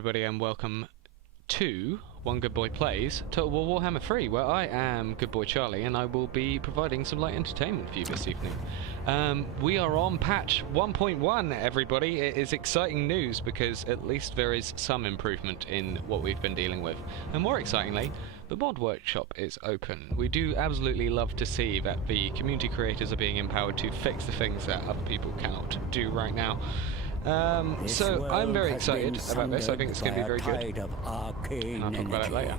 everybody, and welcome to One Good Boy Plays Total War Warhammer 3, where I am GoodboiCharlie, and I will be providing some light entertainment for you this evening. We are on patch 1.1, everybody. It is exciting news because at least there is some improvement in what we've been dealing with. And more excitingly, the mod workshop is open. We do absolutely love to see that the community creators are being empowered to fix the things that other people cannot do right now. So I'm very excited about this. I think it's going to be very good. I'll talk about it later.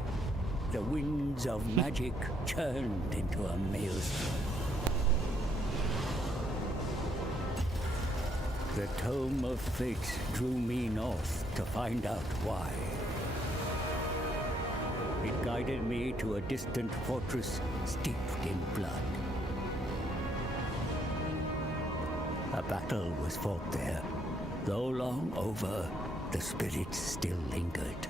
The winds of magic churned into a maelstrom. The tome of fate drew me north to find out why. It guided me to a distant fortress steeped in blood. A battle was fought there. Though long over, the spirits still lingered.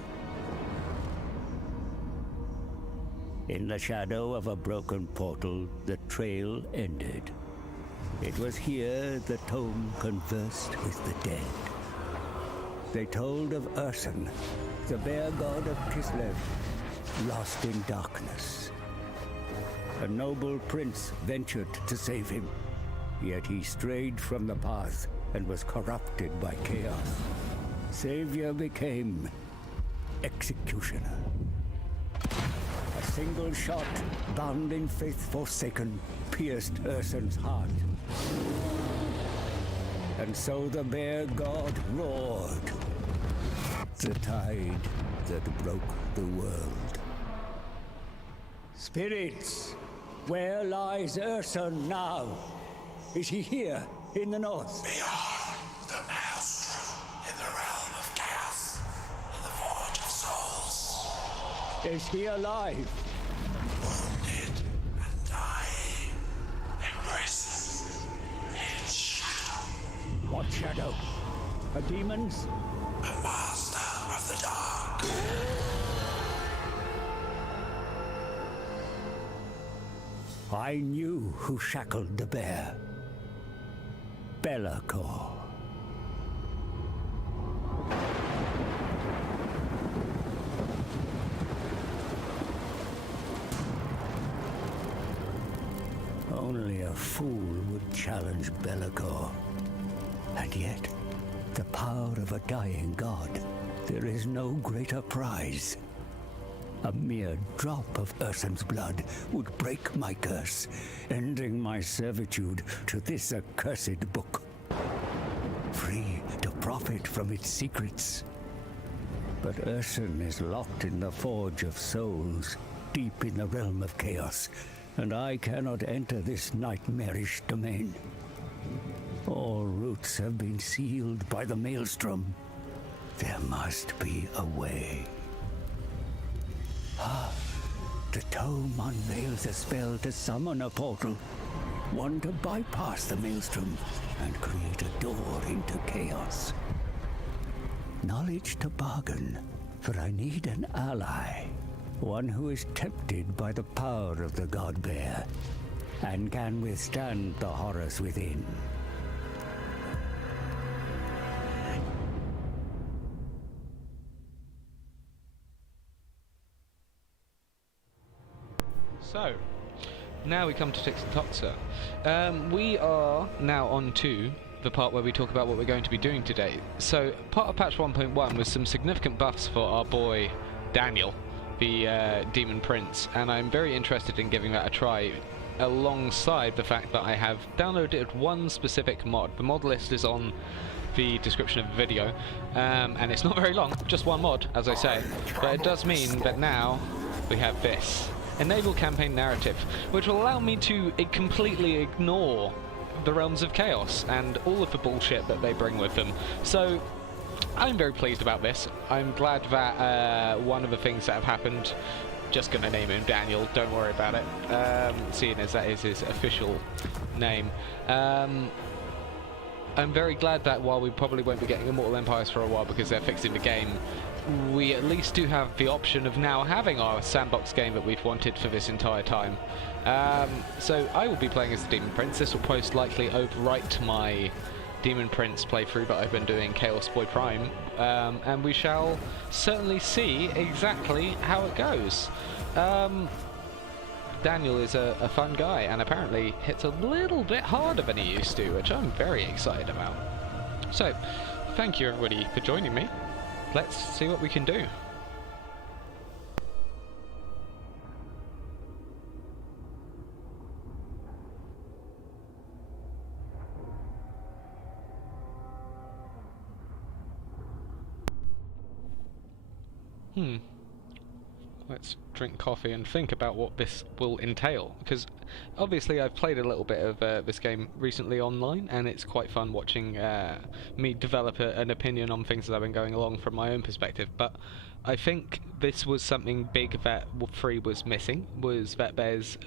In the shadow of a broken portal, the trail ended. It was here the tome conversed with the dead. They told of Ursun, the bear god of Kislev, lost in darkness. A noble prince ventured to save him, yet he strayed from the path and was corrupted by chaos. Savior became executioner. A single shot, bound in faith forsaken, pierced Ursun's heart. And so the bear god roared. The tide that broke the world. Spirits, where lies Ursun now? Is he here in the north? Beyond the maelstrom, in the realm of chaos, in the forge of souls. Is he alive? Wounded and dying, embraces in shadow. What shadow? A demon's? A master of the dark. I knew who shackled the bear. Be'lakor. Only a fool would challenge Be'lakor. And yet, the power of a dying god, there is no greater prize. A mere drop of Ursun's blood would break my curse, ending my servitude to this accursed book. Free to profit from its secrets. But Ursun is locked in the Forge of Souls, deep in the realm of chaos, and I cannot enter this nightmarish domain. All routes have been sealed by the maelstrom. There must be a way. The tome unveils a spell to summon a portal, one to bypass the maelstrom and create a door into chaos. Knowledge to bargain, for I need an ally, one who is tempted by the power of the god bear and can withstand the horrors within. So, now we come to Tixatoxa. We are now on to the part where we talk about what we're going to be doing today. So, part of patch 1.1 was some significant buffs for our boy Daniel, the Demon Prince, and I'm very interested in giving that a try, alongside the fact that I have downloaded one specific mod. The mod list is on the description of the video, and it's not very long, just one mod, as I say, but it does mean that now we have this. Enable campaign narrative, which will allow me to completely ignore the realms of chaos and all of the bullshit that they bring with them. So I'm very pleased about this. I'm glad that one of the things that have happened, just gonna name him Daniel, don't worry about it, seeing as that is his official name. I'm very glad that while we probably won't be getting Immortal Empires for a while because they're fixing the game, we at least do have the option of now having our sandbox game that we've wanted for this entire time. So I will be playing as the Demon Prince. This will most likely overwrite my Demon Prince playthrough, but I've been doing Chaosboi Prime, and we shall certainly see exactly how it goes. Daniel is a fun guy, and apparently hits a little bit harder than he used to, which I'm very excited about. So, thank you everybody for joining me. Let's see what we can do. Let's drink coffee and think about what this will entail, because obviously I've played a little bit of this game recently online, and it's quite fun watching me develop an opinion on things that I've been going along from my own perspective. But I think this was something big that 3 was missing, was that there's,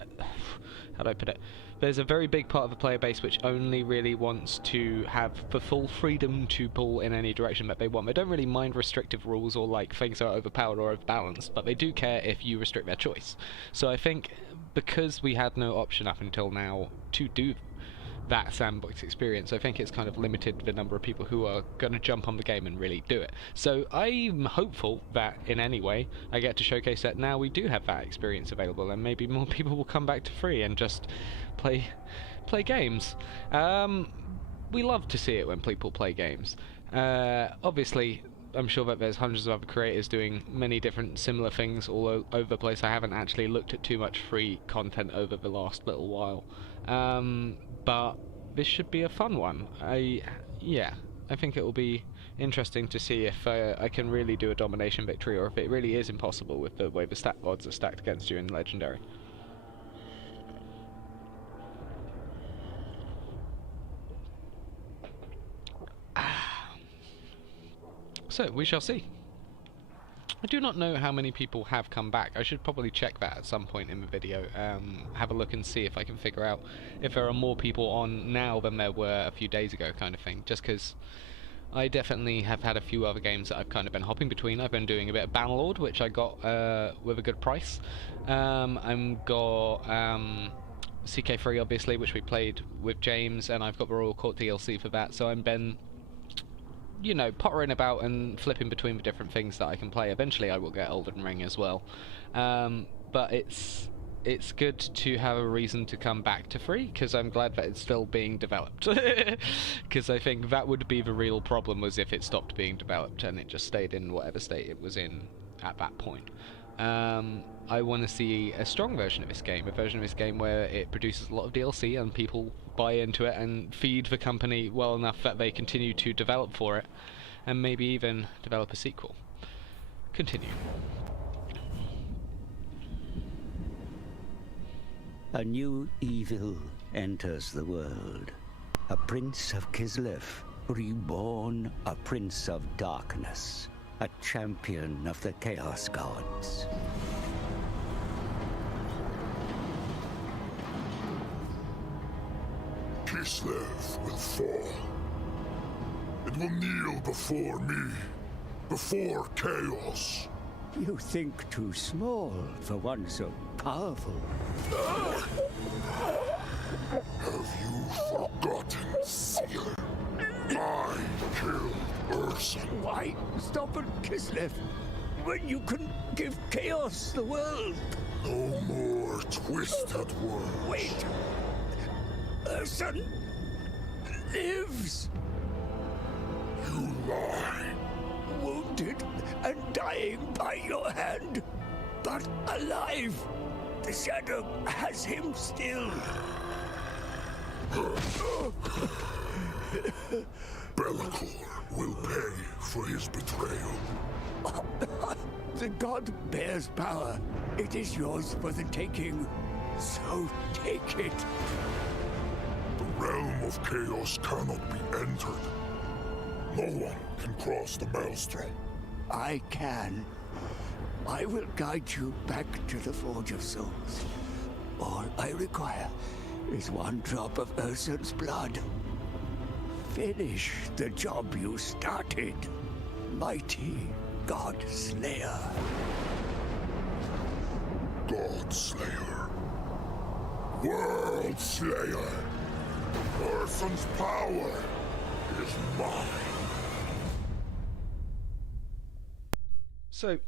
how do I put it, there's a very big part of the player base which only really wants to have the full freedom to pull in any direction that they want. They don't really mind restrictive rules or like things are overpowered or overbalanced, but they do care if you restrict their choice. So I think because we had no option up until now to do that sandbox experience, I think it's kind of limited the number of people who are going to jump on the game and really do it. So I'm hopeful that in any way I get to showcase that now we do have that experience available, and maybe more people will come back to free and just play games. We love to see it when people play games. Obviously I'm sure that there's hundreds of other creators doing many different similar things all over the place. I haven't actually looked at too much free content over the last little while. But this should be a fun one. I think it will be interesting to see if I can really do a domination victory, or if it really is impossible with the way the stat odds are stacked against you in Legendary. So, we shall see. I do not know how many people have come back. I should probably check that at some point in the video. Have a look and see if I can figure out if there are more people on now than there were a few days ago, kind of thing. Just because I definitely have had a few other games that I've kind of been hopping between. I've been doing a bit of Bannerlord, which I got with a good price. I've got CK3, obviously, which we played with James, and I've got the Royal Court DLC for that. So I've been, you know, pottering about and flipping between the different things that I can play. Eventually I will get Elden Ring as well. But it's good to have a reason to come back to free, because I'm glad that it's still being developed. Because I think that would be the real problem, was if it stopped being developed and it just stayed in whatever state it was in at that point. I want to see a strong version of this game, a version of this game where it produces a lot of DLC and people buy into it and feed the company well enough that they continue to develop for it, and maybe even develop a sequel. Continue. A new evil enters the world. A prince of Kislev, reborn a prince of darkness, a champion of the Chaos Gods. Kislev will fall. It will kneel before me, before Chaos. You think too small for one so powerful. Have you forgotten, Seer? I killed Urson. Why stop at Kislev when you can give Chaos the world? No more twisted words. Wait! Urson lives! You lie. Wounded and dying by your hand, but alive. The Shadow has him still. Bellicor will pay for his betrayal. The god bears power. It is yours for the taking. So take it. The realm of Chaos cannot be entered. No one can cross the maelstrom. I can. I will guide you back to the Forge of Souls. All I require is one drop of Urson's blood. Finish the job you started, mighty God Slayer. God Slayer. World Slayer. Urson's power is mine. So,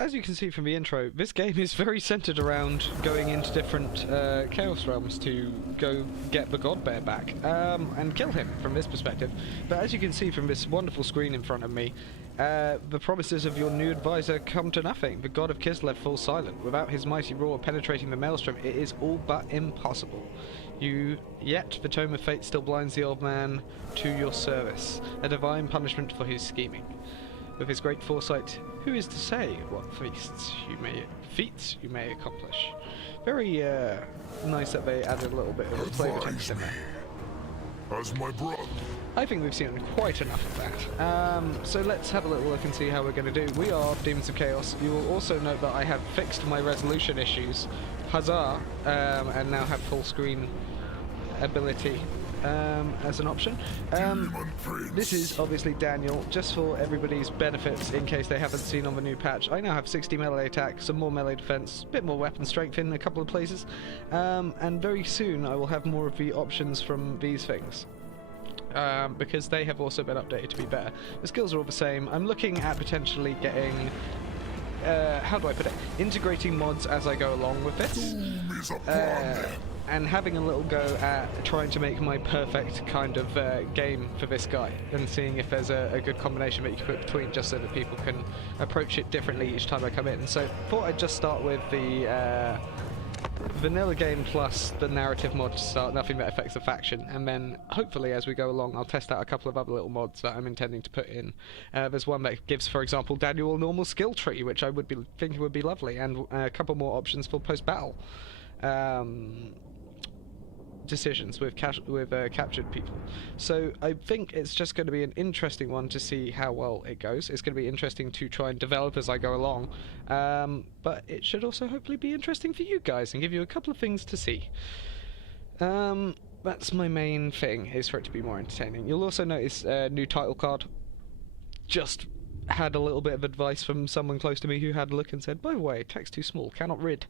as you can see from the intro, this game is very centered around going into different Chaos realms to go get the God Bear back and kill him from this perspective. But as you can see from this wonderful screen in front of me, the promises of your new advisor come to nothing. The God of Kislev falls silent. Without his mighty roar penetrating the maelstrom, it is all but impossible. Yet the tome of fate still blinds the old man to your service, a divine punishment for his scheming. With his great foresight, who is to say what feats you may accomplish? Very nice that they added a little bit of flavor text in there. As my brother. I think we've seen quite enough of that. So let's have a little look and see how we're going to do. We are Demons of Chaos. You will also note that I have fixed my resolution issues. Huzzah! And now have full screen ability as an option. This is obviously Daniel, just for everybody's benefits in case they haven't seen on the new patch. I now have 60 melee attack, some more melee defense, a bit more weapon strength in a couple of places, and very soon I will have more of the options from these things. Because they have also been updated to be better. The skills are all the same. I'm looking at potentially getting how do I put it? Integrating mods as I go along with this. And having a little go at trying to make my perfect kind of game for this guy, and seeing if there's a good combination that you can put between, just so that people can approach it differently each time I come in. So thought I'd just start with the vanilla game plus the narrative mod to start, nothing that affects the faction, and then hopefully as we go along I'll test out a couple of other little mods that I'm intending to put in. There's one that gives, for example, Daniel a normal skill tree, which I would be thinking would be lovely, and a couple more options for post-battle decisions with captured people. So I think it's just going to be an interesting one to see how well it goes. It's going to be interesting to try and develop as I go along, but it should also hopefully be interesting for you guys and give you a couple of things to see. That's my main thing, is for it to be more entertaining. You'll also notice a new title card. Just had a little bit of advice from someone close to me who had a look and said, by the way, text too small, cannot read,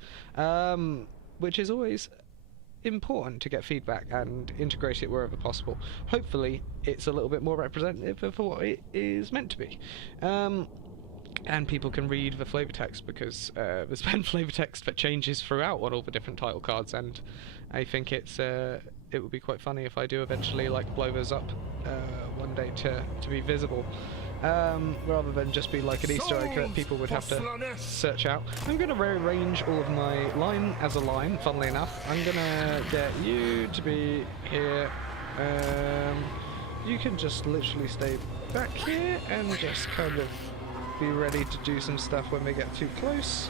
which is always important to get feedback and integrate it wherever possible. Hopefully it's a little bit more representative of what it is meant to be, and people can read the flavor text, because there's been flavor text that changes throughout on all the different title cards, and I think it would be quite funny if I do eventually blow those up one day to be visible. Rather than just be like an Easter egg that people would have to search out. I'm going to rearrange all of my line as a line, funnily enough. I'm going to get you to be here. You can just literally stay back here and just kind of be ready to do some stuff when we get too close.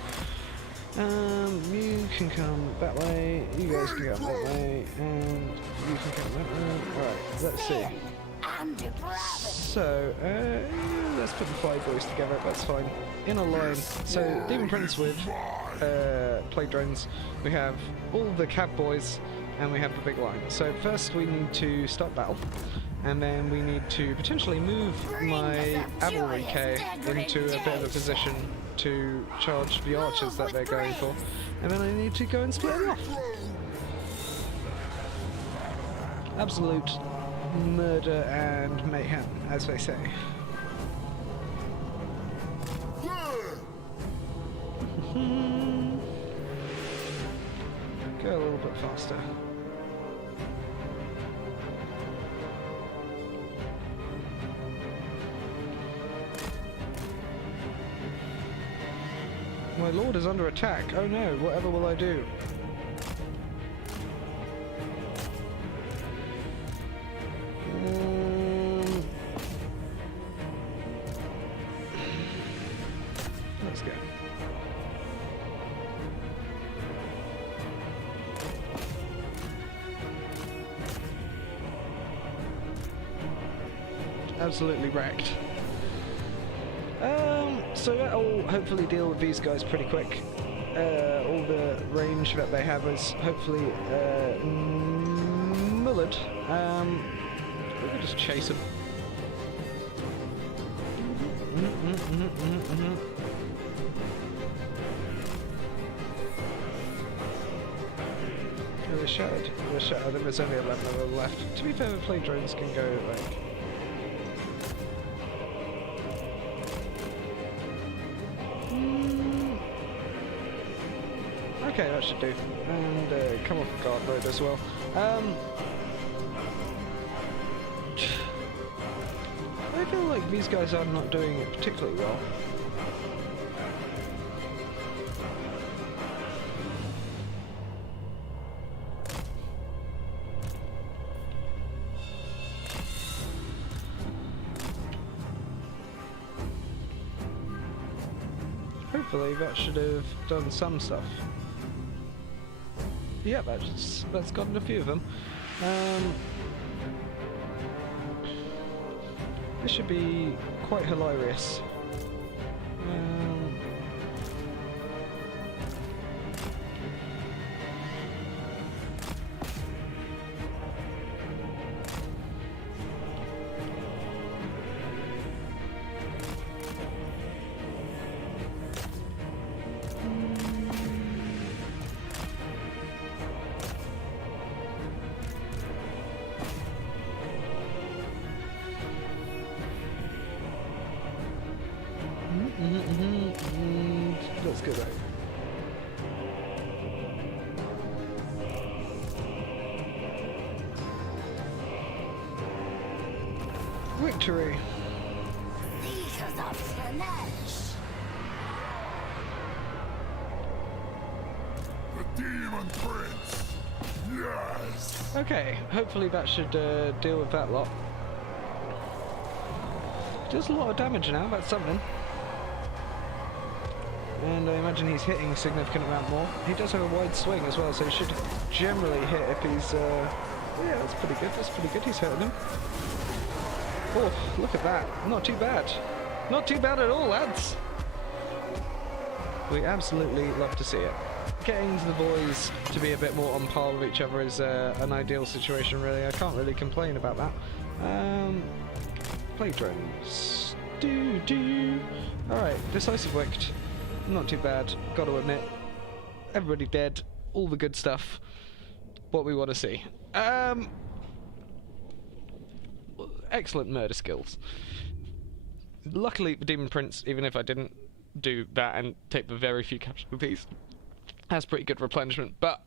You can come that way, you guys can come that way, and you can come that way. Alright, let's see. So, let's put the 5 boys together, that's fine. In a line. So, Demon Prince with plague drones. We have all the Cav boys, and we have the big line. So, first we need to start battle, and then we need to potentially move my Cavalry K into a bit of a position to charge the archers that they're going for, and then I need to go and split them off. Absolute murder and mayhem, as they say. Go a little bit faster. My lord is under attack. Oh no, whatever will I do? Let's go. Absolutely wrecked. So that'll hopefully deal with these guys pretty quick. All the range that they have is hopefully mullered. We can just chase them. They're shattered. They're shattered, and there's only 11 of them left. To be fair, the plague drones can go Okay, that should do. And come off guard mode as well. I feel like these guys are not doing it particularly well. Hopefully that should have done some stuff. Yeah, that's gotten a few of them. This should be quite hilarious. Let's go back. Victory! The Demon Prince! Yes! Okay, hopefully that should deal with that lot. Does a lot of damage now, that's something. And I imagine he's hitting a significant amount more. He does have a wide swing as well, so he should generally hit if he's... yeah, that's pretty good, that's pretty good, he's hitting him. Oh, look at that. Not too bad. Not too bad at all, lads. We absolutely love to see it. Getting the boys to be a bit more on par with each other is an ideal situation, really. I can't really complain about that. Plague drones. Alright, decisive wicked. Not too bad, gotta admit. Everybody dead, all the good stuff. What we want to see. Excellent murder skills. Luckily, the Demon Prince, even if I didn't do that and take the very few casualties, has pretty good replenishment, but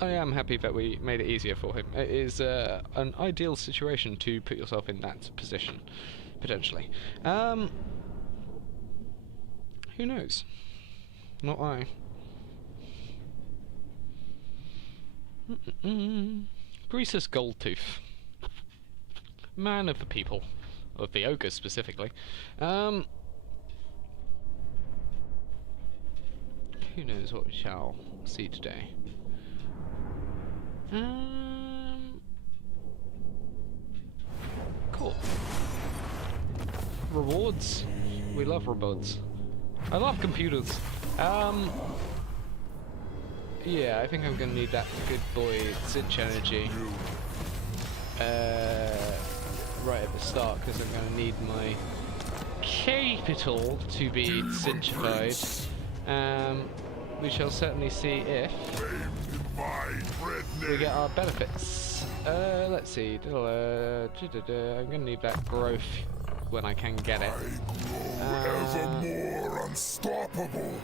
I am happy that we made it easier for him. It is an ideal situation to put yourself in that position, potentially. Who knows? Not I. Greasus Goldtooth. Man of the people. Of the ogres, specifically. Who knows what we shall see today. Cool. Rewards. We love rewards. I love computers. Yeah, I think I'm gonna need that Goodboi cinch energy right at the start, because I'm gonna need my capital to be cinchified. We shall certainly see if we get our benefits. Let's see. I'm gonna need that growth when I can get it. Ever more unstoppable.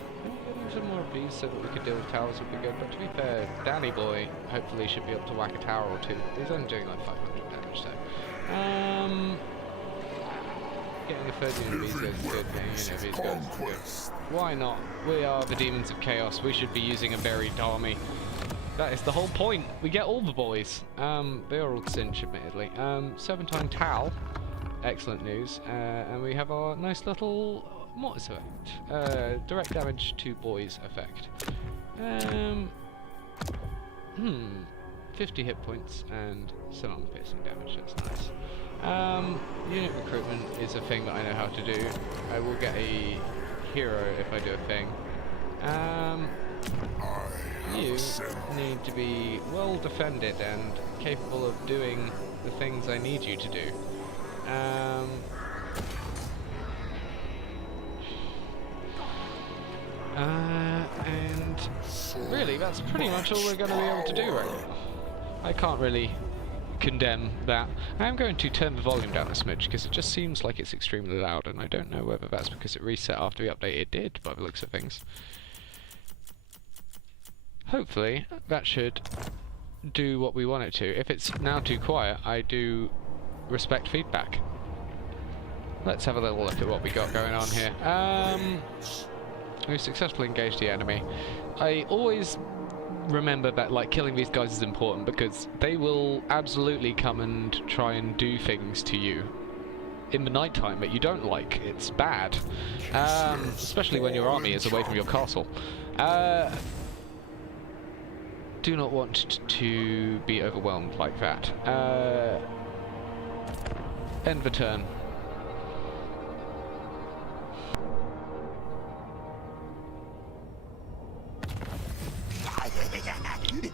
Some more of these so that we could deal with towers would be good, but to be fair, Danny Boy hopefully should be able to whack a tower or two. He's only doing like 500 damage, so. Getting a third unit of these guys is good, getting a unit of these guys is good. Why not? We are the Demons of Chaos, we should be using a buried army. That is the whole point, we get all the boys. They are all cinch, admittedly. Serpentine Tal, excellent news, and we have our nice little Mortis effect. Direct damage to boys effect. 50 hit points and some armor piercing damage, that's nice. Unit recruitment is a thing that I know how to do. I will get a hero if I do a thing. You need to be well defended and capable of doing the things I need you to do. And really, that's pretty much all we're going to be able to do right now. I can't really condemn that. I am going to turn the volume down a smidge because it just seems like it's extremely loud, and I don't know whether that's because it reset after the update. It did, by the looks of things. hopefully that should do what we want it to. If it's now too quiet, I do respect feedback. Let's have a little look at what we got going on here. We've successfully engaged the enemy. I always remember that like killing these guys is important because they will absolutely come and try and do things to you in the night time that you don't like. It's bad, especially when your army is away from your castle. Do not want to be overwhelmed like that. End the turn.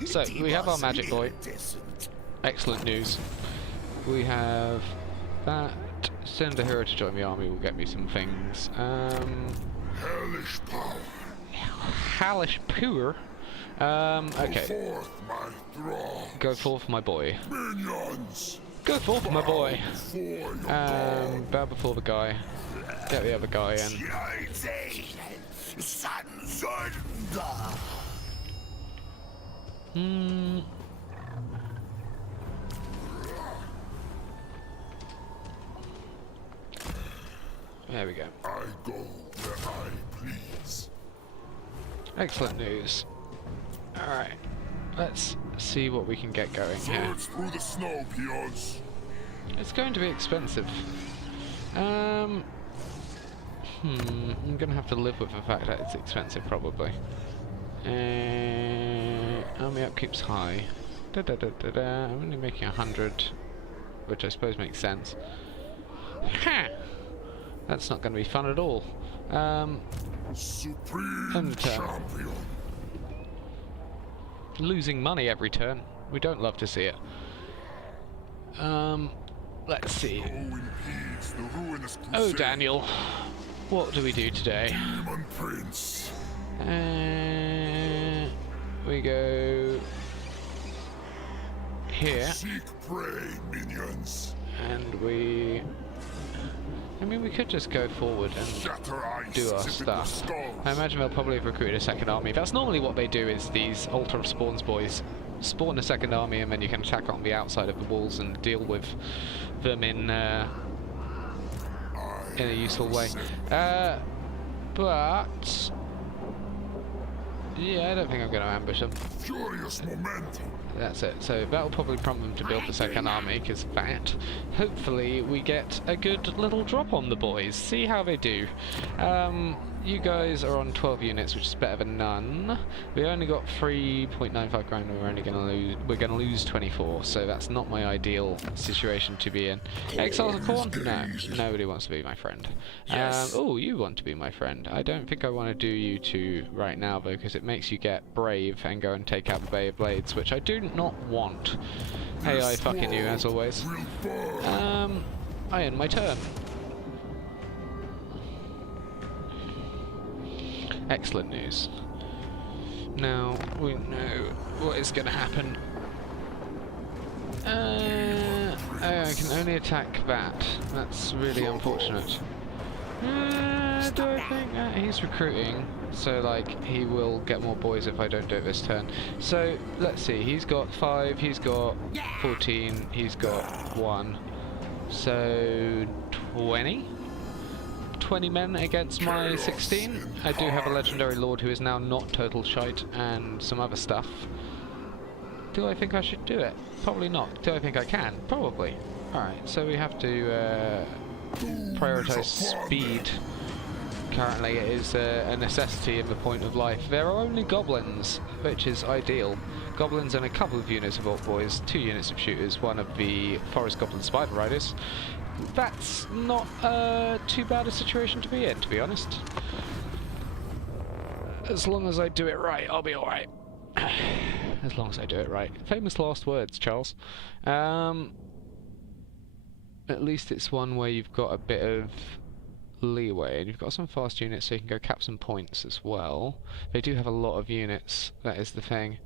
So, we have our magic boy. Excellent news. We have that. Send a hero to join the army will get me some things. Hellish power. Hellish power? Okay. Go forth, my thrall. Go forth, my boy. Minions. Go forth, my boy. Before your dawn. Bow before the guy. Get the other guy in. There we go. I go where I please. Excellent news. Alright. Let's see what we can get going here. Surge through the snow, peons. It's going to be expensive. I'm gonna have to live with the fact that it's expensive, probably. Army upkeep's high. I'm only making 100, which I suppose makes sense. Ha! That's not going to be fun at all. Supreme champion. Losing money every turn. We don't love to see it. Let's see. Oh, Daniel. What do we do today? Demon Prince. We go here. Seek prey, minions. And we... I mean, we could just go forward and do our stuff. I imagine they'll probably have recruited a second army. That's normally what they do, is these Altar of Spawns boys spawn a second army and then you can attack on the outside of the walls and deal with them in a useful way. But... yeah, I don't think I'm going to ambush them. Furious momentum. That's it. So that'll probably prompt them to build the second army, because that, hopefully, we get a good little drop on the boys. See how they do. You guys are on 12 units, which is better than none. We only got 3.95 grand, and we're gonna lose 24. So that's not my ideal situation to be in. Exiles of Corn? No, nobody wants to be my friend. Oh, you want to be my friend. I don't think I want to do you two right now, though, because it makes you get brave and go and take out the Bay of Blades, which I do not want. Hey, I fucking you, as always. I end my turn. Excellent news. Now we know what is going to happen. I can only attack that. That's really unfortunate. Do I think he's recruiting? So like he will get more boys if I don't do it this turn. So let's see. He's got 5. He's got 14. He's got 1. So 20. 20 men against my 16. I do have a legendary lord who is now not total shite and some other stuff. Do I think I should do it? Probably not. Do I think I can? Probably. Alright, so we have to prioritize speed. Currently it is a necessity in the point of life. There are only goblins, which is ideal. Goblins and a couple of units of orc boys, 2 units of shooters, 1 of the forest goblin spider riders. That's not too bad a situation to be in, to be honest. As long as I do it right, I'll be alright. As long as I do it right. Famous last words, Charles. At least it's one where you've got a bit of leeway, and you've got some fast units so you can go cap some points as well. They do have a lot of units, that is the thing.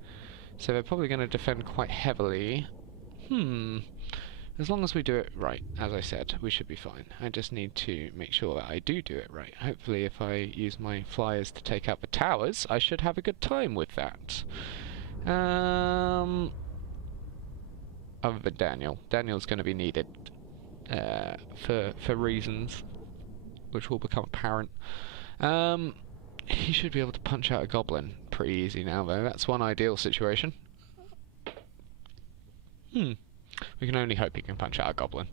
So they're probably going to defend quite heavily. As long as we do it right, as I said, we should be fine. I just need to make sure that I do it right. Hopefully if I use my flyers to take out the towers, I should have a good time with that. Other than Daniel. Daniel's going to be needed for reasons which will become apparent. He should be able to punch out a goblin pretty easy now, though. That's one ideal situation. We can only hope he can punch out a goblin.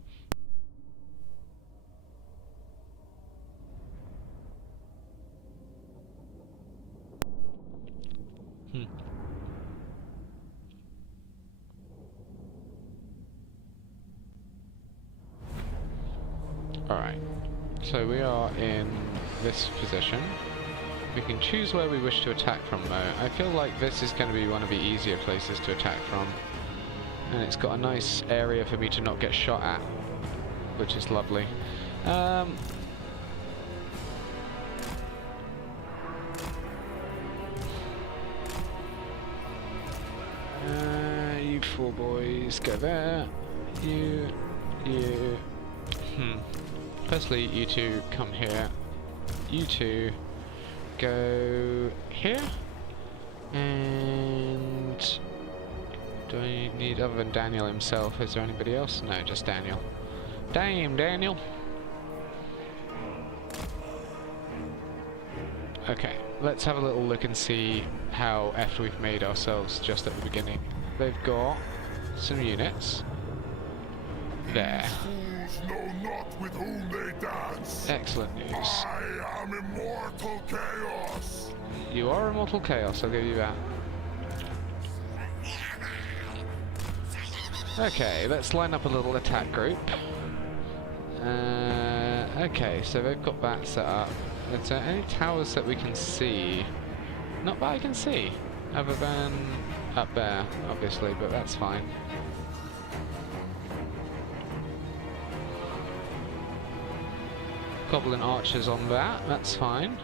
Alright, so we are in this position. We can choose where we wish to attack from, though. I feel like this is going to be one of the easier places to attack from. And it's got a nice area for me to not get shot at, which is lovely. You four boys, go there. You. Firstly, you two come here. You two go here. And do I need, other than Daniel himself, is there anybody else? No, just Daniel. Damn, Daniel! Okay, let's have a little look and see how effed we've made ourselves just at the beginning. They've got some units. There. Fools know not with whom they dance. Excellent news. I am Immortal Chaos. You are Immortal Chaos, I'll give you that. Okay, let's line up a little attack group. Okay, so they've got that set up. Is there any towers that we can see? Not that I can see, other than up there, obviously, but that's fine. Goblin archers on that, that's fine.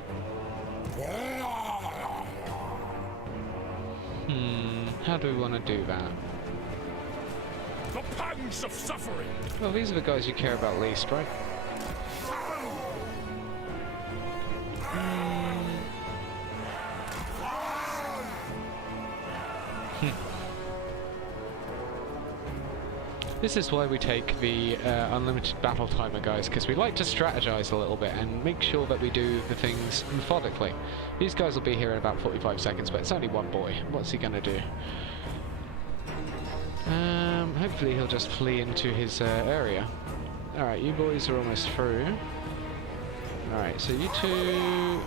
How do we want to do that? The pangs of suffering. Well, these are the guys you care about least, right? This is why we take the unlimited battle timer, guys, because we like to strategize a little bit and make sure that we do the things methodically. These guys will be here in about 45 seconds, but it's only one boy. What's he gonna do? Hopefully he'll just flee into his area. Alright, you boys are almost through. Alright, so you two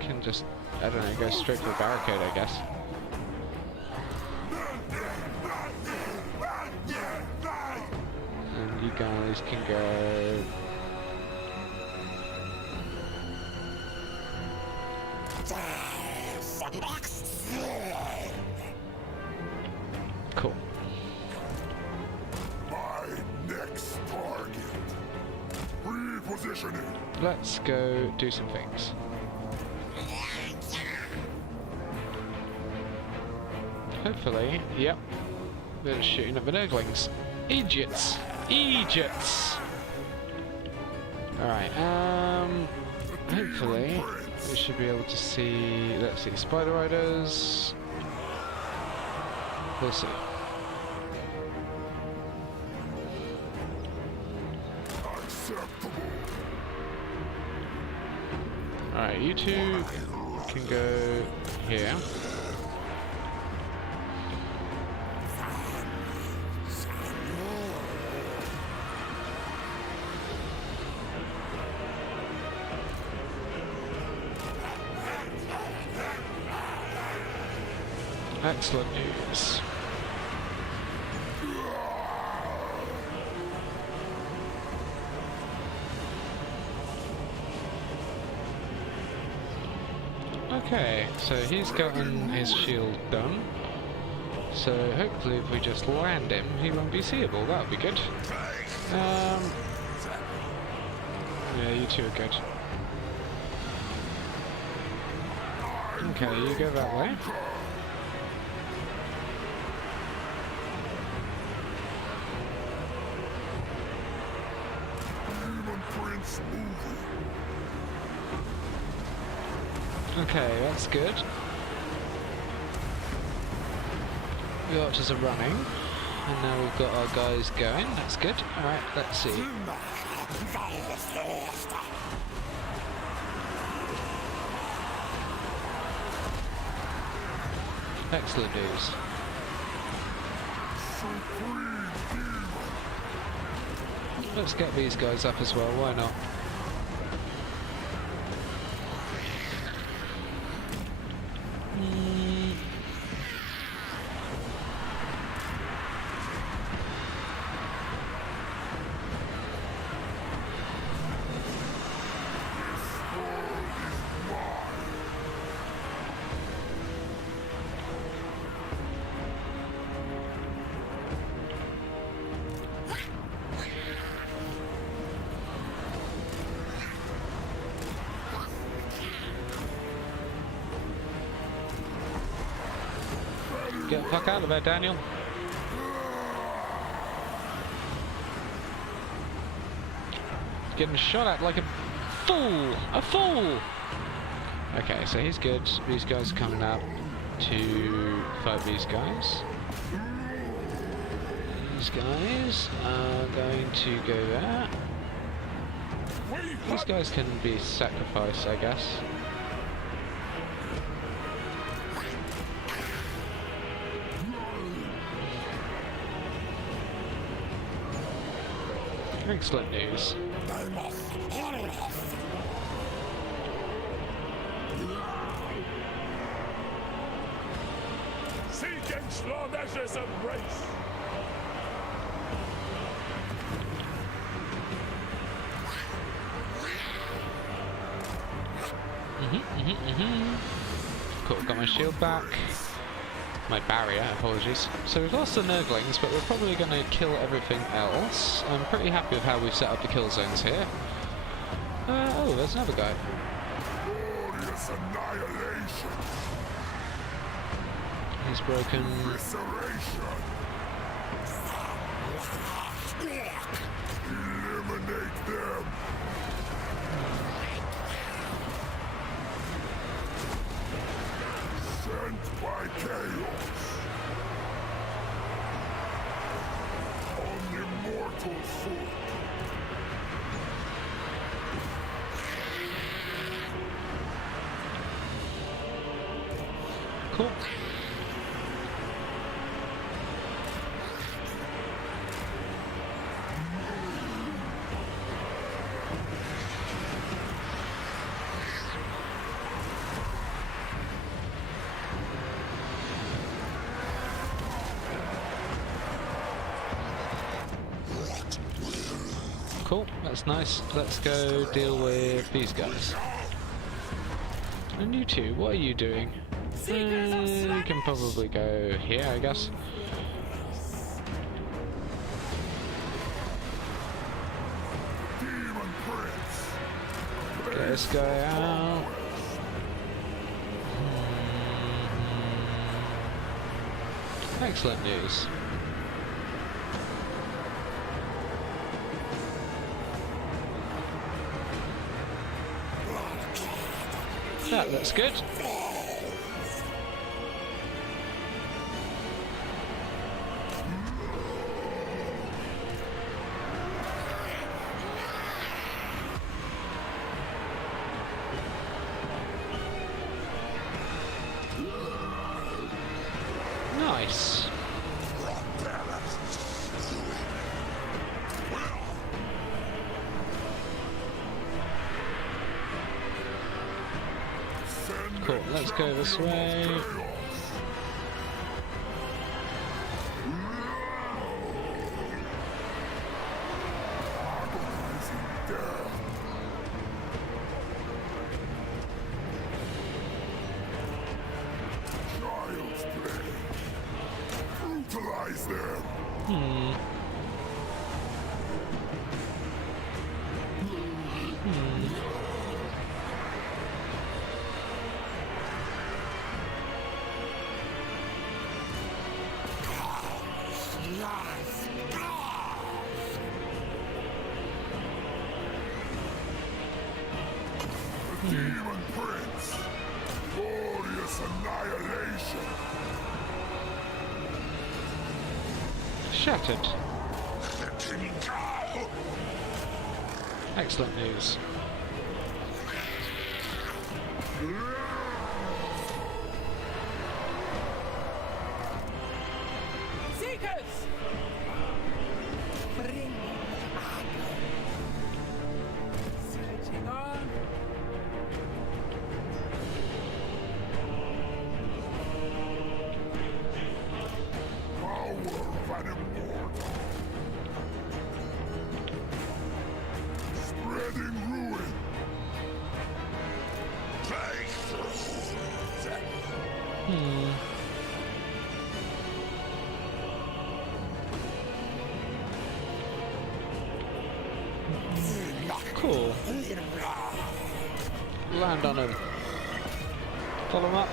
can just, I don't know, go straight for the barricade, I guess. And you guys can go... Cool. My next target. Repositioning. Let's go do some things. Hopefully, yep. They're shooting at the Nurglings. Idiots! Idiots! Alright, hopefully we should be able to see, let's see, Spider Riders. We'll see. Alright, you two can go here. Excellent news. Okay, so he's gotten his shield done. So hopefully if we just land him, he won't be seeable. That would be good. Yeah, you two are good. Okay, you go that way. Keeps moving. Okay, that's good. The archers are running, and now we've got our guys going. That's good. Alright, let's see. Excellent news. Let's get these guys up as well, why not? Get the fuck out of there, Daniel. Getting shot at like a fool! A fool! Okay, so he's good. These guys are coming up to fight these guys. These guys are going to go there. These guys can be sacrificed, I guess. Excellent news. Seeking Slanege's embrace. Cool, got my shield back. My barrier, apologies. So we've lost the Nurglings, but we're probably going to kill everything else. I'm pretty happy with how we've set up the kill zones here. Oh, there's another guy. Glorious annihilation. He's broken. Evisceration. Eliminate them. Sent by chaos. On immortal foot. Cool. Cool, that's nice. Let's go deal with these guys. And you two, what are you doing? You can probably go here, I guess. Demon Prince. Get this guy out. Excellent news. That looks good. Nice. Cool, let's go this way. Brutalize them. Demon Prince! Glorious annihilation! Shattered. Excellent news. Seekers! Bring Searching on. Power of an immortal! Spreading ruin! Cool. Land on him. Follow him up.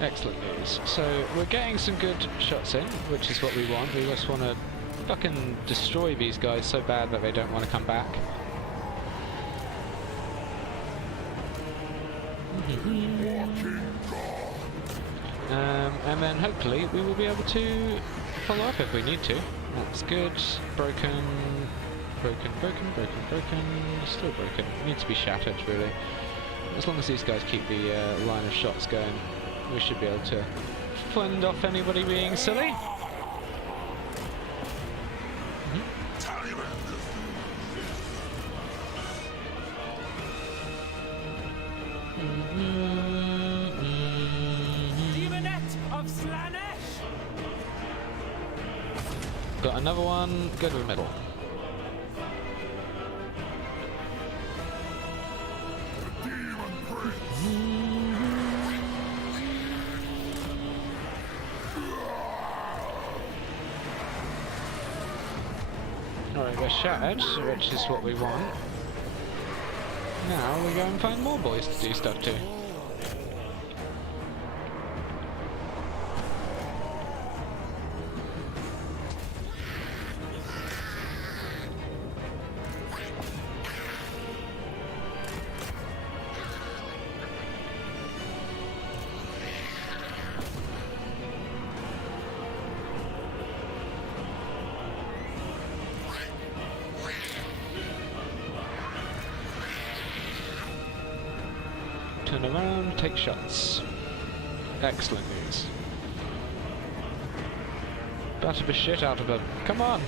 Excellent news. So we're getting some good shots in, which is what we want. We just want to fucking destroy these guys so bad that they don't want to come back. And then hopefully we will be able to follow up if we need to. That's good. Broken. Broken, broken, broken, broken. Still broken. Needs to be shattered, really. As long as these guys keep the line of shots going, we should be able to fend off anybody being silly. Demonette of Slanesh! Got another one. Go to the middle. Alright, we're shattered, which is what we want. Now we go and find more boys to do stuff to. Turn around, take shots. Excellent news. Batter the shit out of them. Come on!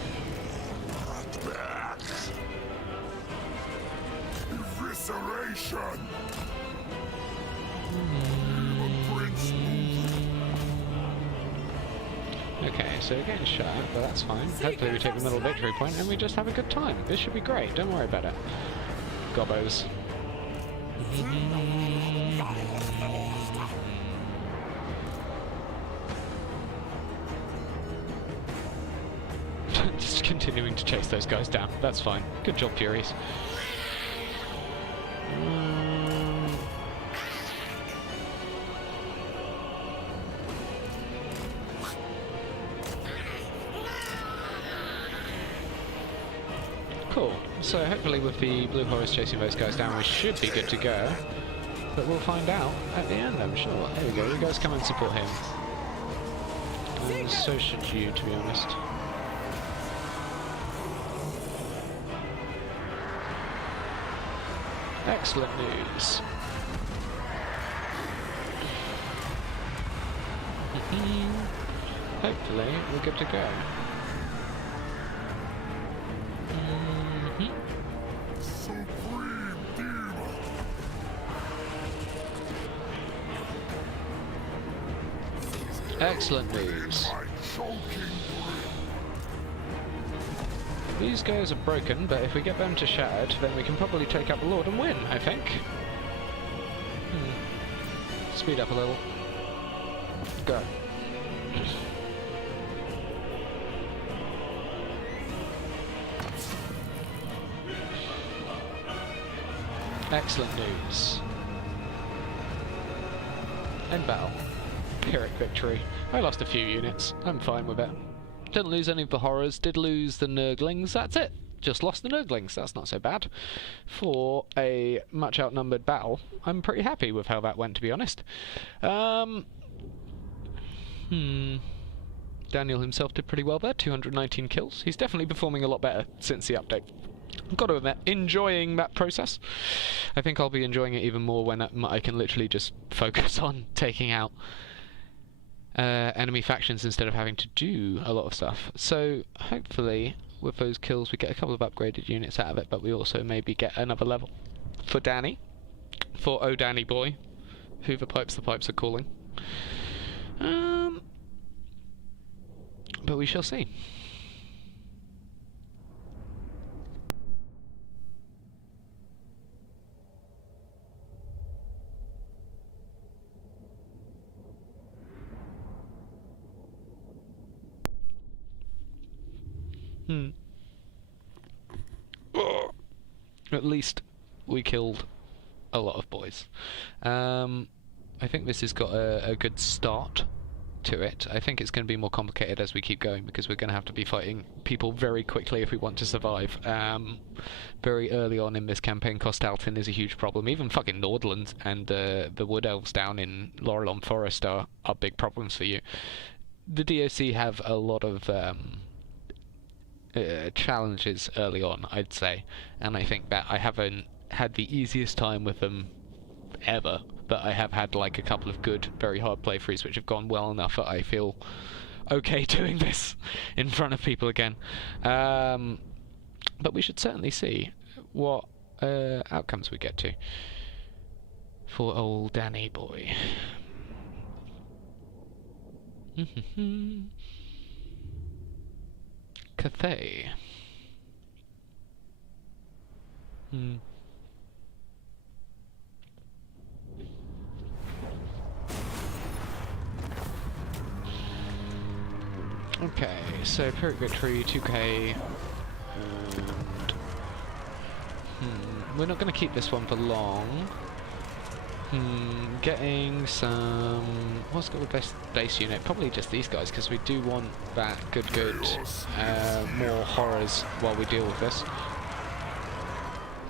Evisceration! Okay, so we're getting shot, but that's fine. Hopefully we take the middle victory point and we just have a good time. This should be great, don't worry about it. Gobbos. Just continuing to chase those guys down. That's fine. Good job, Furies. Cool. So hopefully with the Blue Horse chasing those guys down we should be good to go. But we'll find out at the end, I'm sure. There we go, you guys come and support him. And so should you, to be honest. Excellent news. Hopefully we're good to go. Supreme Demon! Excellent news. My choking These guys are broken, but if we get them to shattered, then we can probably take out the Lord and win, I think. Speed up a little. Go. Excellent news. End battle. Pyrrhic victory. I lost a few units. I'm fine with it. Didn't lose any of the horrors. Did lose the Nurglings. That's it. Just lost the Nurglings. That's not so bad. For a much outnumbered battle, I'm pretty happy with how that went, to be honest. Daniel himself did pretty well there. 219 kills. He's definitely performing a lot better since the update. I've got to admit, enjoying that process. I think I'll be enjoying it even more when I can literally just focus on taking out enemy factions instead of having to do a lot of stuff. So hopefully with those kills we get a couple of upgraded units out of it, but we also maybe get another level for Danny, for Oh Danny Boy, who the pipes are calling. But we shall see. At least we killed a lot of boys. I think this has got a good start to it. I think it's going to be more complicated as we keep going, because we're going to have to be fighting people very quickly if we want to survive. Very early on in this campaign, Costalton is a huge problem. Even fucking Nordland and the Wood Elves down in Laurelon Forest are big problems for you. The DOC have a lot of challenges early on, I'd say, and I think that I haven't had the easiest time with them ever, but I have had like a couple of good, very hard playthroughs which have gone well enough that I feel okay doing this in front of people again. But we should certainly see what outcomes we get to for old Danny boy. Cathay. Okay, so Pyrrhic Victory, 2k, and we're not going to keep this one for long. Getting some... what's got the best base unit? Probably just these guys, because we do want that good, more horrors while we deal with this.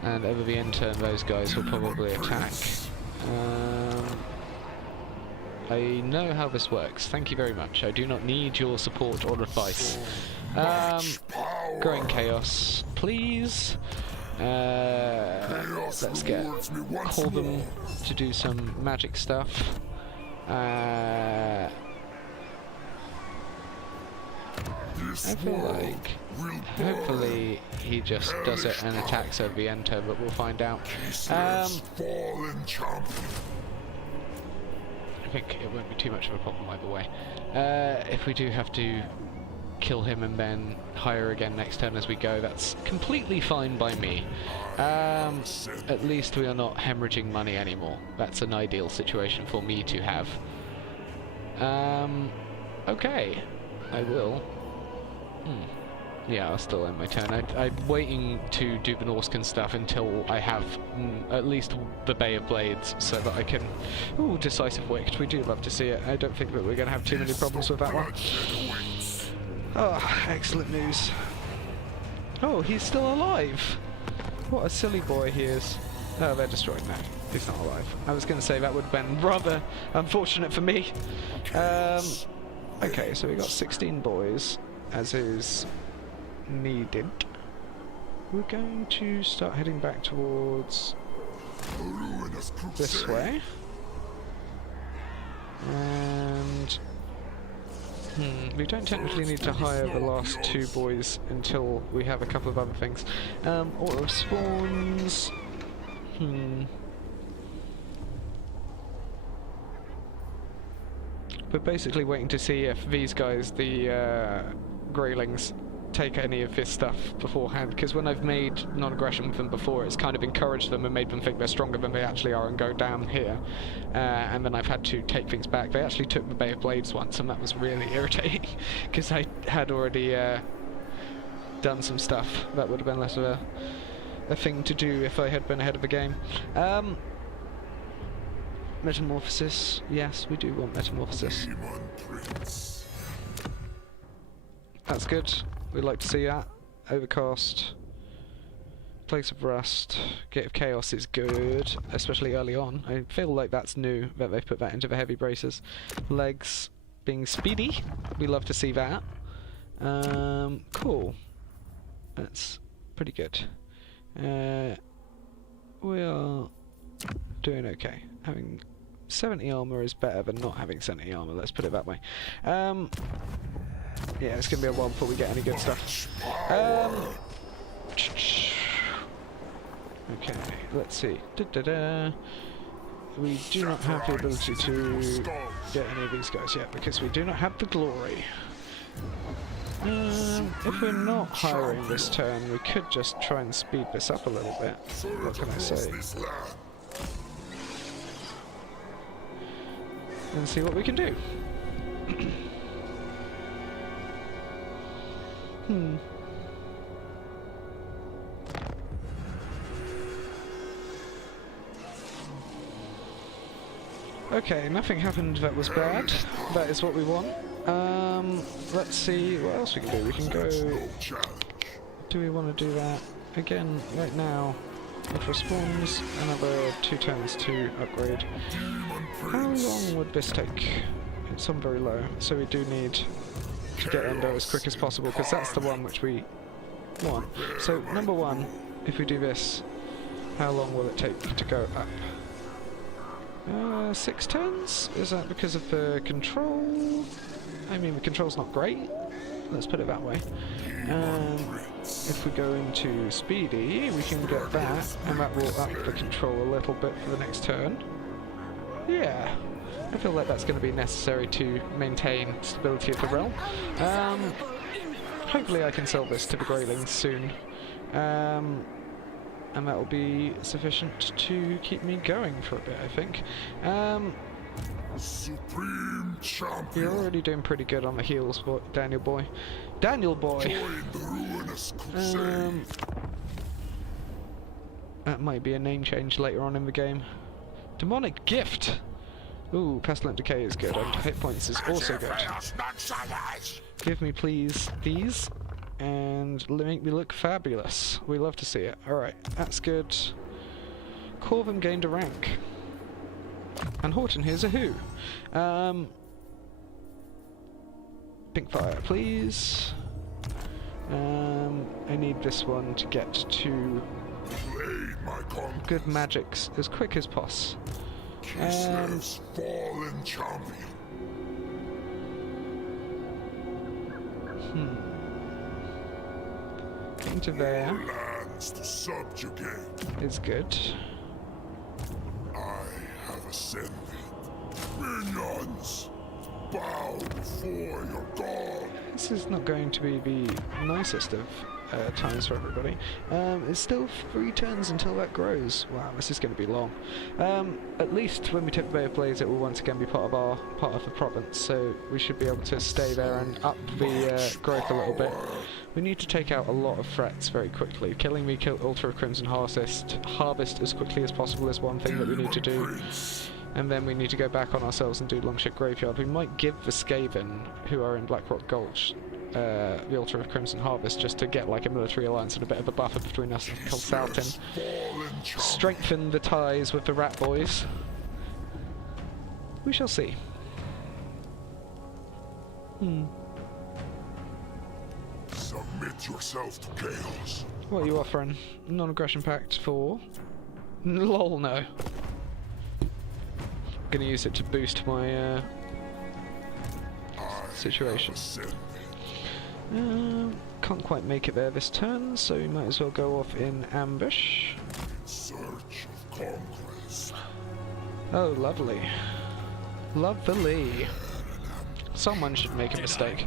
And over the end turn, those guys will probably attack. I know how this works. Thank you very much. I do not need your support or advice. Growing Chaos, please. Let's call them to do some magic stuff. I feel like hopefully he just does it and attacks over the end turn, but we'll find out. I think it won't be too much of a problem either way. If we do have to kill him and then hire again next turn as we go, that's completely fine by me. At least we are not hemorrhaging money anymore. That's an ideal situation for me to have. Okay, I will. Yeah, I'll still end my turn. I'm waiting to do the Norscan stuff until I have at least the Bay of Blades, so that I can... Ooh, Decisive Wicked. We do love to see it. I don't think that we're going to have too many problems with that one. Oh, excellent news. Oh, he's still alive! What a silly boy he is. Oh, they're destroyed now. He's not alive. I was going to say that would have been rather unfortunate for me. Okay, so we got 16 boys, as is needed. We're going to start heading back towards this way. And we don't technically need to hire the last 2 boys until we have a couple of other things. Order of Spawns. We're basically waiting to see if these guys, the Greylings, take any of this stuff beforehand, because when I've made non-aggression with them before, it's kind of encouraged them and made them think they're stronger than they actually are and go down here. And then I've had to take things back. They actually took the Bay of Blades once, and that was really irritating, because I had already done some stuff that would have been less of a thing to do if I had been ahead of the game. Metamorphosis. Yes, we do want metamorphosis. Demon Prince. That's good. We'd like to see that. Overcast. Place of Rust. Gate of Chaos is good, especially early on. I feel like that's new, that they've put that into the heavy braces. Legs being speedy. We love to see that. Cool. That's pretty good. We are doing okay. Having 70 armor is better than not having 70 armor, let's put it that way. Yeah, it's going to be a while before we get any good stuff. Okay, let's see. We do not have the ability to get any of these guys yet, because we do not have the glory. If we're not hiring this turn, we could just try and speed this up a little bit. What can I say? And see what we can do. Okay, nothing happened that was bad. That is what we want. Let's see what else we can do. We can go... Do we want to do that? Again, right now, it respawns another 2 turns to upgrade. How long would this take? It's on very low, so we do need to get Endo as quick as possible, because that's the one which we want. So, number 1, if we do this, how long will it take to go up? 6 turns? Is that because of the control? I mean, the control's not great. Let's put it that way. If we go into Speedy, we can get that, and that will up the control a little bit for the next turn. Yeah, I feel like that's going to be necessary to maintain stability of the realm. Hopefully I can sell this to the Greylings soon. And that will be sufficient to keep me going for a bit, I think. Supreme Champion. You're already doing pretty good on the heals, Daniel boy. Daniel boy! Join the ruinous crusade. That might be a name change later on in the game. Demonic Gift! Ooh, Pestilent Decay is good, and hit points is also good. Give me please these, and make me look fabulous. We love to see it. Alright, that's good. Corvum gained a rank. And Horton here's a who. Pink fire, please. I need this one to get to good magics as quick as poss. Kislev, fallen champion. Into there Lands to subjugate. is good. I have ascended. Minions, bow before your god. This is not going to be the nicest of times for everybody. It's still 3 turns until that grows. Wow, this is going to be long. At least when we take the Bay of Blaze, it will once again be part of the province, so we should be able to stay there and up the growth a little bit. We need to take out a lot of threats very quickly. Killing the Altar of Crimson Harvest as quickly as possible is one thing that we need to do. And then we need to go back on ourselves and do Longship Graveyard. We might give the Skaven, who are in Blackrock Gulch, the Altar of Crimson Harvest, just to get like a military alliance and a bit of a buffer between us and Kilsaltin. Strengthen the ties with the Rat Boys. We shall see. Submit yourself to chaos. What are you offering? Non-aggression pact for... Lol, no. Gonna use it to boost my situation. Can't quite make it there this turn, so we might as well go off in ambush. In search of conquest. Oh, lovely. Lovely. Someone should make a mistake.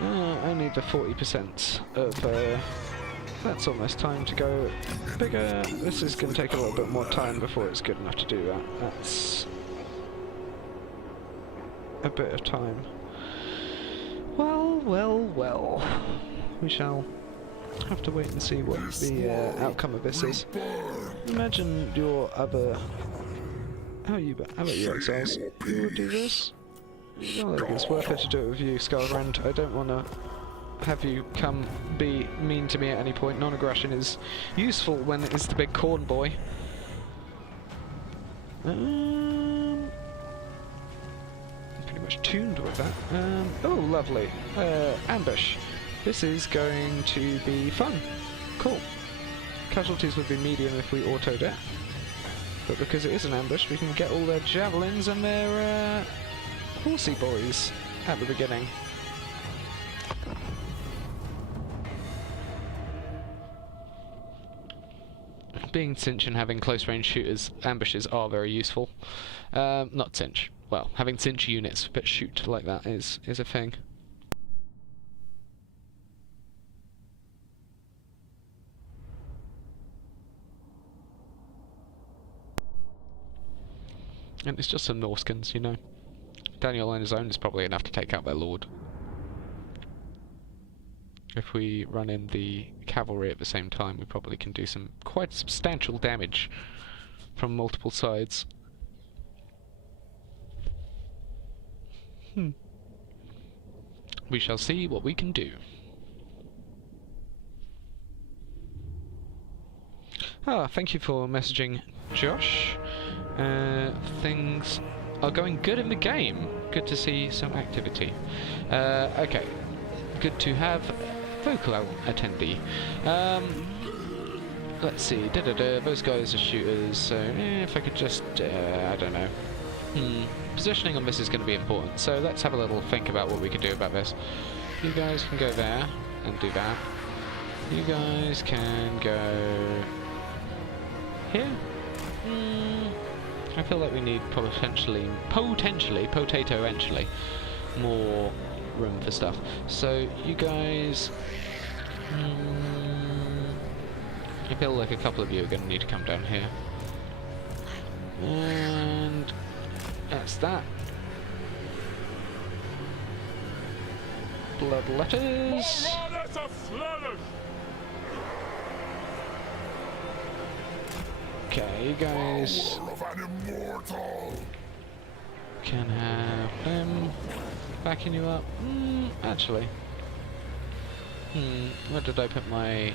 I need the 40% of... That's almost time to go bigger. This is going to take a little bit more time before it's good enough to do that. That's a bit of time. Well, well, well. We shall Have to wait and see what the outcome of this is. Imagine your other... How about you, exiles? You will do this? I don't think it's worth it to do it with you, Scarbrand. I don't want to have you come be mean to me at any point. Non-aggression is useful when it's the big corn boy. Pretty much tuned with that. Oh, lovely. Ambush. This is going to be fun. Cool. Casualties would be medium if we autoed it. But because it is an ambush, we can get all their javelins and their horsey boys at the beginning. Being cinch and having close range shooters, ambushes are very useful. Not cinch. Well, having cinch units that shoot like that is a thing. And it's just some Norskins, you know. Daniel on his own is probably enough to take out their lord. If we run in the cavalry at the same time, we probably can do some quite substantial damage from multiple sides. We shall see what we can do. Thank you for messaging, Josh. Things are going good in the game. Good to see some activity. Okay, good to have vocal attendee. Let's see. Those guys are shooters. So if I could just, I don't know. Positioning on this is going to be important. So let's have a little think about what we can do about this. You guys can go there and do that. You guys can go here. I feel like we need potentially, more room for stuff. So you guys, I feel like a couple of you are going to need to come down here. And that's that. Bloodletters. Okay, you guys can have them backing you up. Actually, where did I put my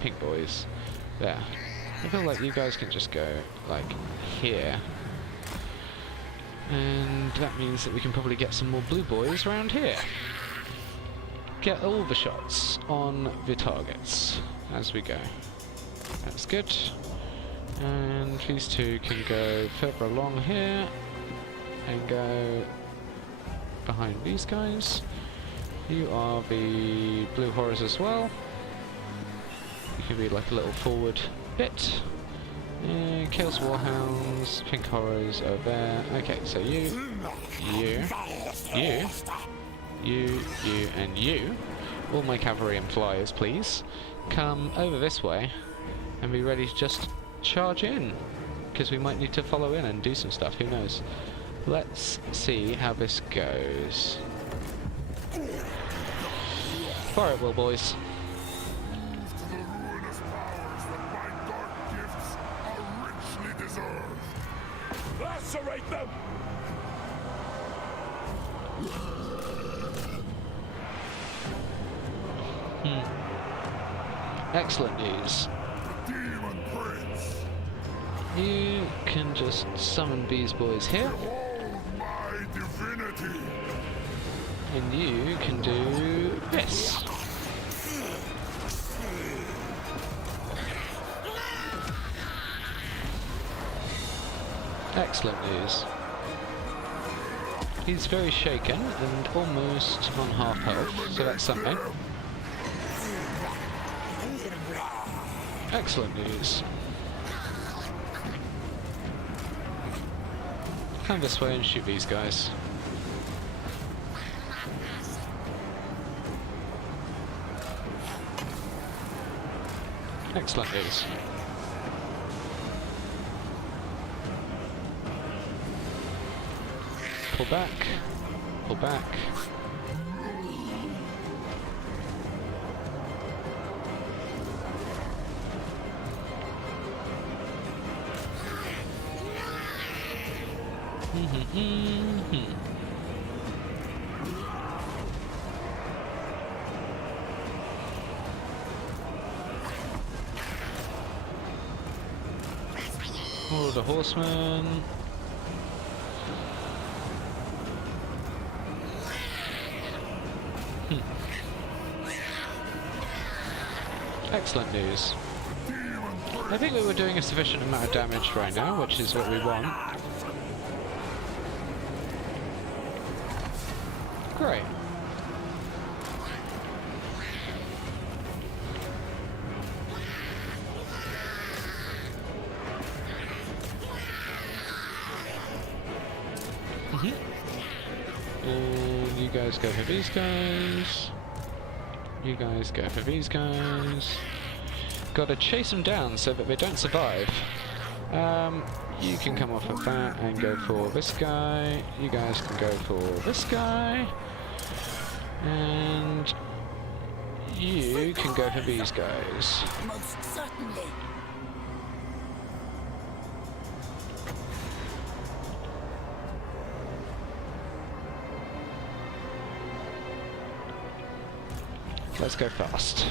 pink boys? There. I feel like you guys can just go like here, and that means that we can probably get some more blue boys around here. Get all the shots on the targets as we go. That's good. And these two can go further along here and go behind these guys. You are the blue horrors as well. You can be like a little forward bit. Chaos Warhounds, pink horrors over there. Okay, so you, and you, all my cavalry and flyers, please, come over this way and be ready to just charge in, because we might need to follow in and do some stuff, who knows. Let's see how this goes. Fire at will, boys. Lacerate them! Excellent news. You can just summon these boys here. My divinity! And you can do this. Excellent news. He's very shaken and almost on half health, so that's something. Excellent news. Come this way and shoot these guys. Excellent news. Pull back. Pull back. Oh, the horsemen. Excellent news. I think we were doing a sufficient amount of damage right now, which is what we want. Great. You guys go for these guys. You guys go for these guys. Gotta chase them down so that they don't survive. You can come off of that and go for this guy. You guys can go for this guy. And you can go for these guys. Most certainly. Let's go fast.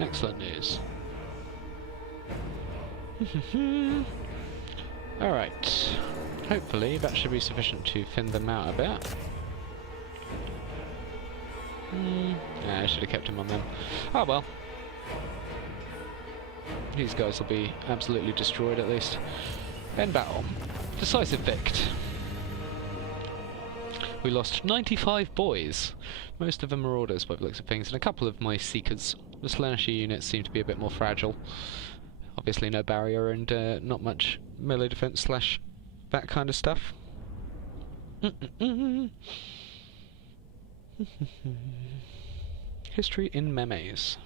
Excellent news. Alright. Hopefully that should be sufficient to thin them out a bit. Yeah, I should have kept him on them. Oh well. These guys will be absolutely destroyed at least. End battle. Decisive vict. We lost 95 boys. Most of them are orders by the looks of things, and a couple of my seekers. The slasher units seem to be a bit more fragile. Obviously no barrier and not much melee defense slash that kind of stuff. History in memes.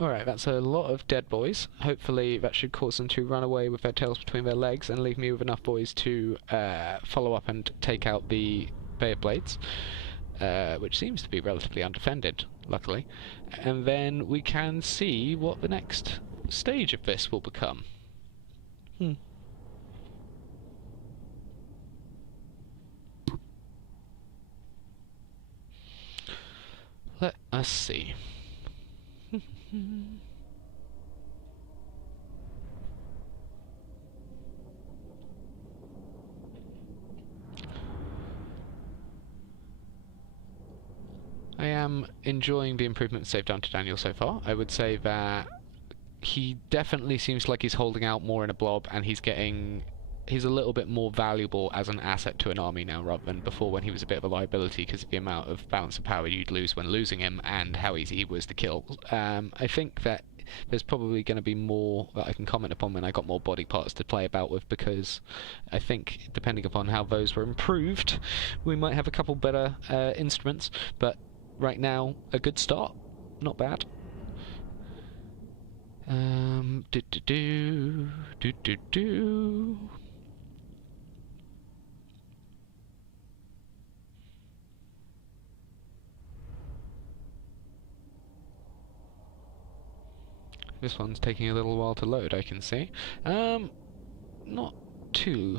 Alright, that's a lot of dead boys. Hopefully that should cause them to run away with their tails between their legs and leave me with enough boys to follow up and take out the Bay of Blades, which seems to be relatively undefended, luckily. And then we can see what the next stage of this will become. Let us see. I am enjoying the improvements they've done to Daniel so far. I would say that he definitely seems like he's holding out more in a blob, and he's a little bit more valuable as an asset to an army now rather than before, when he was a bit of a liability because of the amount of balance of power you'd lose when losing him and how easy he was to kill. I think that there's probably going to be more that I can comment upon when I got more body parts to play about with, because I think depending upon how those were improved, we might have a couple better instruments, but right now a good start, not bad. This one's taking a little while to load, I can see. Not too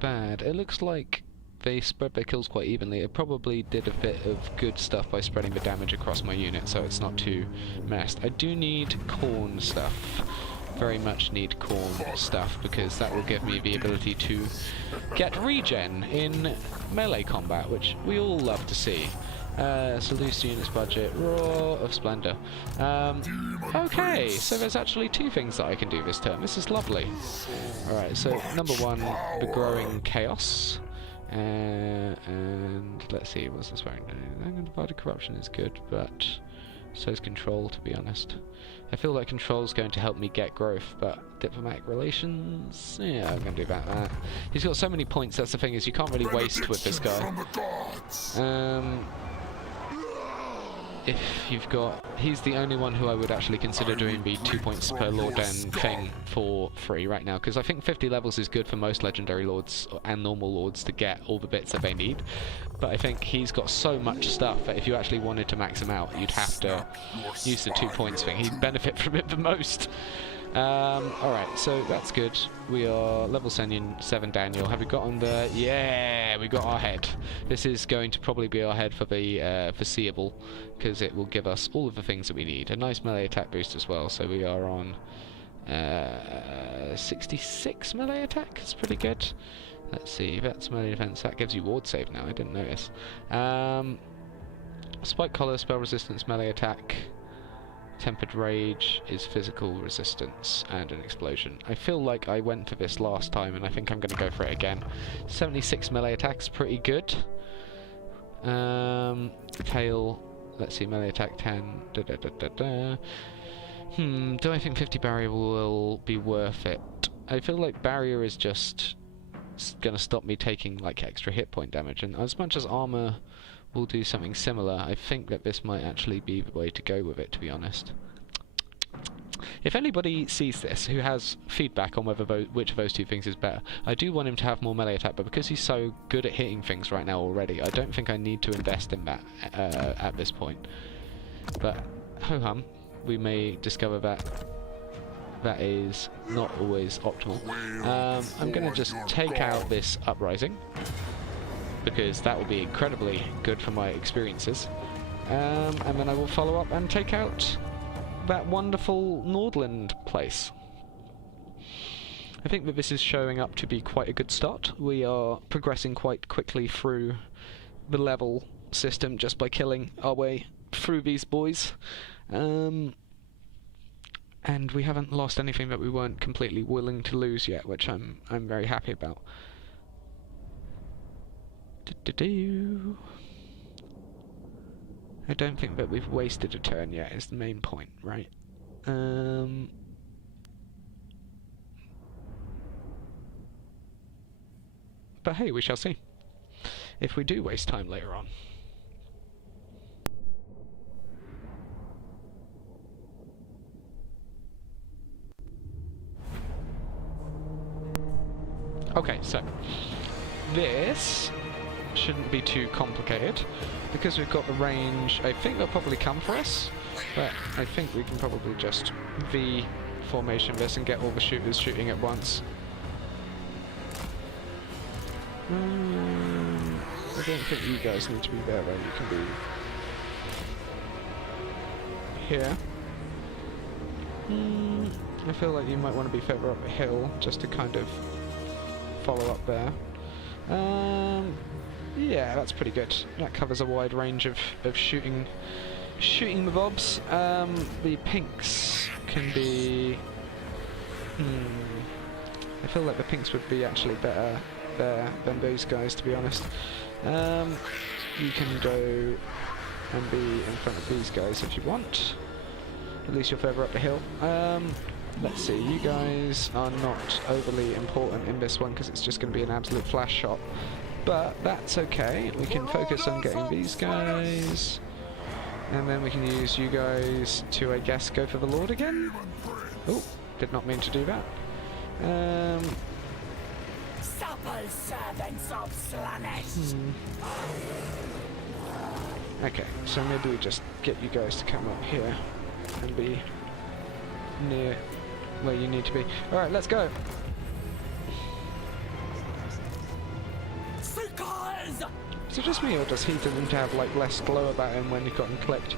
bad. It looks like they spread their kills quite evenly. It probably did a bit of good stuff by spreading the damage across my unit, so it's not too messed. I do need corn stuff. Very much need corn stuff, because that will give me the ability to get regen in melee combat, which we all love to see. So loose units budget, Roar of Splendor. Okay, so there's actually two things that I can do this turn. This is lovely. Alright, so number one, the Growing Chaos. And let's see, what's this wearing? Divided Corruption is good, but So is control, to be honest. I feel like control's going to help me get growth, but diplomatic relations, yeah, I'm going to do about that. He's got so many points, that's the thing, is you can't really waste with this guy. If you've got... He's the only one who I would actually consider doing the 2 points per Lord Den thing for free right now, because I think 50 levels is good for most Legendary Lords and normal Lords to get all the bits that they need. But I think he's got so much stuff that if you actually wanted to max him out, you'd have to use the 2 points thing. He'd benefit from it the most. Alright, so that's good. We are level 7 Daniel. Have we got on the... Yeah, we got our head. This is going to probably be our head for the foreseeable, because it will give us all of the things that we need. A nice melee attack boost as well, so we are on 66 melee attack. That's pretty good. Let's see, that's melee defense. That gives you ward save now, I didn't notice. Spike collar, spell resistance, melee attack. Tempered Rage is physical resistance and an explosion. I feel like I went for this last time and I think I'm going to go for it again. 76 melee attack's pretty good. Tail, let's see, melee attack 10. Do I think 50 barrier will be worth it? I feel like barrier is just going to stop me taking like extra hit point damage, and as much as armor will do something similar, I think that this might actually be the way to go with it, to be honest. If anybody sees this who has feedback on whether which of those two things is better, I do want him to have more melee attack, but because he's so good at hitting things right now already, I don't think I need to invest in that at this point. But ho-hum, we may discover that that is not always optimal. I'm going to just take out this Uprising, because that will be incredibly good for my experiences. And then I will follow up and take out that wonderful Nordland place. I think that this is showing up to be quite a good start. We are progressing quite quickly through the level system just by killing our way through these boys. And we haven't lost anything that we weren't completely willing to lose yet, which I'm very happy about. I don't think that we've wasted a turn yet, is the main point, right? But hey, we shall see if we do waste time later on. Okay, so this shouldn't be too complicated because we've got the range. I think they'll probably come for us, but I think we can probably just V formation this and get all the shooters shooting at once. I don't think you guys need to be there though, you can be here. I feel like you might want to be further up the hill just to kind of follow up there. Yeah, that's pretty good. That covers a wide range of shooting the bobs. The pinks can be... I feel like the pinks would be actually better there than those guys, to be honest. You can go and be in front of these guys if you want. At least you're further up the hill. Let's see, you guys are not overly important in this one because it's just going to be an absolute flash shot. But that's okay, we can focus on getting these guys. And then we can use you guys to, I guess, go for the Lord again? Oh, did not mean to do that. Supple servants of Slaanesh. Okay, so maybe we just get you guys to come up here and be near where you need to be. Alright, let's go! Is it just me, or does he tend to have like less glow about him when you've gotten clicked?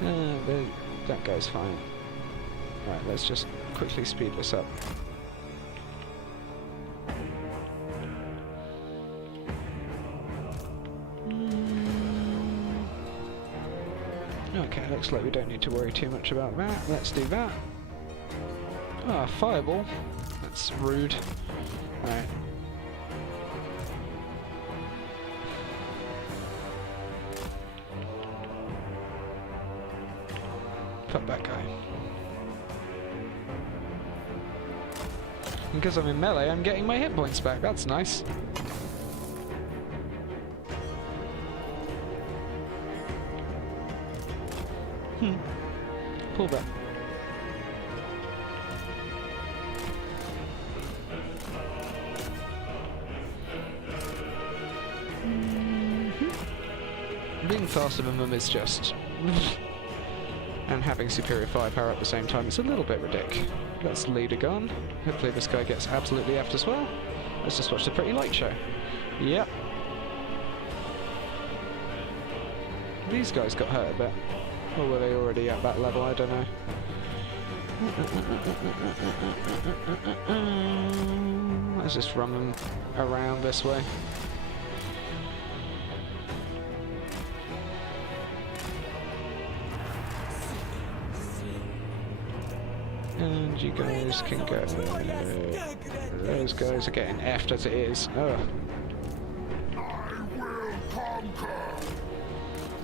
That guy's fine. Right, let's just quickly speed this up. Okay, looks like we don't need to worry too much about that. Let's do that. Ah, fireball. That's rude. Alright. Fuck that guy. And because I'm in melee, I'm getting my hit points back. That's nice. Pull back. Being faster than them is just... and having superior firepower at the same time, it's a little bit ridiculous. Let's lead a gun. Hopefully this guy gets absolutely effed as well. Let's just watch the pretty light show. Yep. These guys got hurt a bit. Or were they already at that level? I don't know. Let's just run them around this way. And you guys can go. Those guys are getting effed as it is. Oh. I will conquer,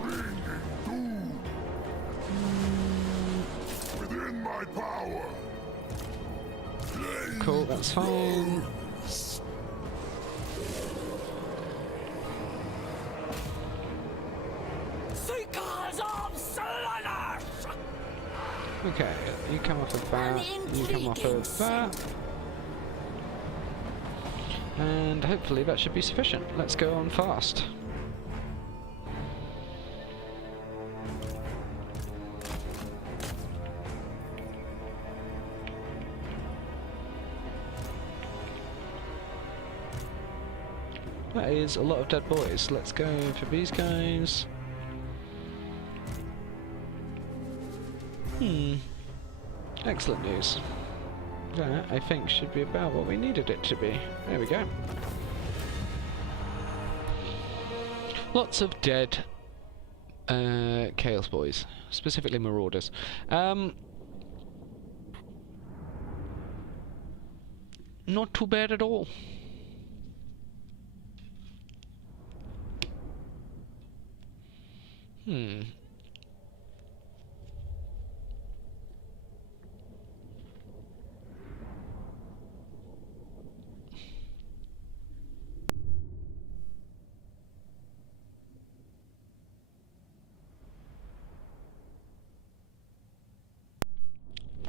bringing doom within my power. Cool, that's fine. Seekers of Slaanesh! Okay, you come off of that, you come off of that. And hopefully that should be sufficient. Let's go on fast. That is a lot of dead boys. Let's go for these guys. Excellent news. That, I think, should be about what we needed it to be. There we go. Lots of dead Chaosbois, specifically Marauders. Not too bad at all.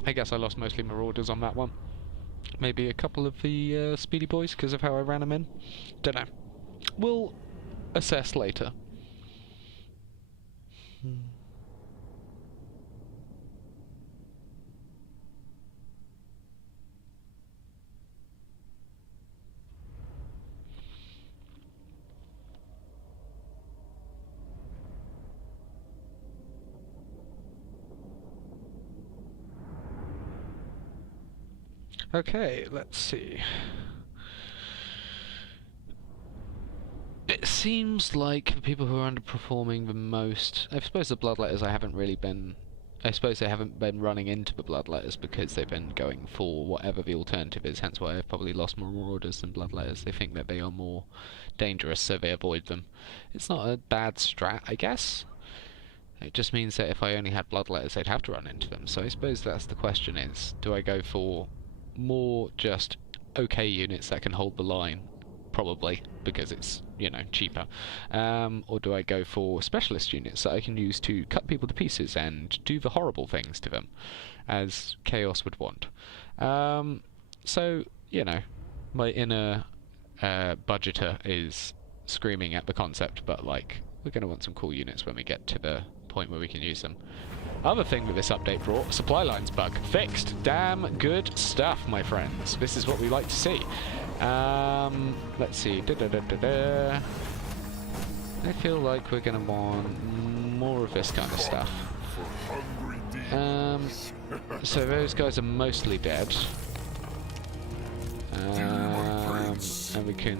I guess I lost mostly Marauders on that one. Maybe a couple of the Speedy Boys because of how I ran them in. Don't know. We'll assess later. Okay, let's see. It seems like the people who are underperforming the most... I suppose the Bloodletters I haven't been running into the Bloodletters because they've been going for whatever the alternative is, hence why I've probably lost more Marauders than Bloodletters. They think that they are more dangerous, so they avoid them. It's not a bad strat, I guess. It just means that if I only had Bloodletters, they'd have to run into them. So I suppose that's the question is, do I go for more just okay units that can hold the line? Probably, because it's, you know, cheaper. Or do I go for specialist units that I can use to cut people to pieces and do the horrible things to them, as Chaos would want? So, you know, my inner budgeter is screaming at the concept, but, like, we're going to want some cool units when we get to the point where we can use them. Other thing that this update brought, supply lines bug. Fixed. Damn good stuff, my friends. This is what we like to see. Let's see. I feel like we're going to want more of this kind of stuff. So those guys are mostly dead. And we can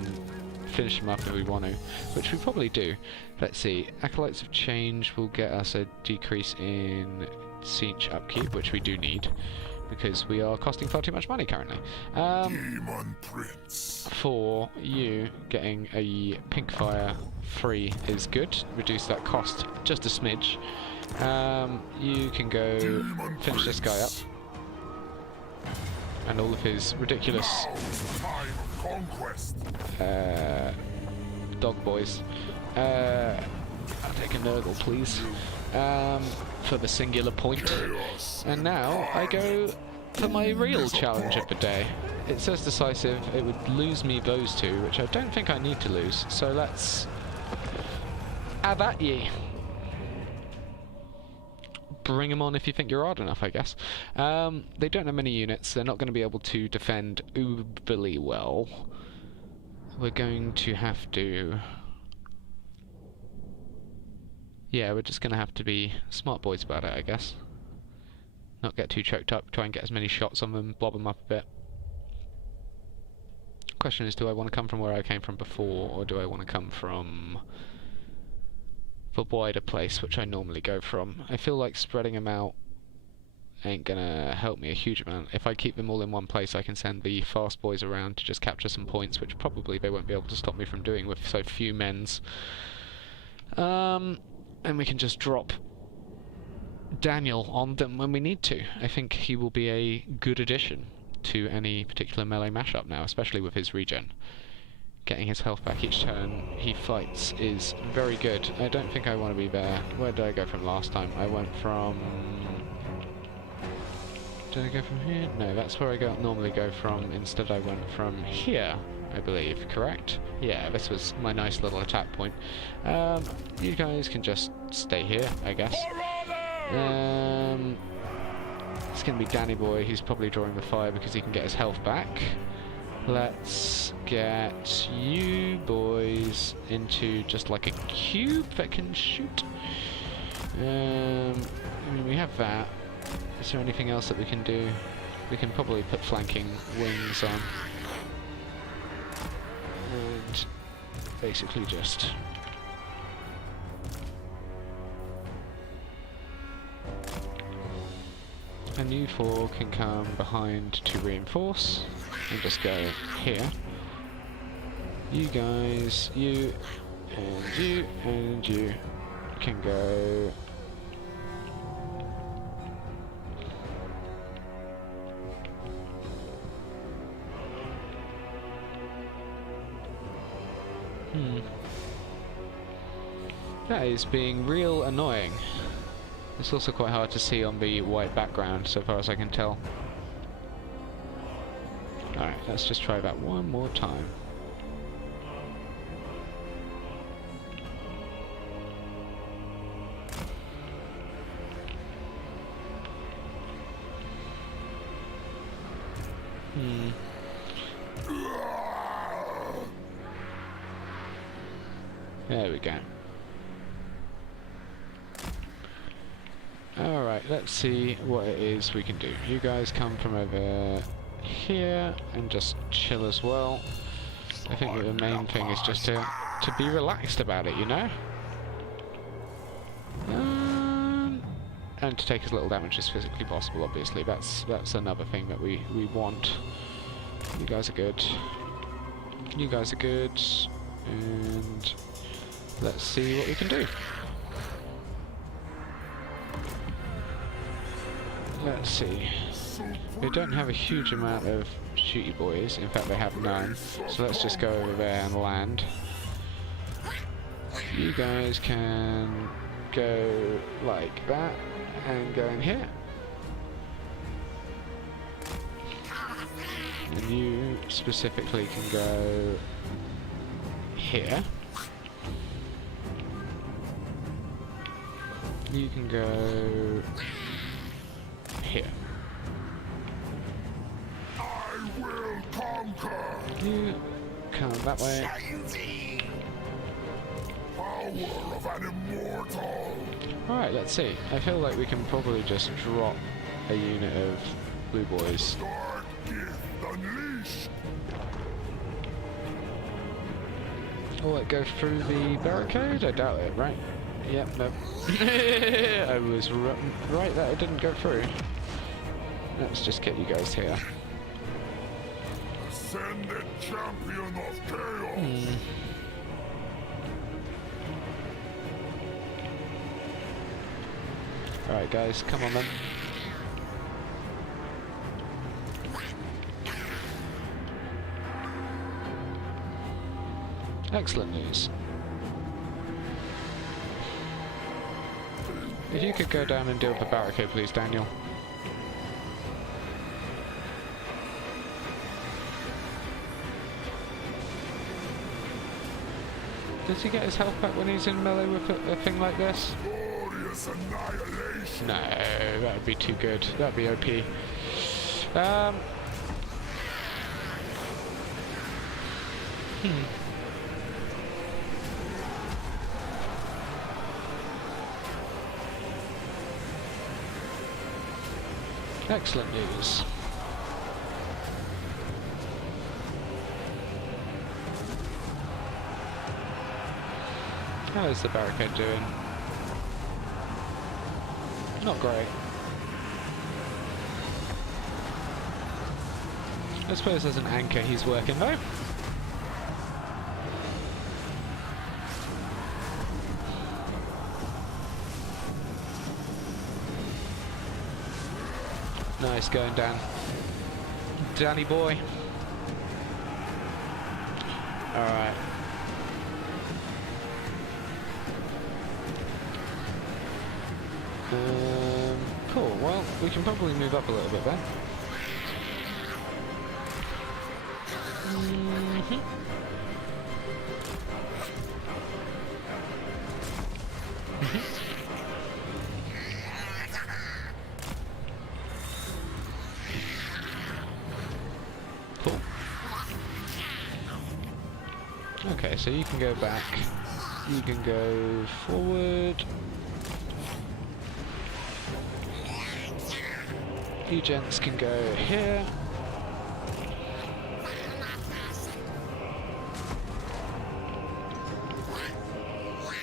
finish them up if we want to, which we probably do. Let's see. Acolytes of Change will get us a decrease in siege upkeep, which we do need, because we are costing far too much money currently. Demon Prince. For you, getting a pink fire free is good. Reduce that cost just a smidge. You can go finish this guy up. And all of his ridiculous dog boys. I'll take a Nurgle, please. For the singular point. And now I go for my real challenge of the day. It says decisive. It would lose me those two, which I don't think I need to lose. So let's have at ye. Bring them on if you think you're hard enough, I guess. They don't have many units. They're not going to be able to defend uberly well. We're going to have to... Yeah, we're just going to have to be smart boys about it, I guess. Not get too choked up, try and get as many shots on them, blob them up a bit. Question is, do I want to come from where I came from before, or do I want to come from the wider place, which I normally go from? I feel like spreading them out ain't gonna help me a huge amount. If I keep them all in one place, I can send the fast boys around to just capture some points, which probably they won't be able to stop me from doing with so few men's. And we can just drop Daniel on them when we need to. I think he will be a good addition to any particular melee mashup now, especially with his regen. Getting his health back each turn he fights is very good. I don't think I want to be there. Where did I go from last time? I went from... Did I go from here? No, that's where I normally go from. Instead I went from here, I believe, correct? Yeah, this was my nice little attack point. You guys can just stay here, I guess. It's going to be Danny Boy. He's probably drawing the fire because he can get his health back. Let's get you boys into just like a cube that can shoot. I mean, we have that. Is there anything else that we can do? We can probably put flanking wings on. And basically just... And you four can come behind to reinforce, and just go here. You guys, you and you can go... That is being real annoying. It's also quite hard to see on the white background, so far as I can tell. Alright, let's just try that one more time. There we go. Alright, let's see what it is we can do. You guys come from over here and just chill as well. I think that the main thing is just to be relaxed about it, you know? And to take as little damage as physically possible, obviously. That's another thing that we want. You guys are good. You guys are good. And let's see what we can do. Let's see. They don't have a huge amount of shooty boys. In fact, they have none. So let's just go over there and land. You guys can go like that and go in here. And you specifically can go here. You can go here. I will conquer. You come that way. Power of an immortal. Alright, let's see. I feel like we can probably just drop a unit of blue boys. Dark gift unleashed. Will it go through the barricade? I doubt it, right? Yep, no. I was right that it didn't go through. Let's just get you guys here. Ascended champion of chaos. Alright guys, come on then. Excellent news. If you could go down and deal with the barricade, please, Daniel. Does he get his health back when he's in melee with a thing like this? Glorious annihilation. No, that would be too good. That would be OP. Excellent news. How is the barricade doing? Not great. I suppose as an anchor he's working though. Nice going, Dan. Danny boy. Alright. Cool, well, we can probably move up a little bit then. Cool. Okay, so you can go back, you can go forward. You gents can go here.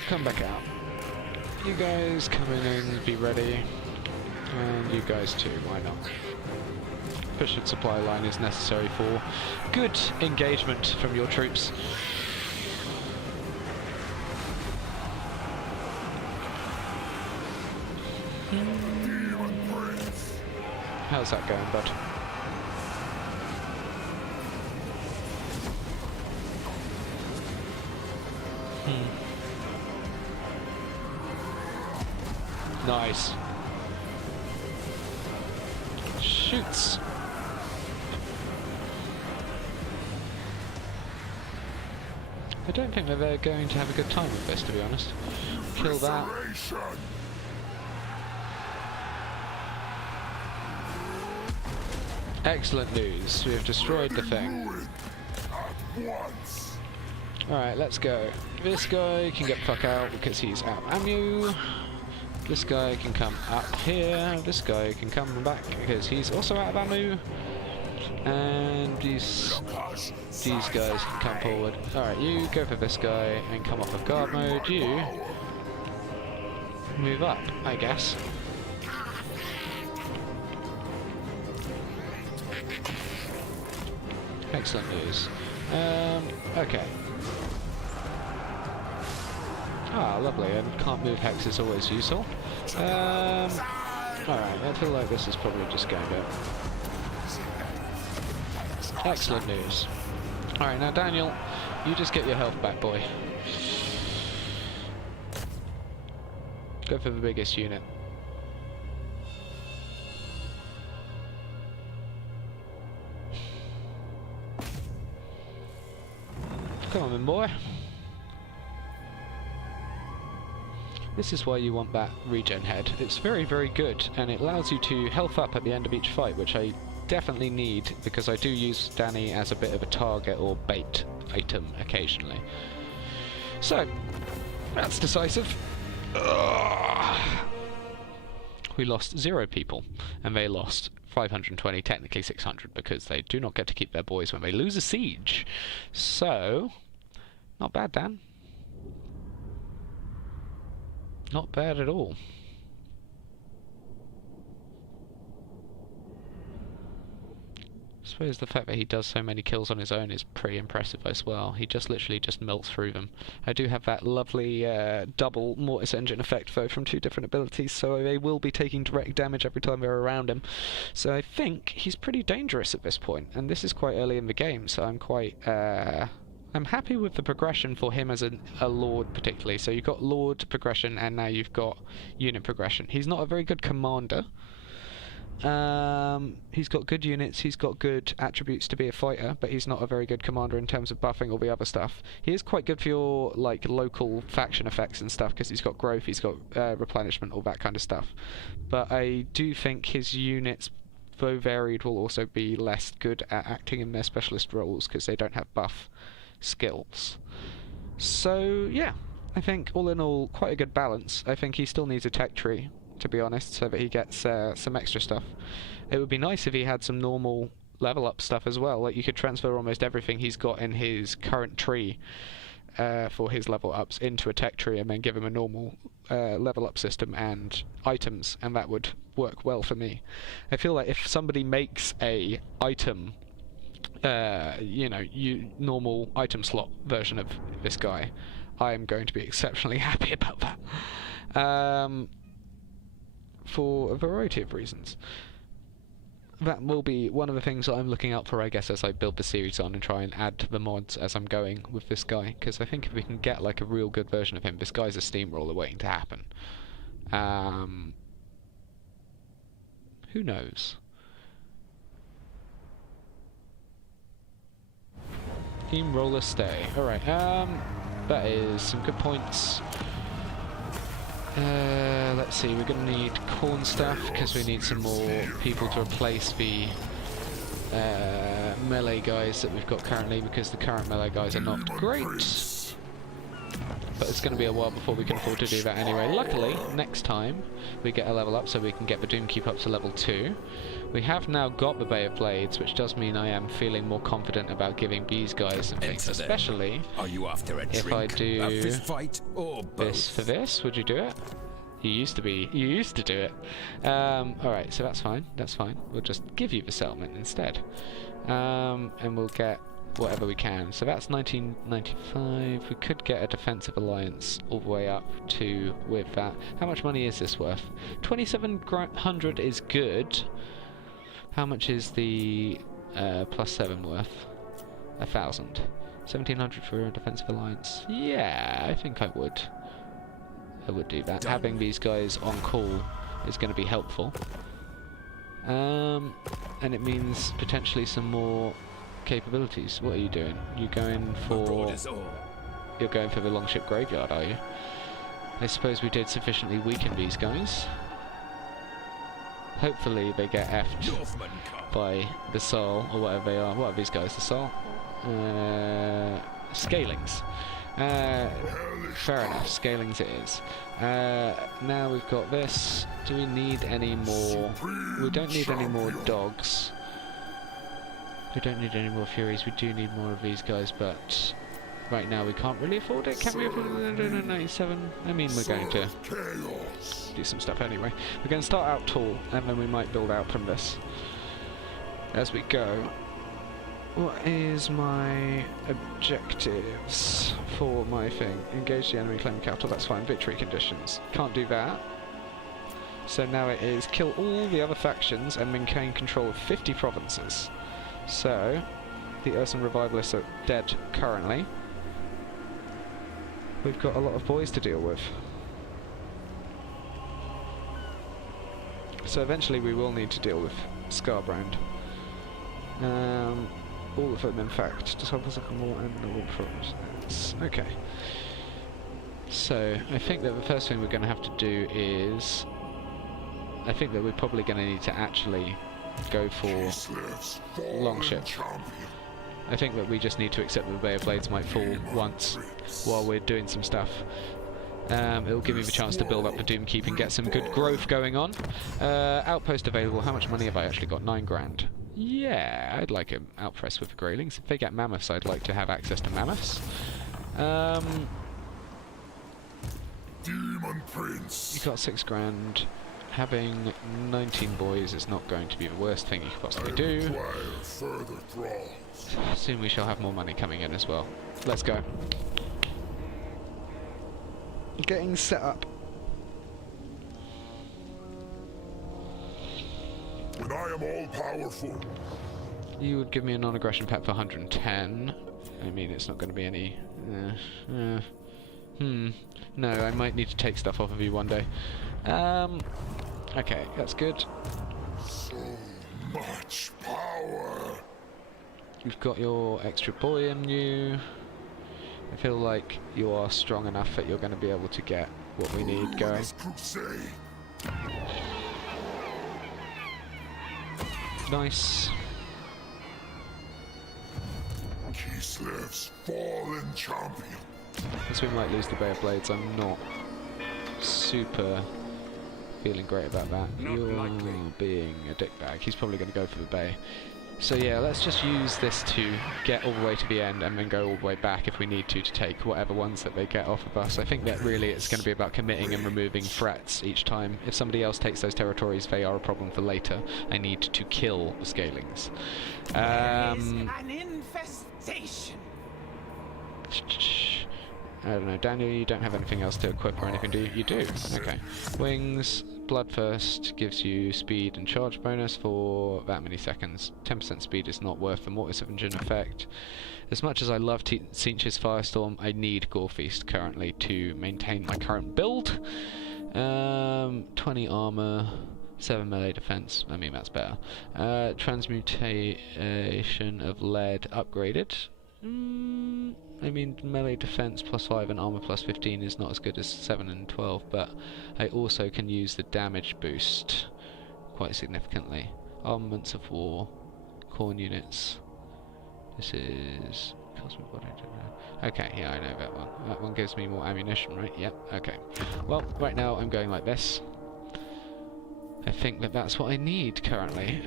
Come back out. You guys come in and be ready. And you guys too, why not? Push supply line is necessary for good engagement from your troops. How's that going, bud? Nice. Shoots. I don't think they're going to have a good time with this, to be honest. Kill that. Excellent news. We have destroyed the thing. Alright, let's go. This guy can get the fuck out because he's out of ammo. This guy can come up here. This guy can come back because he's also out of ammo. And these guys can come forward. Alright, you go for this guy and come off of guard mode. You move up, I guess. Excellent news. Okay. Ah, lovely, and can't move hex is always useful. Alright, I feel like this is probably just going to... Excellent news. Alright, now Daniel, you just get your health back, boy. Go for the biggest unit. Come on then, boy. This is why you want that regen head. It's very, very good, and it allows you to health up at the end of each fight, which I definitely need, because I do use Danny as a bit of a target or bait item occasionally. So, that's decisive. We lost 0 people, and they lost 520, technically 600, because they do not get to keep their boys when they lose a siege. So, not bad, Dan. Not bad at all. suppose the fact that he does so many kills on his own is pretty impressive as well. He just literally just melts through them. I do have that lovely double Mortis Engine effect though from 2 different abilities, so they will be taking direct damage every time they're around him. So I think he's pretty dangerous at this point, and this is quite early in the game, so I'm quite... I'm happy with the progression for him as a Lord particularly. So you've got Lord progression and now you've got unit progression. He's not a very good commander. He's got good units, he's got good attributes to be a fighter, but he's not a very good commander in terms of buffing all the other stuff. He is quite good for your like local faction effects and stuff because he's got growth, he's got replenishment, all that kind of stuff. But I do think his units, though varied, will also be less good at acting in their specialist roles because they don't have buff skills. So yeah, I think all in all quite a good balance. I think he still needs a tech tree, to be honest, so that he gets some extra stuff. It would be nice if he had some normal level up stuff as well, like you could transfer almost everything he's got in his current tree for his level ups into a tech tree and then give him a normal level up system and items, and that would work well for me. I feel like if somebody makes a item you know, normal item slot version of this guy, I am going to be exceptionally happy about that. For a variety of reasons. That will be one of the things that I'm looking out for, I guess, as I build the series on and try and add the mods as I'm going with this guy, because I think if we can get like a real good version of him, this guy's a steamroller waiting to happen. Who knows? Steamroller stay. Alright, that is some good points. Let's see, we're going to need corn stuff because we need some more people to replace the melee guys that we've got currently, because the current melee guys are not great. But it's going to be a while before we can afford to do that anyway. Luckily, next time we get a level up so we can get the Doomkeep up to level 2. We have now got the Bay of Blades, which does mean I am feeling more confident about giving these guys some things, especially Are you after a if drink, I do a fist fight, or this for this. Would you do it? You used to do it. Alright, so that's fine, We'll just give you the settlement instead. And we'll get whatever we can. So that's 1995. We could get a defensive alliance all the way up to with that. How much money is this worth? 2,700 is good. How much is the +7 worth? 1,000. 1,700 for a defensive alliance. Yeah, I think I would do that. Having these guys on call is going to be helpful. And it means potentially some more capabilities. What are you doing? You're going for the Longship Graveyard, are you? I suppose we did sufficiently weaken these guys. Hopefully they get effed by the Soul, or whatever they are. What are these guys? The Soul? Scalings. Fair enough, Scalings it is. Now we've got this. Do we need any more? We don't need any more dogs. We don't need any more Furies. We do need more of these guys, but right now we can't really afford it. Can we afford it? 97? I mean, we're going to do some stuff anyway. We're going to start out tall, and then we might build out from this as we go. What is my objectives for my thing? Engage the enemy, claim capital, that's fine. Victory conditions. Can't do that. So now it is kill all the other factions and maintain control of 50 provinces. So, the Urson Revivalists are dead currently. We've got a lot of boys to deal with. So eventually we will need to deal with Scarbrand. All of them, in fact. Just help us look more and the wood provinces. Okay. So, I think that the first thing we're going to have to do is... I think that we're probably going to need to actually go for Longship. I think that we just need to accept that the Bay of Blades might fall once while we're doing some stuff. It'll give me the chance to build up the Doomkeep and get some good growth going on. Outpost available. How much money have I actually got? 9 grand. Yeah, I'd like an outpress with the Greylings. If they get mammoths, I'd like to have access to mammoths. Demon Prince. You got 6 grand. having 19 boys is not going to be the worst thing you could possibly I do. require further draws. Soon we shall have more money coming in as well. Let's go. Getting set up. When I am all powerful, You would give me a non-aggression pact for 110. I mean, it's not going to be any... No, I might need to take stuff off of you one day. Okay, that's good. so much power. You've got your extra boy in you. I feel like you are strong enough that you're going to be able to get what we need going. This crusade. Nice. Kislev's fallen champion. As we might lose the Bay of Blades, I'm not super feeling great about that. You're being a dickbag. He's probably going to go for the Bay. So yeah, let's just use this to get all the way to the end and then go all the way back if we need to take whatever ones that they get off of us. I think that really it's going to be about committing and removing threats each time. If somebody else takes those territories, they are a problem for later. I need to kill the Scalings. There is an infestation. I don't know, Daniel, you don't have anything else to equip or anything, do you? You do? Okay. Wings, Bloodthirst gives you speed and charge bonus for that many seconds. 10% speed is not worth the Mortis of Engine effect. As much as I love Tzeentch's Firestorm, I need Gorefeast currently to maintain my current build. 20 armor, 7 melee defense, I mean that's better. Transmutation of lead upgraded. I mean, melee defense +5 and armor +15 is not as good as 7 and 12, but I also can use the damage boost quite significantly. Armaments of War, Corn units. This is... Okay, yeah, I know that one. That one gives me more ammunition, right? Yep, okay. Well, right now I'm going like this. I think that that's what I need currently.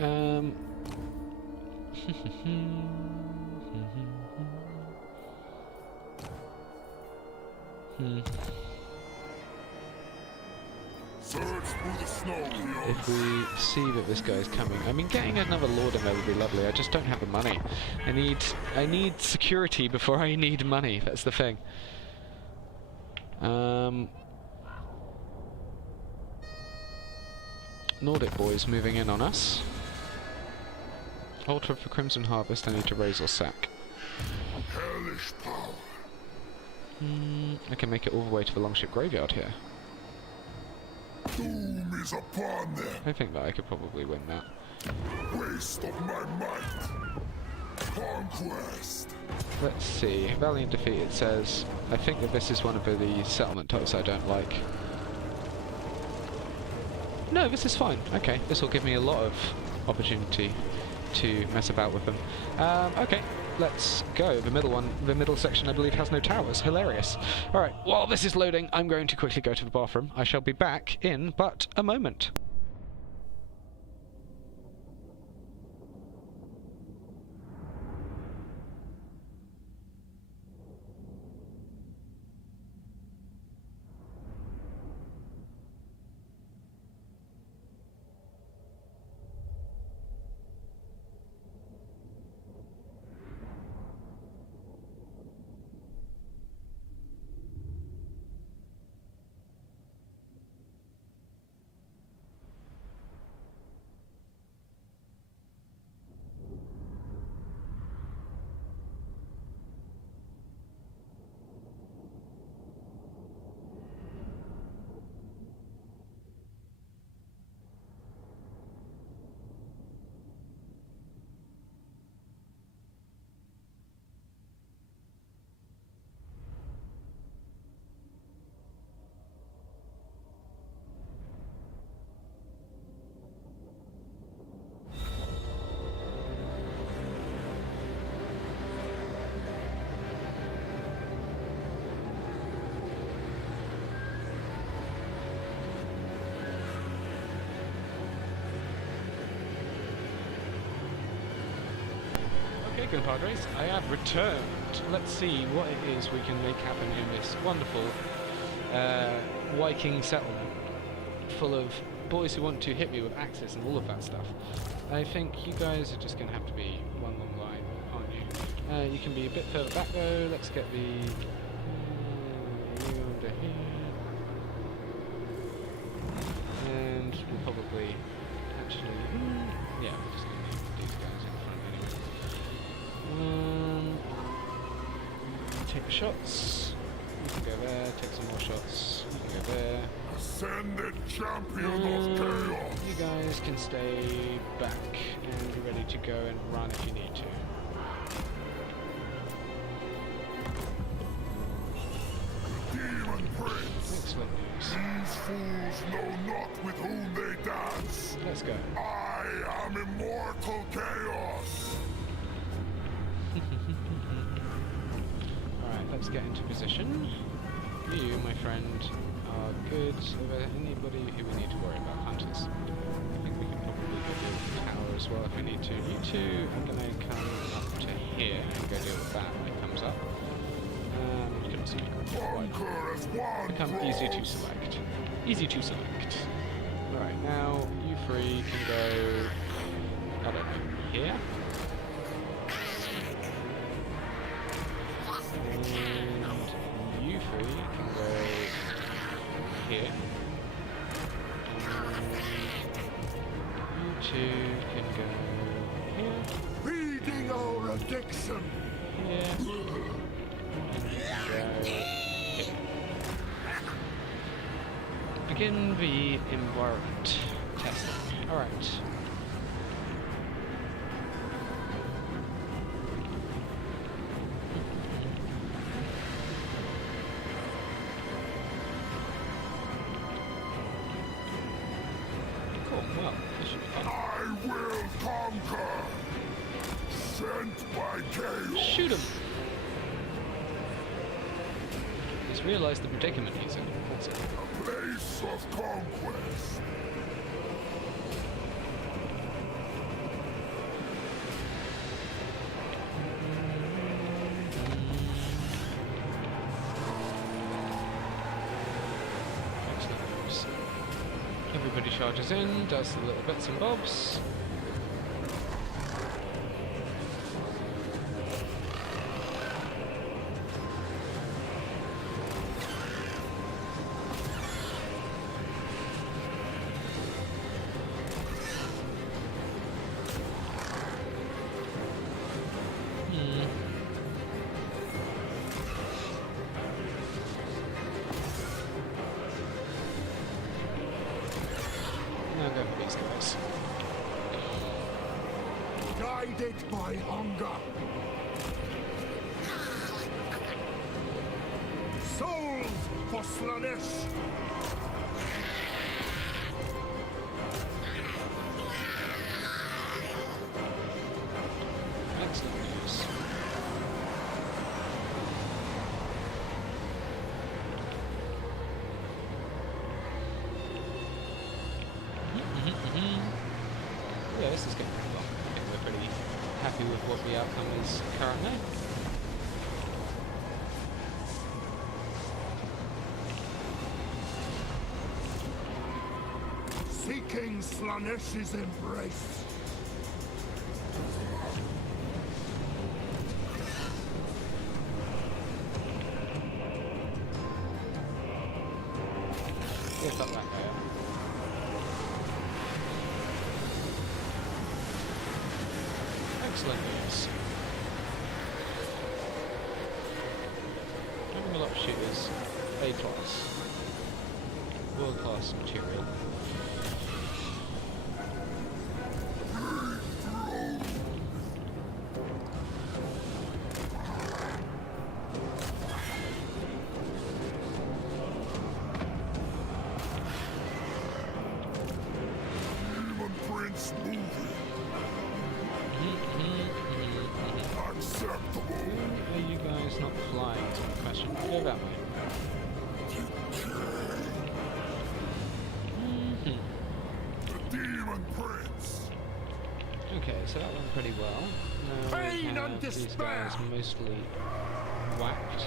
Surge through the snow, If we see that this guy's coming, I mean, getting another lord in there would be lovely. I just don't have the money. I need security before I need money. That's the thing. Nordic boys moving in on us. Altar of the Crimson Harvest. I need to raise or sack. hellish power. I can make it all the way to the Longship Graveyard here. Doom is upon them. I think that I could probably win that. Waste of my might. Conquest. Let's see. Valiant Defeated says, I think that this is one of the settlement types I don't like. No, this is fine. Okay, this will give me a lot of opportunity to mess about with them. Okay, let's go. The middle section I believe has no towers. Hilarious. Alright, while this is loading, I'm going to quickly go to the bathroom. I shall be back in but a moment. Okay, compadres, I have returned. Let's see what it is we can make happen in this wonderful Viking settlement full of boys who want to hit me with axes and all of that stuff. I think you guys are just going to have to be one long line, aren't you? You can be a bit further back though. Let's get the you under here, and we'll probably actually yeah, we're just going to leave these guys in front anyway. Take the shots. You can go there. Take some more shots. You can go there. Ascended champion of chaos! You guys can stay back and be ready to go and run if you need to. Demon Prince! Excellent news. These fools know not with whom they dance! Let's go. I am Immortal Chaos! Alright, let's get into position. You, my friend, are good. Over anybody who we need to worry about? Hunters. I think we can probably go deal with the tower as well if we need to. You two are going to come up to here and go deal with that when it comes up. You can also become easy to select. Easy to select. Alright, now you three can go, I don't know, here? And you three can go here. And you two can go here. Feeding our addiction! Here. And you can go here. Begin the environment testing. Alright. Cool, well, this should be fun. I will conquer! Sent by chaos! Shoot him! He's realised the predicament he's in. That's it. A place of conquest! Everybody charges in, does the little bits and bobs. Now go for these guys. Guided by hunger! Souls for Slanesh! Excellent news. Yeah, this is going pretty well. I think we're pretty happy with what the outcome is currently. Seeking Slanesh's embrace! Yeah, fuck that guy up. Excellent news. Having a lot of shooters. A class. World class material. Demon Prince moving! Acceptable! Are you guys not flying? Is my question. Go that way. The Demon Prince! Okay, so that went pretty well. Now we Pain have and these despair! guys mostly whacked.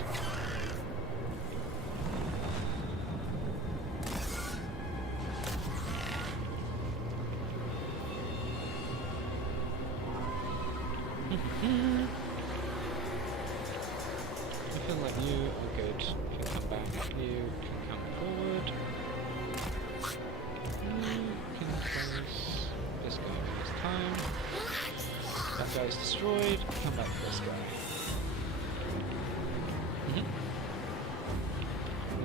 guy's destroyed. Come back to this guy.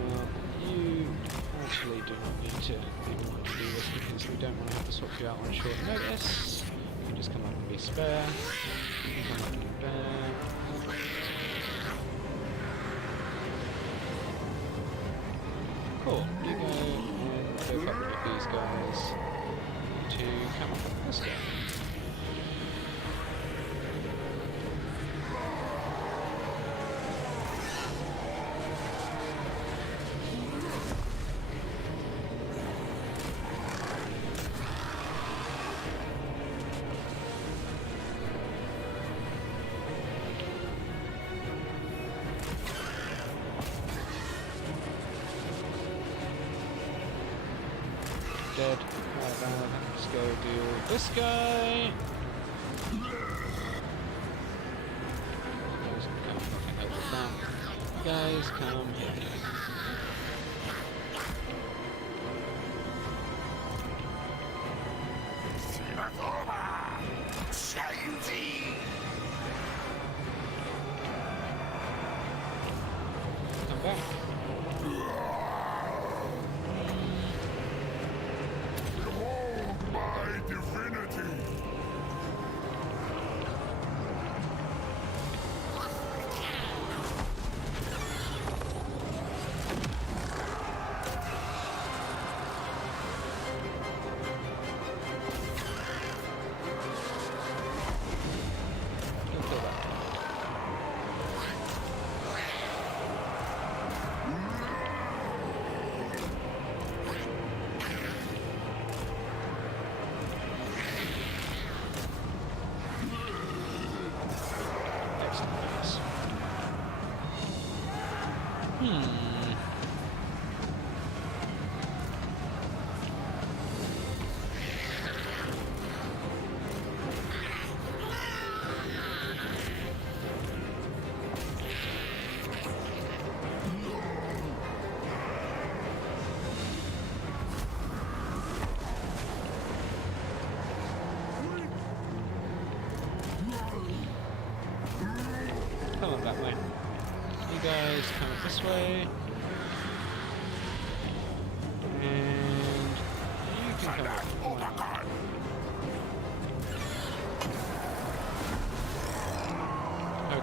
Now, you actually do not need to even want to do this because we don't want to have to swap you out on short notice. You can just come up and be spare. You can come up and be spare. Cool. You go and go fuck with these guys to come up with this guy. Dead. Let's go deal with this guy. Guys, come here. Come back. Come on that way. You guys come up this way. And you can come up.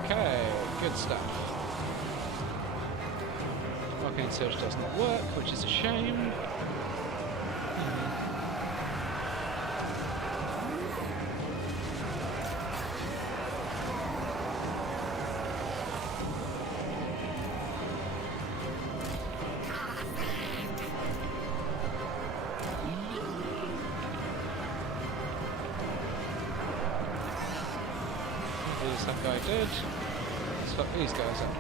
Okay, good stuff. Arcane Surge does not work, which is a shame. Is that guy dead? Let's fuck these guys up.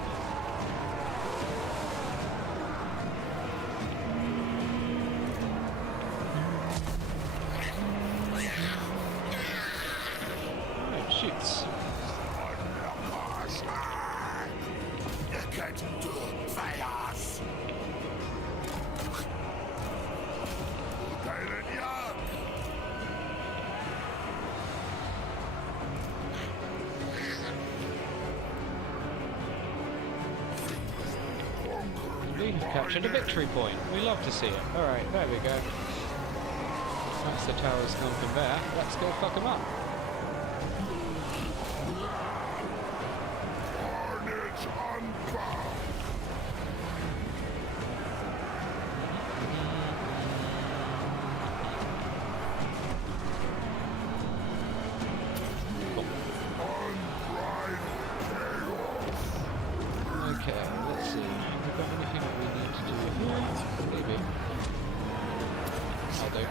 Oh, it shoots. We have captured a victory point. We love to see it. Alright, there we go. That's the towers gone from there. Let's go fuck them up. Okay, let's see. Have we got anything that we need to do here? Maybe. I'll do.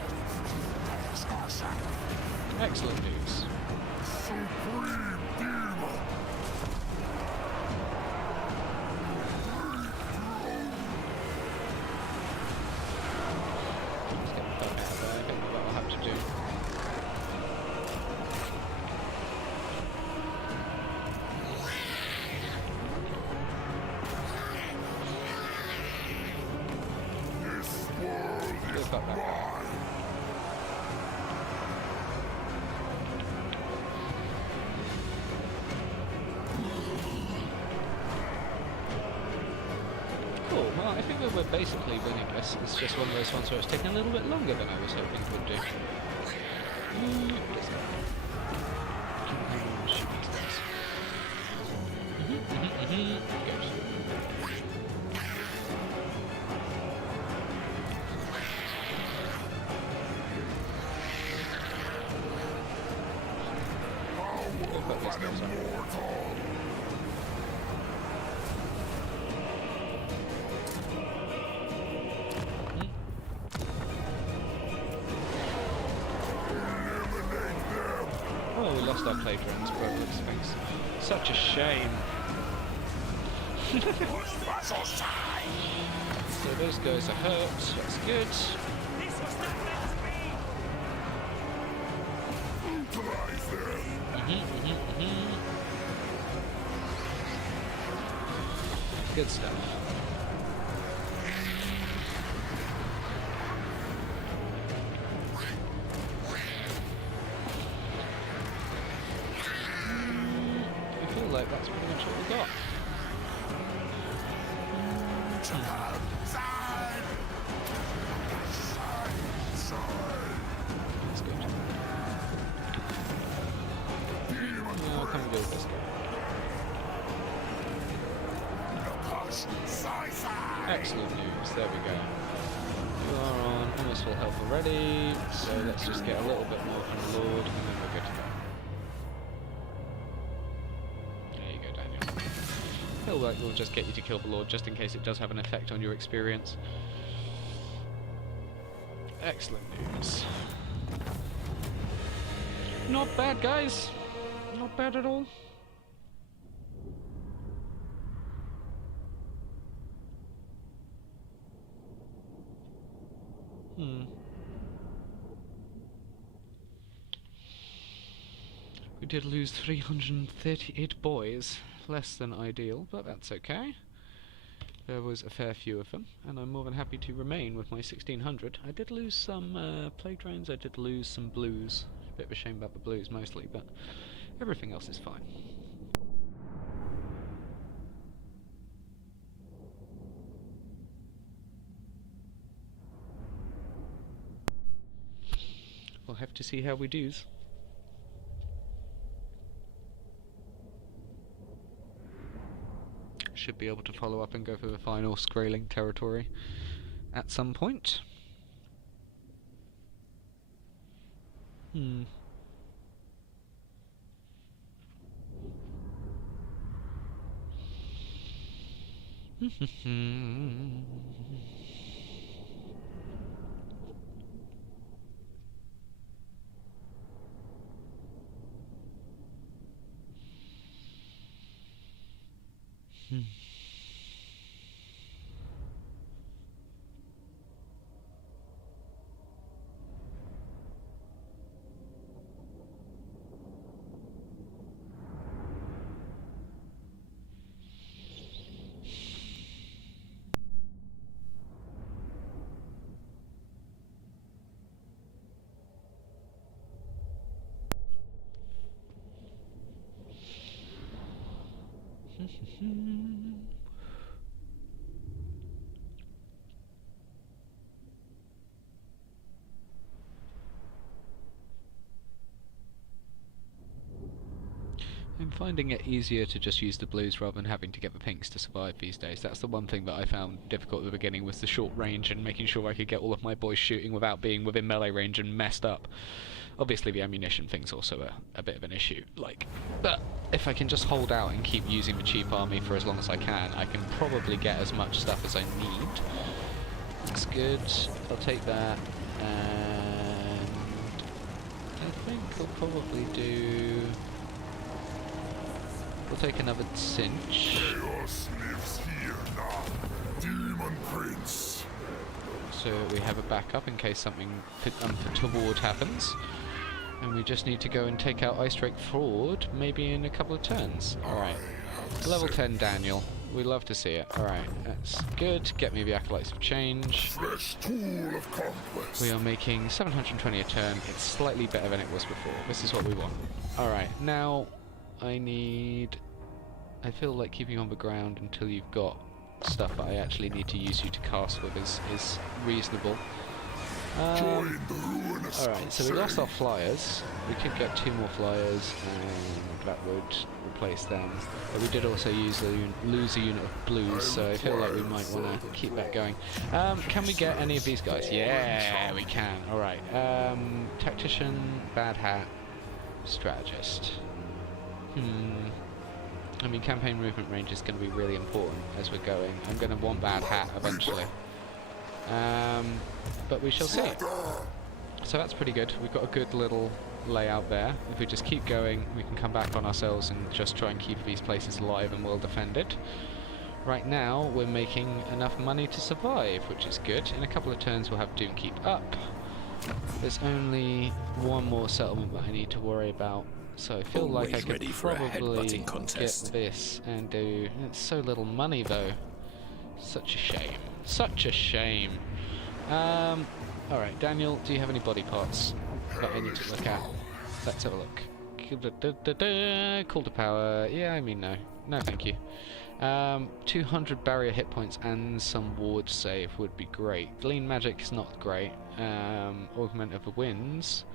Excellent news. Let's get the fuck out of there. I think what I'll have to do. Fuck that guy. feel we're basically winning this. It's just one of those ones where it's taking a little bit longer than I was hoping it would do. What is that? Shoot these guys. Good. We'll put these guys on. Oh, we lost our clay drones, but it looks thanks. Such a shame. So those guys are hurt, that's good. Good stuff. I feel like that's pretty much what we got. That's good. Now come and go with this guy. Excellent news, there we go. You are on almost full health already, so let's just get a little bit more from the Lord and then we're good to go. There you go, Daniel. I feel like we'll just get you to kill the Lord just in case it does have an effect on your experience. Excellent news. Not bad, guys. Not bad at all. We did lose 338 boys. Less than ideal, but that's okay. There was a fair few of them, and I'm more than happy to remain with my 1600. I did lose some plague drones, I did lose some blues. A bit of a shame about the blues mostly, but everything else is fine. We'll have to see how we do. Should be able to follow up and go for the final Skraeling territory at some point. I'm finding it easier to just use the blues rather than having to get the pinks to survive these days. That's the one thing that I found difficult at the beginning, was the short range and making sure I could get all of my boys shooting without being within melee range and messed up. Obviously the ammunition thing's also a bit of an issue, but if I can just hold out and keep using the cheap army for as long as I can probably get as much stuff as I need. Looks good, I'll take that, and I think I'll probably do... We'll take another cinch. Chaos lives here now, Demon Prince. So we have a backup in case something untoward happens. And we just need to go and take out Ice Drake Fraud, maybe in a couple of turns. Alright. Level 10 Daniel. We love to see it. Alright, that's good. Get me the Acolytes of Change. Fresh tool of conquest. We are making 720 a turn. It's slightly better than it was before. This is what we want. Alright, now I feel like keeping on the ground until you've got stuff that I actually need to use you to cast with is reasonable. Join the ruinous Alright, so we lost our flyers. We could get 2 more flyers and that would replace them. But we did also lose a unit of blues, so I feel like we might want to keep that going. Can we get any of these guys? Yeah, we can. Alright. Tactician, Bad Hat, Strategist. I mean, campaign movement range is going to be really important as we're going. I'm going to want Bad Hat eventually. But we shall see. So that's pretty good. We've got a good little layout there. If we just keep going, we can come back on ourselves and just try and keep these places alive and well defended. Right now, we're making enough money to survive, which is good. In a couple of turns, we'll have Doom Keep up. There's only one more settlement that I need to worry about. So I feel like I could probably get this and do... It's so little money though. Such a shame. Such a shame. Alright, Daniel, do you have any body parts that I need to look at? Let's have a look. Call to power. Yeah, I mean no. No thank you. 200 barrier hit points and some ward save would be great. Glean magic is not great. Augment of the winds.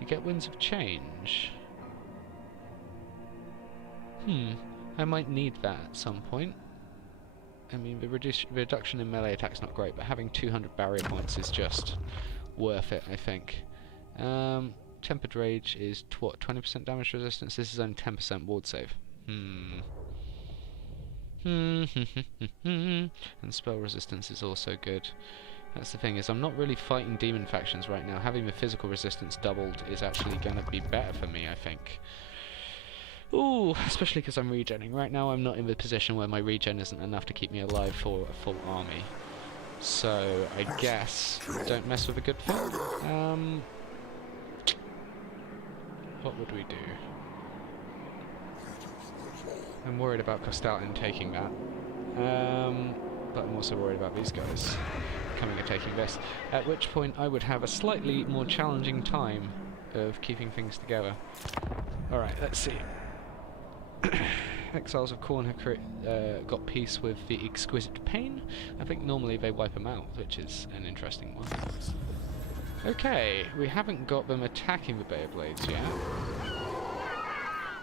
You get winds of change. I might need that at some point. I mean, the reduction in melee attack's not great, but having 200 barrier points is just worth it, I think. Tempered Rage is, what, 20% damage resistance? This is only 10% ward save. And spell resistance is also good. That's the thing, is I'm not really fighting demon factions right now. Having the physical resistance doubled is actually going to be better for me, I think. Ooh, especially because I'm regenning. Right now I'm not in the position where my regen isn't enough to keep me alive for a full army. So, I guess, don't mess with a good thing. What would we do? I'm worried about Costalin taking that. But I'm also worried about these guys coming and taking this. At which point I would have a slightly more challenging time of keeping things together. Alright, let's see. Exiles of Khorne have got peace with the Exquisite Pain. I think normally they wipe them out, which is an interesting one. Okay, we haven't got them attacking the Bearblades yet.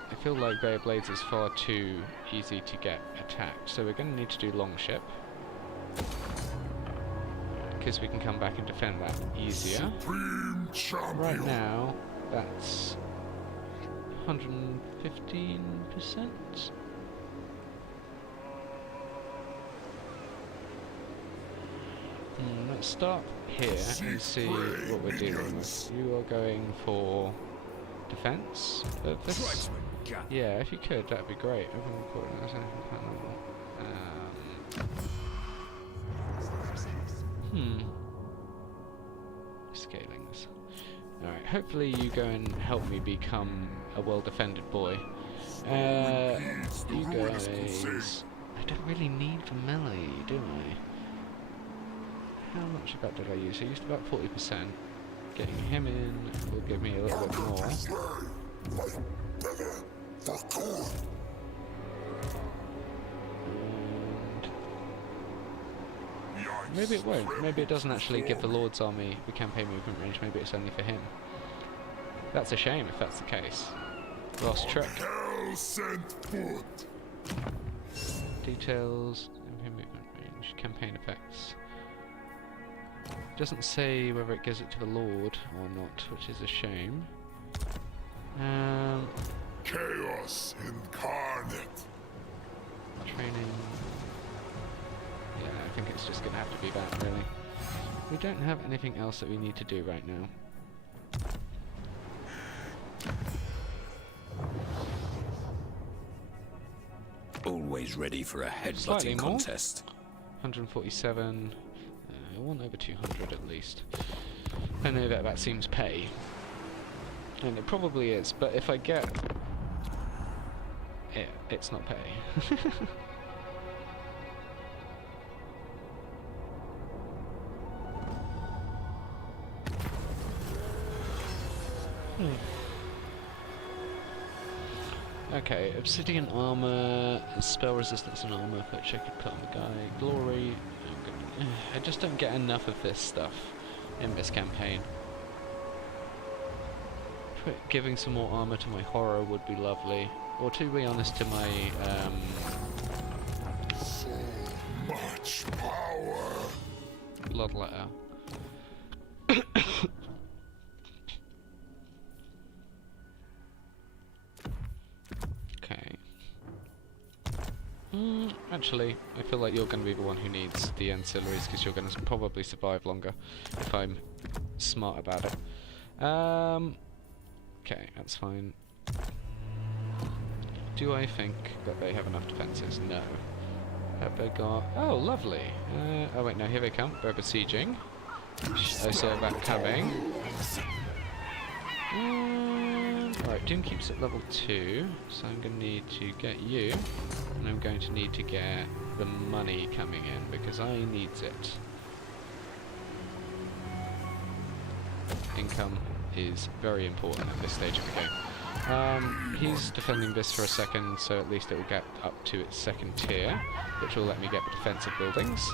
I feel like Bearblades is far too easy to get attacked, so we're going to need to do Longship. Because we can come back and defend that easier. Right now, that's 115%. Let's start here and see what we're dealing with. You are going for defense of this? Yeah, if you could, that'd be great. Scaling this. Alright, hopefully you go and help me become a well-defended boy. You guys... I don't really need the melee, do I? How much of that did I use? I used about 40%. Getting him in will give me a little bit more. And maybe it won't. Maybe it doesn't actually give the Lord's army the campaign movement range. Maybe it's only for him. That's a shame if that's the case. Lost trick. Details, campaign movement range, campaign effects. Doesn't say whether it gives it to the Lord or not, which is a shame. Chaos incarnate. Training. Yeah, I think it's just going to have to be that, really. We don't have anything else that we need to do right now. Always ready for a headbutting contest. 147. I want over 200 at least. I know that seems pay. And it probably is, but if I get it, it's not pay. Okay, obsidian armor, spell resistance and armor, but I could put on the guy. Glory. I just don't get enough of this stuff in this campaign. Giving some more armor to my horror would be lovely, or to be honest, to my So much power. bloodletter. Okay. Actually, I feel like you're going to be the one who needs the ancillaries because you're going to probably survive longer if I'm smart about it. Okay, that's fine. Do I think that they have enough defences? No. Have they got... Oh, lovely. Oh wait, no, here they come. They're besieging. I saw that coming. Alright, Doom keeps at level 2, so I'm going to need to get you, and I'm going to need to get the money coming in, because I needs it. Income is very important at this stage of the game. He's defending this for a second, so at least it will get up to its second tier, which will let me get the defensive buildings.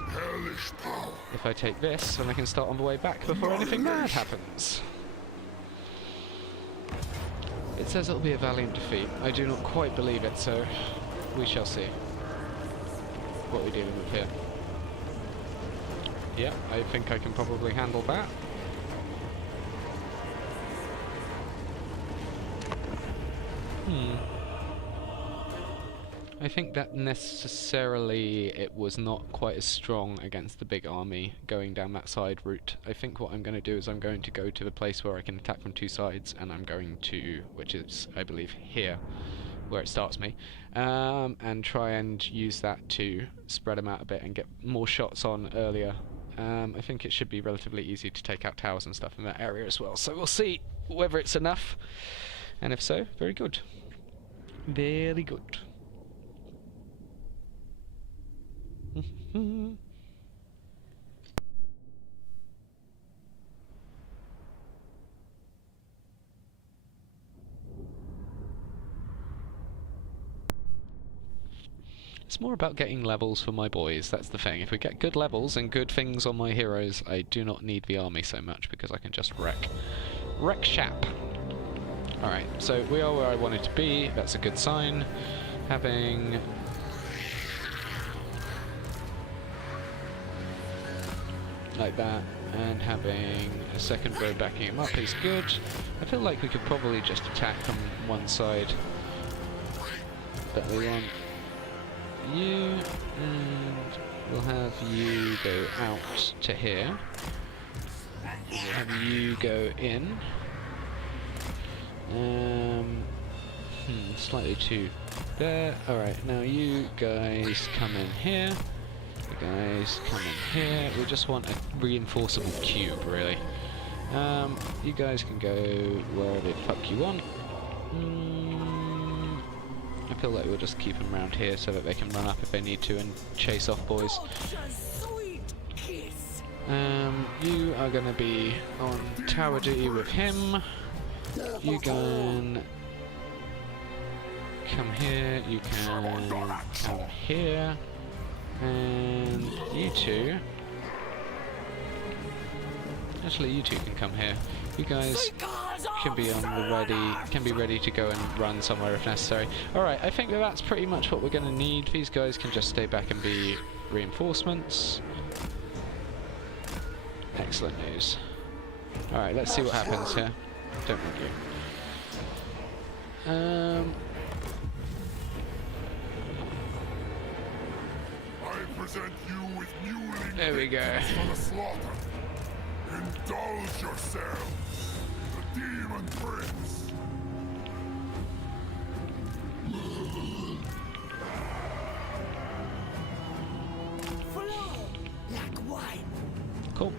If I take this, then I can start on the way back before anything bad happens. It says it'll be a valiant defeat. I do not quite believe it, so we shall see what we're dealing with here. Yeah, I think I can probably handle that. I think that necessarily it was not quite as strong against the big army going down that side route. I think what I'm going to do is I'm going to go to the place where I can attack from two sides, and I'm going to, which is I believe here, where it starts me, and try and use that to spread them out a bit and get more shots on earlier. I think it should be relatively easy to take out towers and stuff in that area as well, so we'll see whether it's enough, and if so, very good. Very good. It's more about getting levels for my boys, that's the thing. If we get good levels and good things on my heroes, I do not need the army so much because I can just wreck shop. Alright, so we are where I wanted to be, that's a good sign. Having... like that, and having a second row backing him up is good. I feel like we could probably just attack from one side, but we want you, and we'll have you go out to here. We'll have you go in. Slightly too there. Alright, now you guys come in here. You guys come in here. We just want a reinforceable cube, really. You guys can go where the fuck you want. I feel like we'll just keep them around here so that they can run up if they need to and chase off boys. You are going to be on Tower D with him. You can come here, you can come here, and you two... actually, you two can come here. You guys can be on the ready to go and run somewhere if necessary. Alright, I think that's pretty much what we're going to need. These guys can just stay back and be reinforcements. Excellent news. Alright, let's see what happens here. Don't want you. I present you with mewling There we go. for the slaughter. Indulge yourselves, the demon prince. Flow like wine. Cool.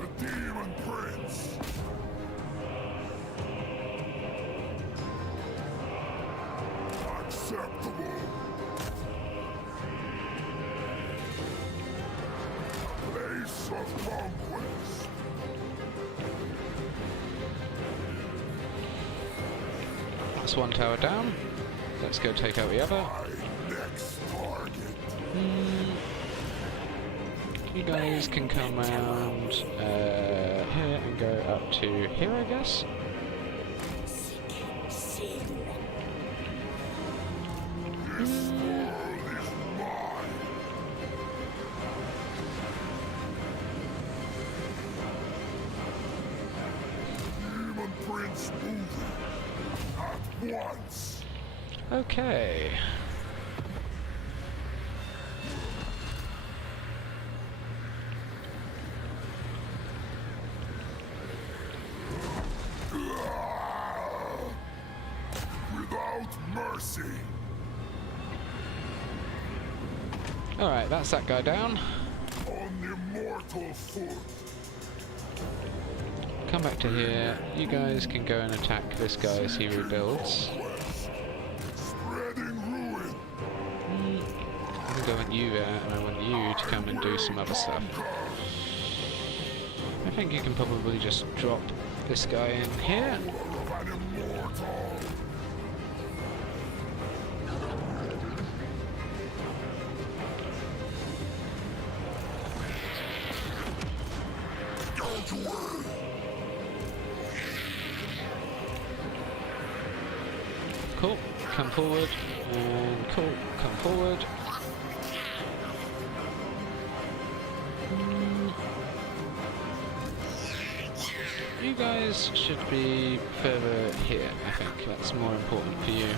The demon prince. Acceptable. Place of conquest. That's one tower down. Let's go take out the other. Next target. You guys can come round here and go up to here, I guess. Demon Prince moving at once. Okay. Without mercy. Alright, that's that guy down. On immortal foot. Come back to here. You guys can go and attack this guy as he rebuilds. Spreading ruin. I think I want you there, and I want you to come and do some other stuff. I think you can probably just drop this guy in here. Of an immortal. Out away. Cool. Come forward. And cool. Come forward. You guys should be further here, I think. That's more important for you.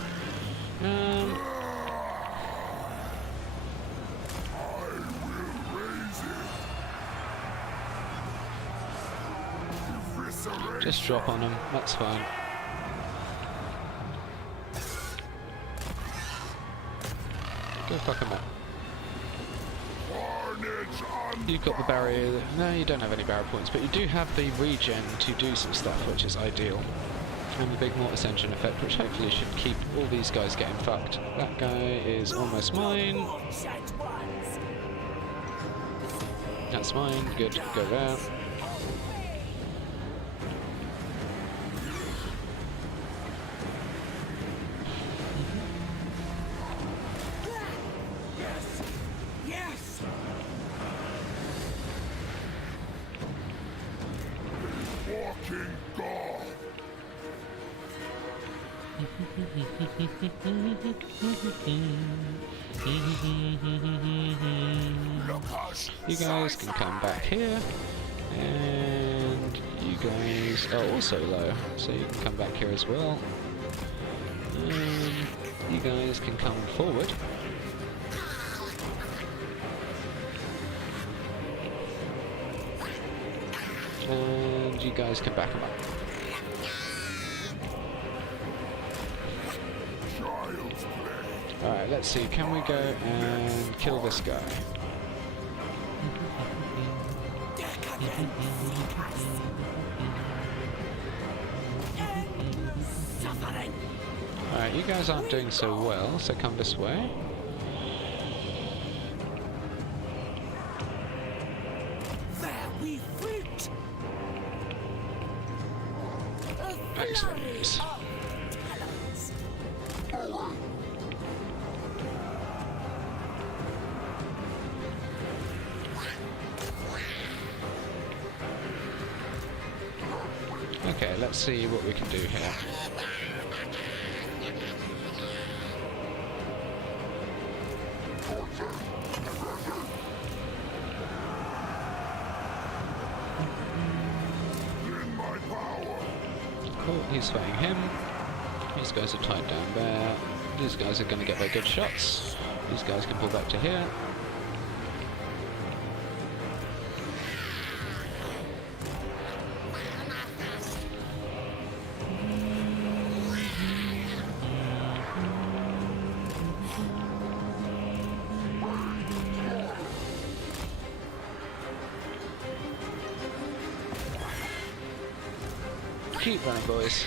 Just drop on them, that's fine. Go fuck them up. You've got the barrier. No, you don't have any barrier points, but you do have the regen to do some stuff, which is ideal. And the big Mortis Engine effect, which hopefully should keep all these guys getting fucked. That guy is almost mine. That's mine. Good. Go there. Yes! Walking God. You guys can come back here, and you guys are also low, so you can come back here as well. You guys can come forward. And you guys can back them up. Alright, let's see, can we go and kill this guy? Alright, you guys aren't doing so well, so come this way. There we fruit! Excellent news. Okay, let's see what we can do here. Cool, he's fighting him. These guys are tied down there. These guys are going to get their good shots. These guys can pull back to here. Keep running, boys.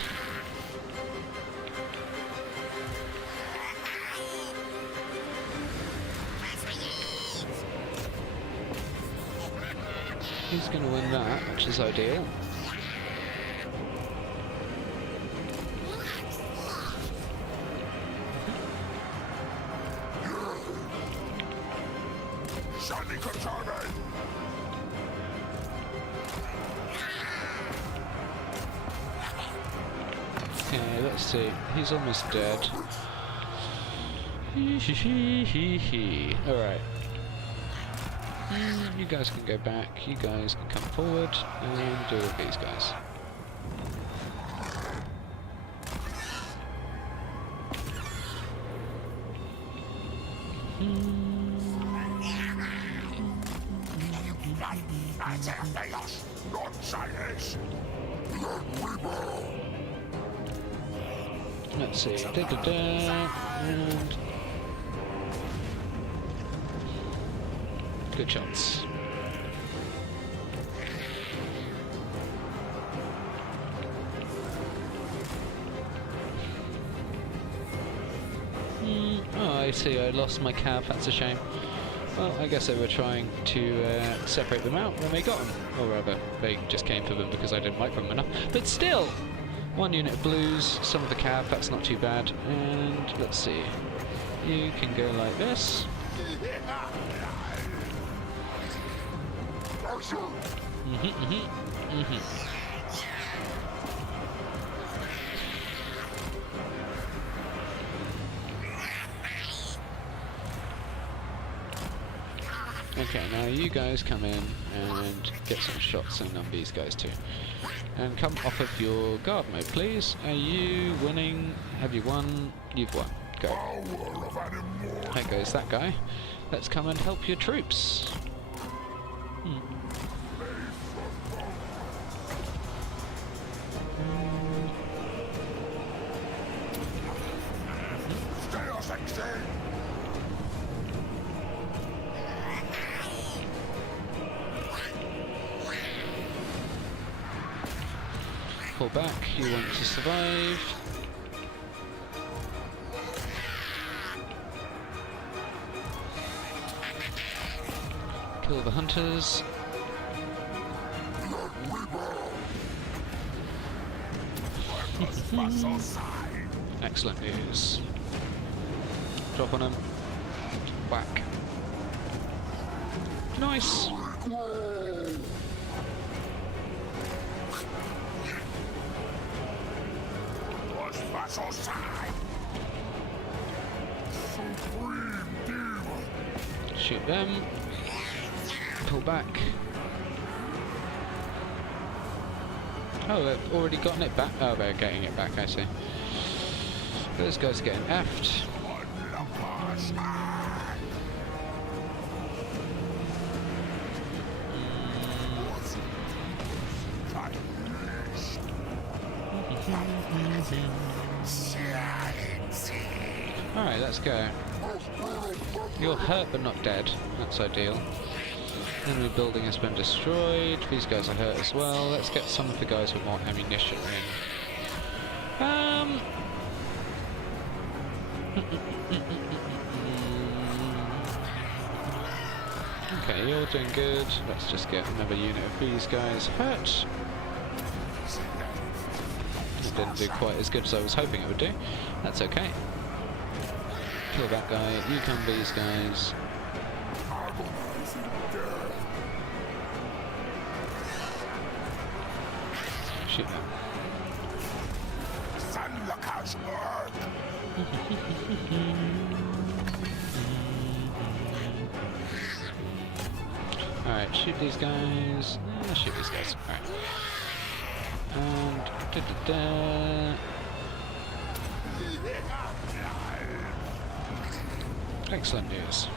He's going to win that, which is ideal. Ready to charge! Okay, let's see. He's almost dead. Alright. You guys can go back, you guys can come forward and deal with these guys. Let's see. And good shots. Oh, I see. I lost my cab. That's a shame. Well, I guess they were trying to separate them out when they got them. Or rather, they just came for them because I didn't like them enough. But still! One unit of blues, some of the cab, that's not too bad. And let's see. You can go like this. Okay, now you guys come in and get some shots in on these guys too. And come off of your guard mode, please. Are you winning? Have you won? You've won. Go. There goes that guy. Let's come and help your troops. Pull back, you want to survive. Kill the hunters. Excellent news. Drop on him. Whack. Nice. Shoot them. Pull back. Oh, they've already gotten it back. Oh, they're getting it back, I see. Those guys are getting effed. Alright, let's go. You're hurt but not dead. That's ideal. Enemy building has been destroyed. These guys are hurt as well. Let's get some of the guys with more ammunition in. Okay, you're doing good. Let's just get another unit of these guys hurt. It didn't do quite as good as I was hoping it would do. That's okay. Kill that guy. You come these guys. Shoot them. Alright, shoot these guys. Shoot these guys. Alright. And excellent news.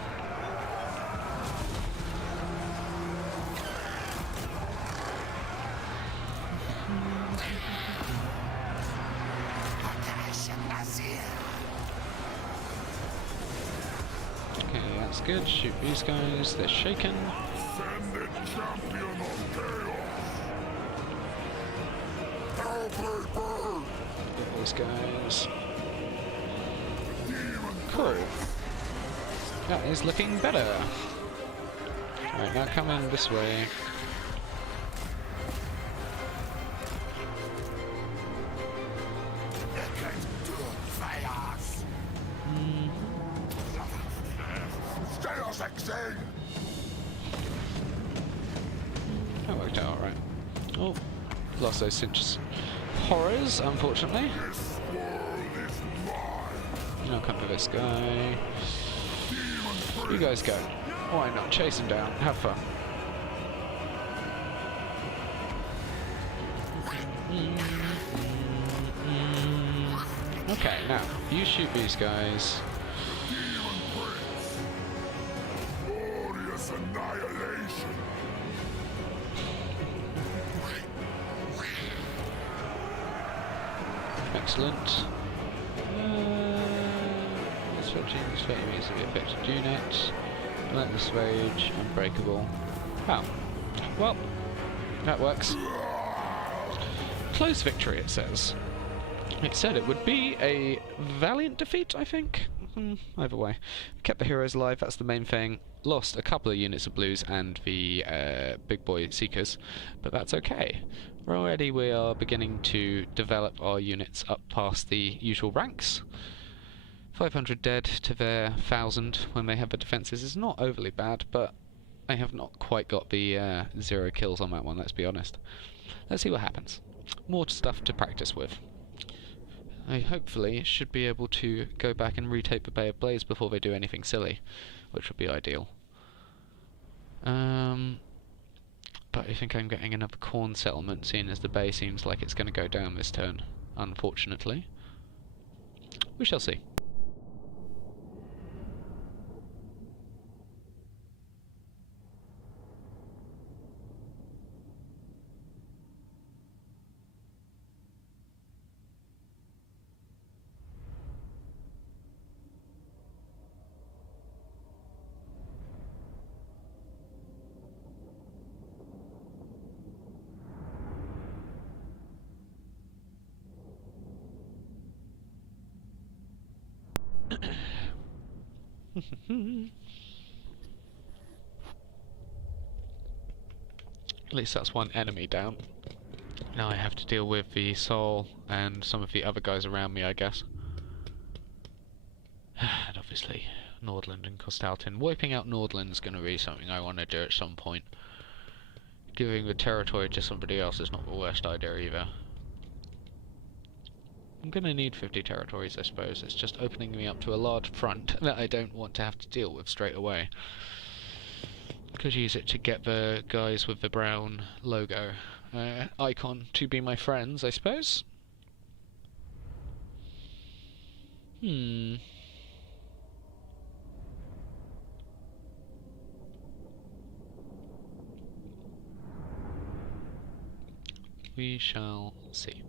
Okay, that's good. Shoot these guys. They're shaken. Get these guys. Cool. That is looking better. Alright, now come in this way. worked out alright. Oh, lost those cinches. Horrors, unfortunately. I'll come to this guy. You guys go. Why not? Chase him down. Have fun. Okay, now, you shoot these guys. Glorious annihilation. Excellent. Switching enemies to the affected unit. Relentless Rage, Unbreakable. Oh. Well, that works. Close victory, it says. It said it would be a valiant defeat, I think. Either way. Kept the heroes alive, that's the main thing. Lost a couple of units of blues and the big boy seekers, but that's okay. Already we are beginning to develop our units up past the usual ranks. 500 dead to their 1,000 when they have the defences is not overly bad, but I have not quite got the 0 kills on that one, let's be honest. Let's see what happens. More stuff to practice with. I hopefully should be able to go back and retake the Bay of Blades before they do anything silly, which would be ideal. But I think I'm getting another corn settlement, seeing as the bay seems like it's going to go down this turn, unfortunately. We shall see. At least that's one enemy down. Now I have to deal with the Soul and some of the other guys around me, I guess. And obviously Nordland and Kostaltin. Wiping out Nordland is going to be something I want to do at some point. Giving the territory to somebody else is not the worst idea either. I'm going to need 50 territories, I suppose. It's just opening me up to a large front that I don't want to have to deal with straight away. Could use it to get the guys with the brown logo icon to be my friends, I suppose. We shall see.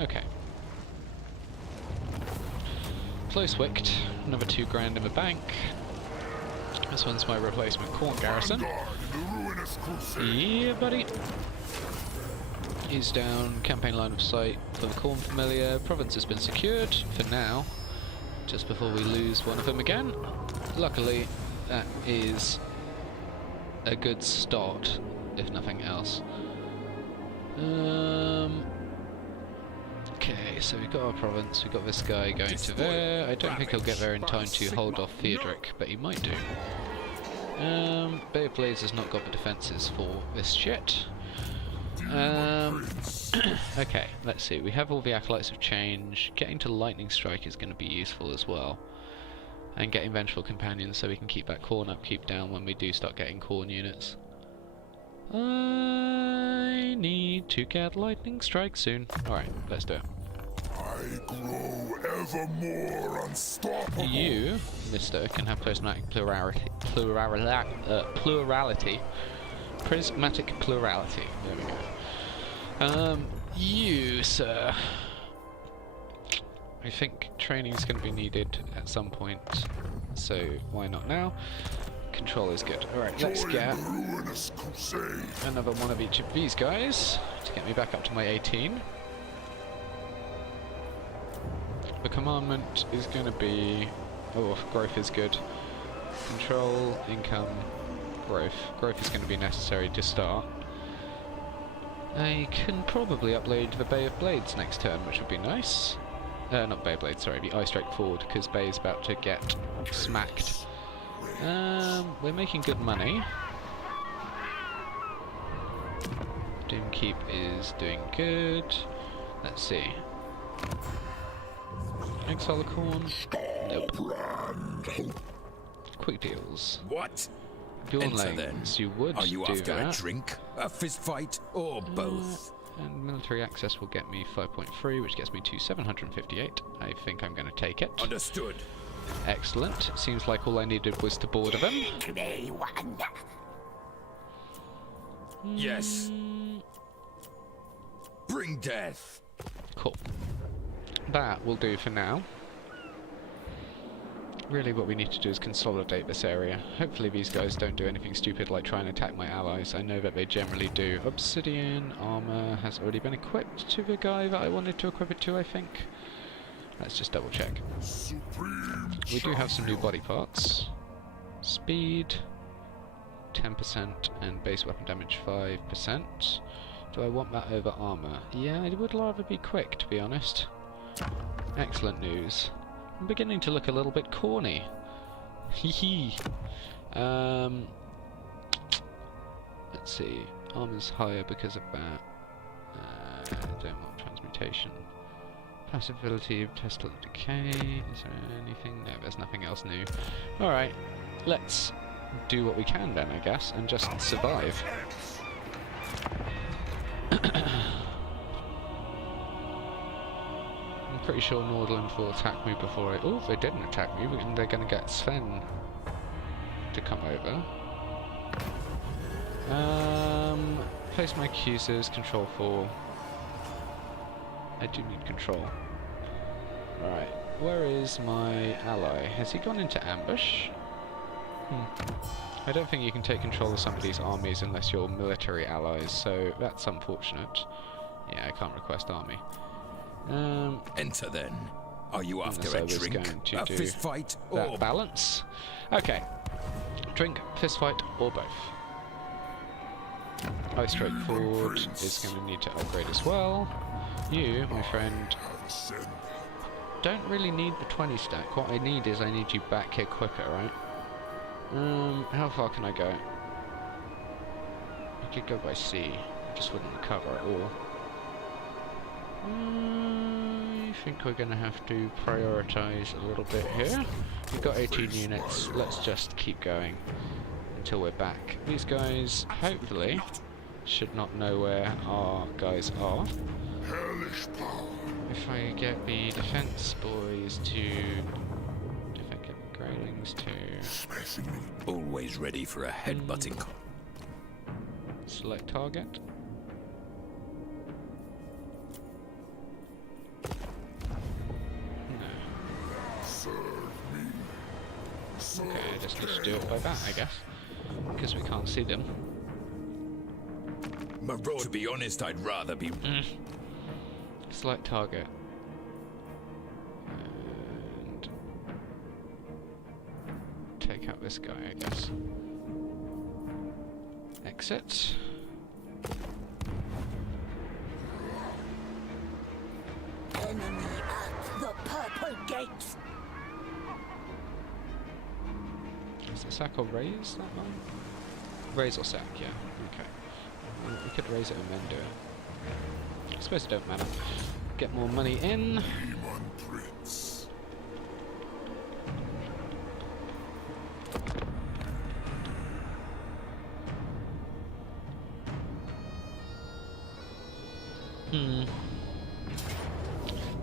Okay. Close wicked. Another 2 grand in the bank. This one's my replacement corn garrison. Yeah, buddy. He's down. Campaign line of sight for the corn familiar. Province has been secured for now. Just before we lose one of them again. Luckily, that is a good start, if nothing else. Okay, so we've got our province, we've got this guy going to there. I don't think he'll get there in time to hold off Theodoric, but he might do. Bay of Blades has not got the defences for this shit. Okay, let's see. We have all the Acolytes of Change. Getting to Lightning Strike is going to be useful as well. And getting Vengeful Companions so we can keep that corn upkeep down when we do start getting corn units. I need to get Lightning Strike soon. Alright, let's do it. I grow ever more unstoppable. You, Mister, can have prismatic plurality. Prismatic plurality. There we go. You, sir. I think training is going to be needed at some point, so why not now? Control is good. Alright, let's get another one of each of these guys to get me back up to my 18. The commandment is going to be... oh, growth is good. Control, income, growth. Growth is going to be necessary to start. I can probably upload the Bay of Blades next turn, which would be nice. Not Bay of Blades, sorry, the Eye Strike Forward, because Bay is about to get smacked We're making good money. Doomkeep is doing good. Let's see. Exile corn. Nope. Quick deals. What? Bjorn Enter then. Lanes, you would Are you do after that. a drink, a fist fight, or both? And military access will get me 5.3, which gets me to 758. I think I'm going to take it. Understood. Excellent. Seems like all I needed was to border them. Yes. Bring death. Cool. That will do for now. Really what we need to do is consolidate this area. Hopefully these guys don't do anything stupid like try and attack my allies. I know that they generally do. Obsidian armor has already been equipped to the guy that I wanted to equip it to, I think. Let's just double check. We do have some new body parts. Speed 10% and base weapon damage 5%. Do I want that over armor? Yeah, I would rather be quick, to be honest. Excellent news. I'm beginning to look a little bit corny. Hee. Let's see. Armor's higher because of that. Don't want transmutation. Passibility of Tesla decay. Is there anything? No, there's nothing else new. Alright, let's do what we can then, I guess, and just survive. I'm pretty sure Nordland will attack me before I... Oh, they didn't attack me, but they're going to get Sven to come over. Place my accusers, control 4. I do need control. Right, where is my ally? Has he gone into ambush? I don't think you can take control of somebody's armies unless you're military allies, so that's unfortunate. Yeah, I can't request army. Enter then. Are you after so a I was drink, going to a do fist fight, that or balance. Okay. Drink, fist fight, or both. Ice Strike Forward is going to need to upgrade as well. You, my friend, don't really need the 20 stack. What I need is I need you back here quicker, right? How far can I go? I could go by sea. I just wouldn't recover at all. I think we're going to have to prioritise a little bit here. We've got 18 units. Let's just keep going until we're back. These guys, hopefully, should not know where our guys are. If I get the defense boys to... If I get the Greylings to... always ready for a headbutting? Select target. Okay, I just need to do it by that, I guess. Because we can't see them. To be honest, I'd rather be... Select target. And... take out this guy, I guess. Exit. Enemy at the purple gates. Is it sack or raise that one? Raise or sack, yeah. Okay. Well, we could raise it and then do it. I suppose it don't matter. Get more money in.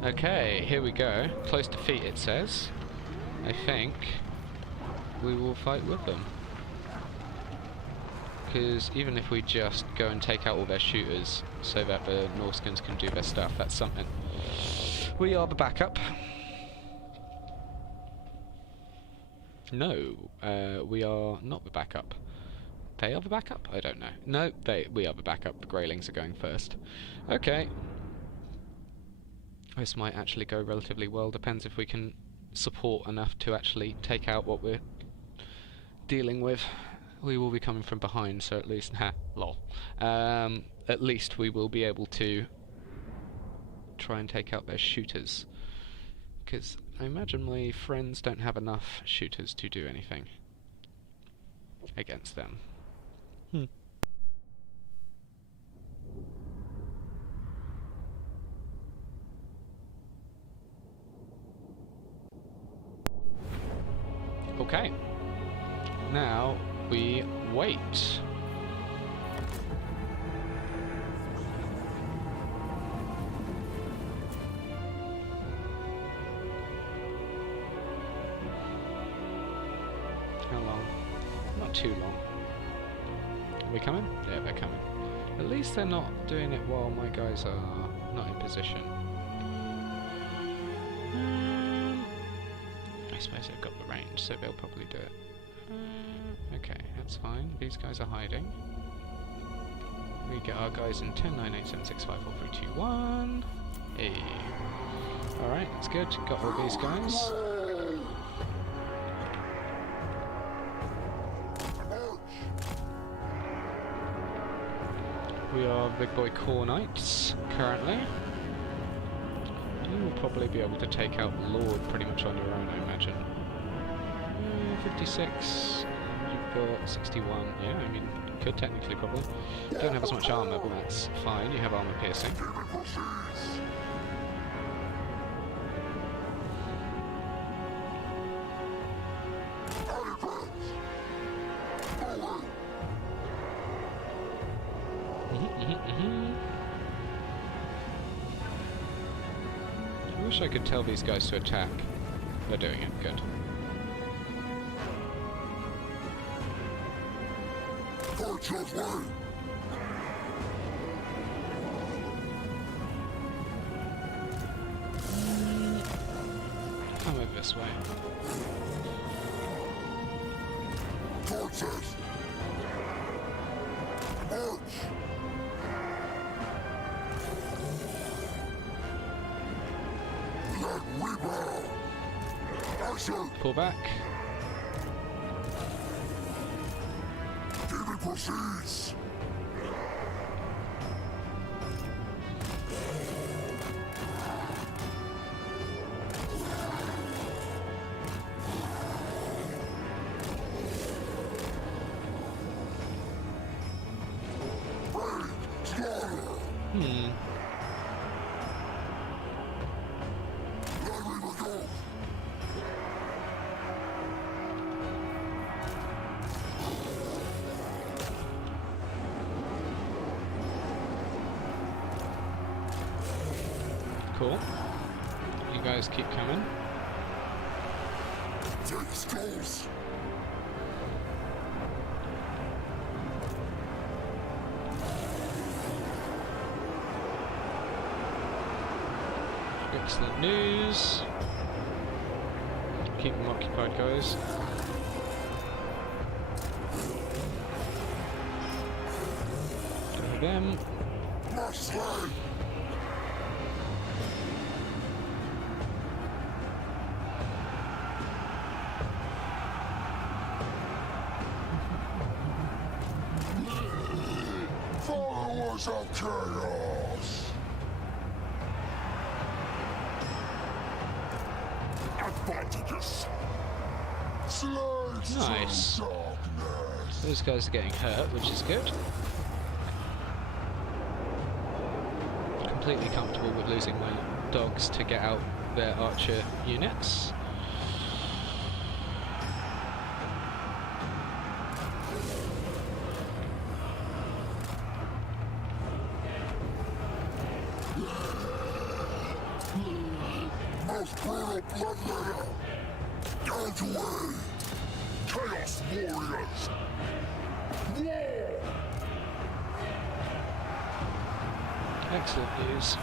Okay, here we go. Close defeat, it says. I think we will fight with them. Because even if we just go and take out all their shooters so that the Norskins can do their stuff, that's something. We are the backup. No, we are not the backup. They are the backup? I don't know. No, we are the backup. The Greylings are going first. Okay. This might actually go relatively well. Depends if we can support enough to actually take out what we're dealing with. We will be coming from behind, so at least... lol. At least we will be able to try and take out their shooters. Because I imagine my friends don't have enough shooters to do anything. against them. Okay. Now we wait. How long? Not too long. Are we coming? Yeah, they're coming. At least they're not doing it while my guys are not in position. I suppose they've got the range, so they'll probably do it. Okay, that's fine. These guys are hiding. We get our guys in 10, 9, 8, 7, 6, 5, 4, 3, 2, 1. Hey. Alright, that's good. Got all these guys. We are Big Boy Core Knights currently. You will probably be able to take out Lord pretty much on your own, I imagine. 56. You've got 61. Yeah, I mean, could technically probably. Don't have as much armor, but that's fine. You have armor piercing. I wish I could tell these guys to attack. They're doing it. Good. Come over this way. Torches! March! Pull back. Demon proceeds! Cool. You guys keep coming. Take skulls! Excellent news. Keep them occupied, guys. Go for them. Followers of chaos! Advantages! Slaves Nice. of darkness! Those guys are getting hurt, which is good. Completely comfortable with losing my dogs to get out their archer units. Most brutal bloodletter! Gouge away! Chaos warriors! War! Excellent news.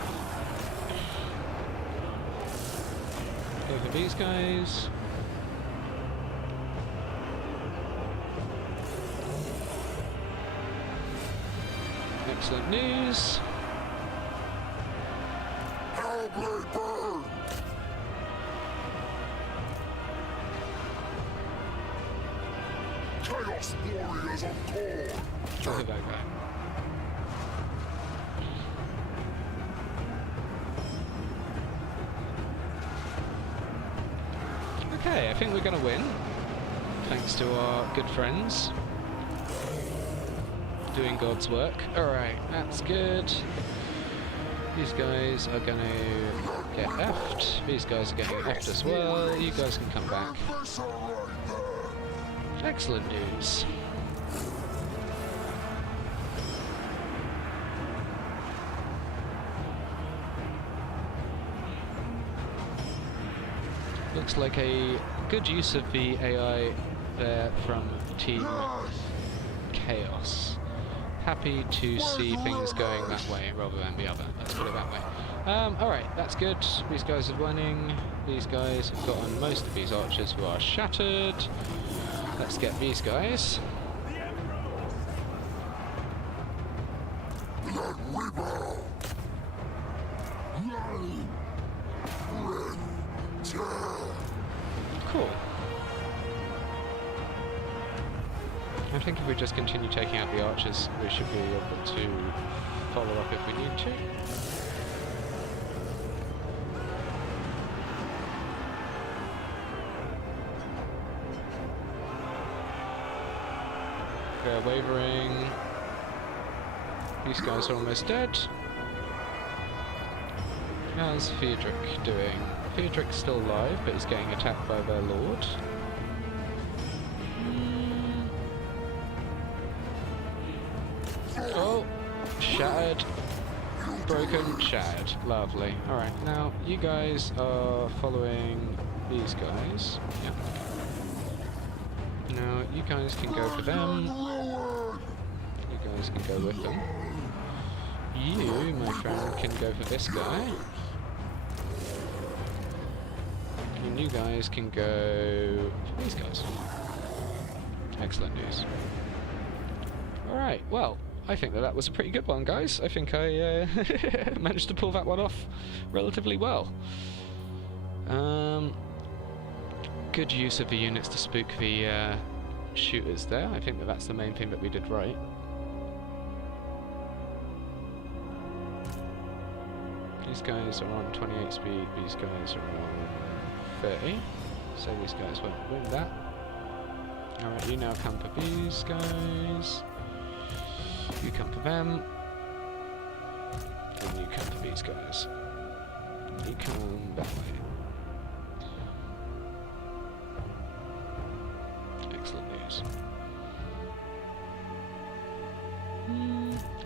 Go for these guys. Excellent news. Hellblade burn! Chaos warriors of Core! Look at that guy. Okay, I think we're going to win, thanks to our good friends. doing God's work. Alright, that's good. These guys are gonna get effed. These guys are getting effed as well. You guys can come back. Excellent news. Looks like a good use of the AI there from Team Chaos. Happy to see things going that way rather than the other. Let's put it that way. Alright, that's good. These guys are winning. These guys have gotten most of these archers who are shattered. Let's get these guys. Cool. I think if we just continue taking out the archers, we should be able to follow up if we need to. They're wavering. These guys are almost dead. How's Theodric doing? Theodric's still alive, but he's getting attacked by their lord. Oh! Shattered. Broken. Shattered. Lovely. Alright, now you guys are following these guys. Yep. Now you guys can go for them. You guys can go with them. You, my friend, can go for this guy. And you guys can go for these guys. Excellent news. Alright, well, I think that was a pretty good one, guys. I think I managed to pull that one off relatively well. Good use of the units to spook the shooters there. I think that's the main thing that we did right. These guys are on 28 speed, these guys are on 30, so these guys won't win that. Alright, you now come for these guys, you come for them, and you come for these guys. You come that way. Excellent news.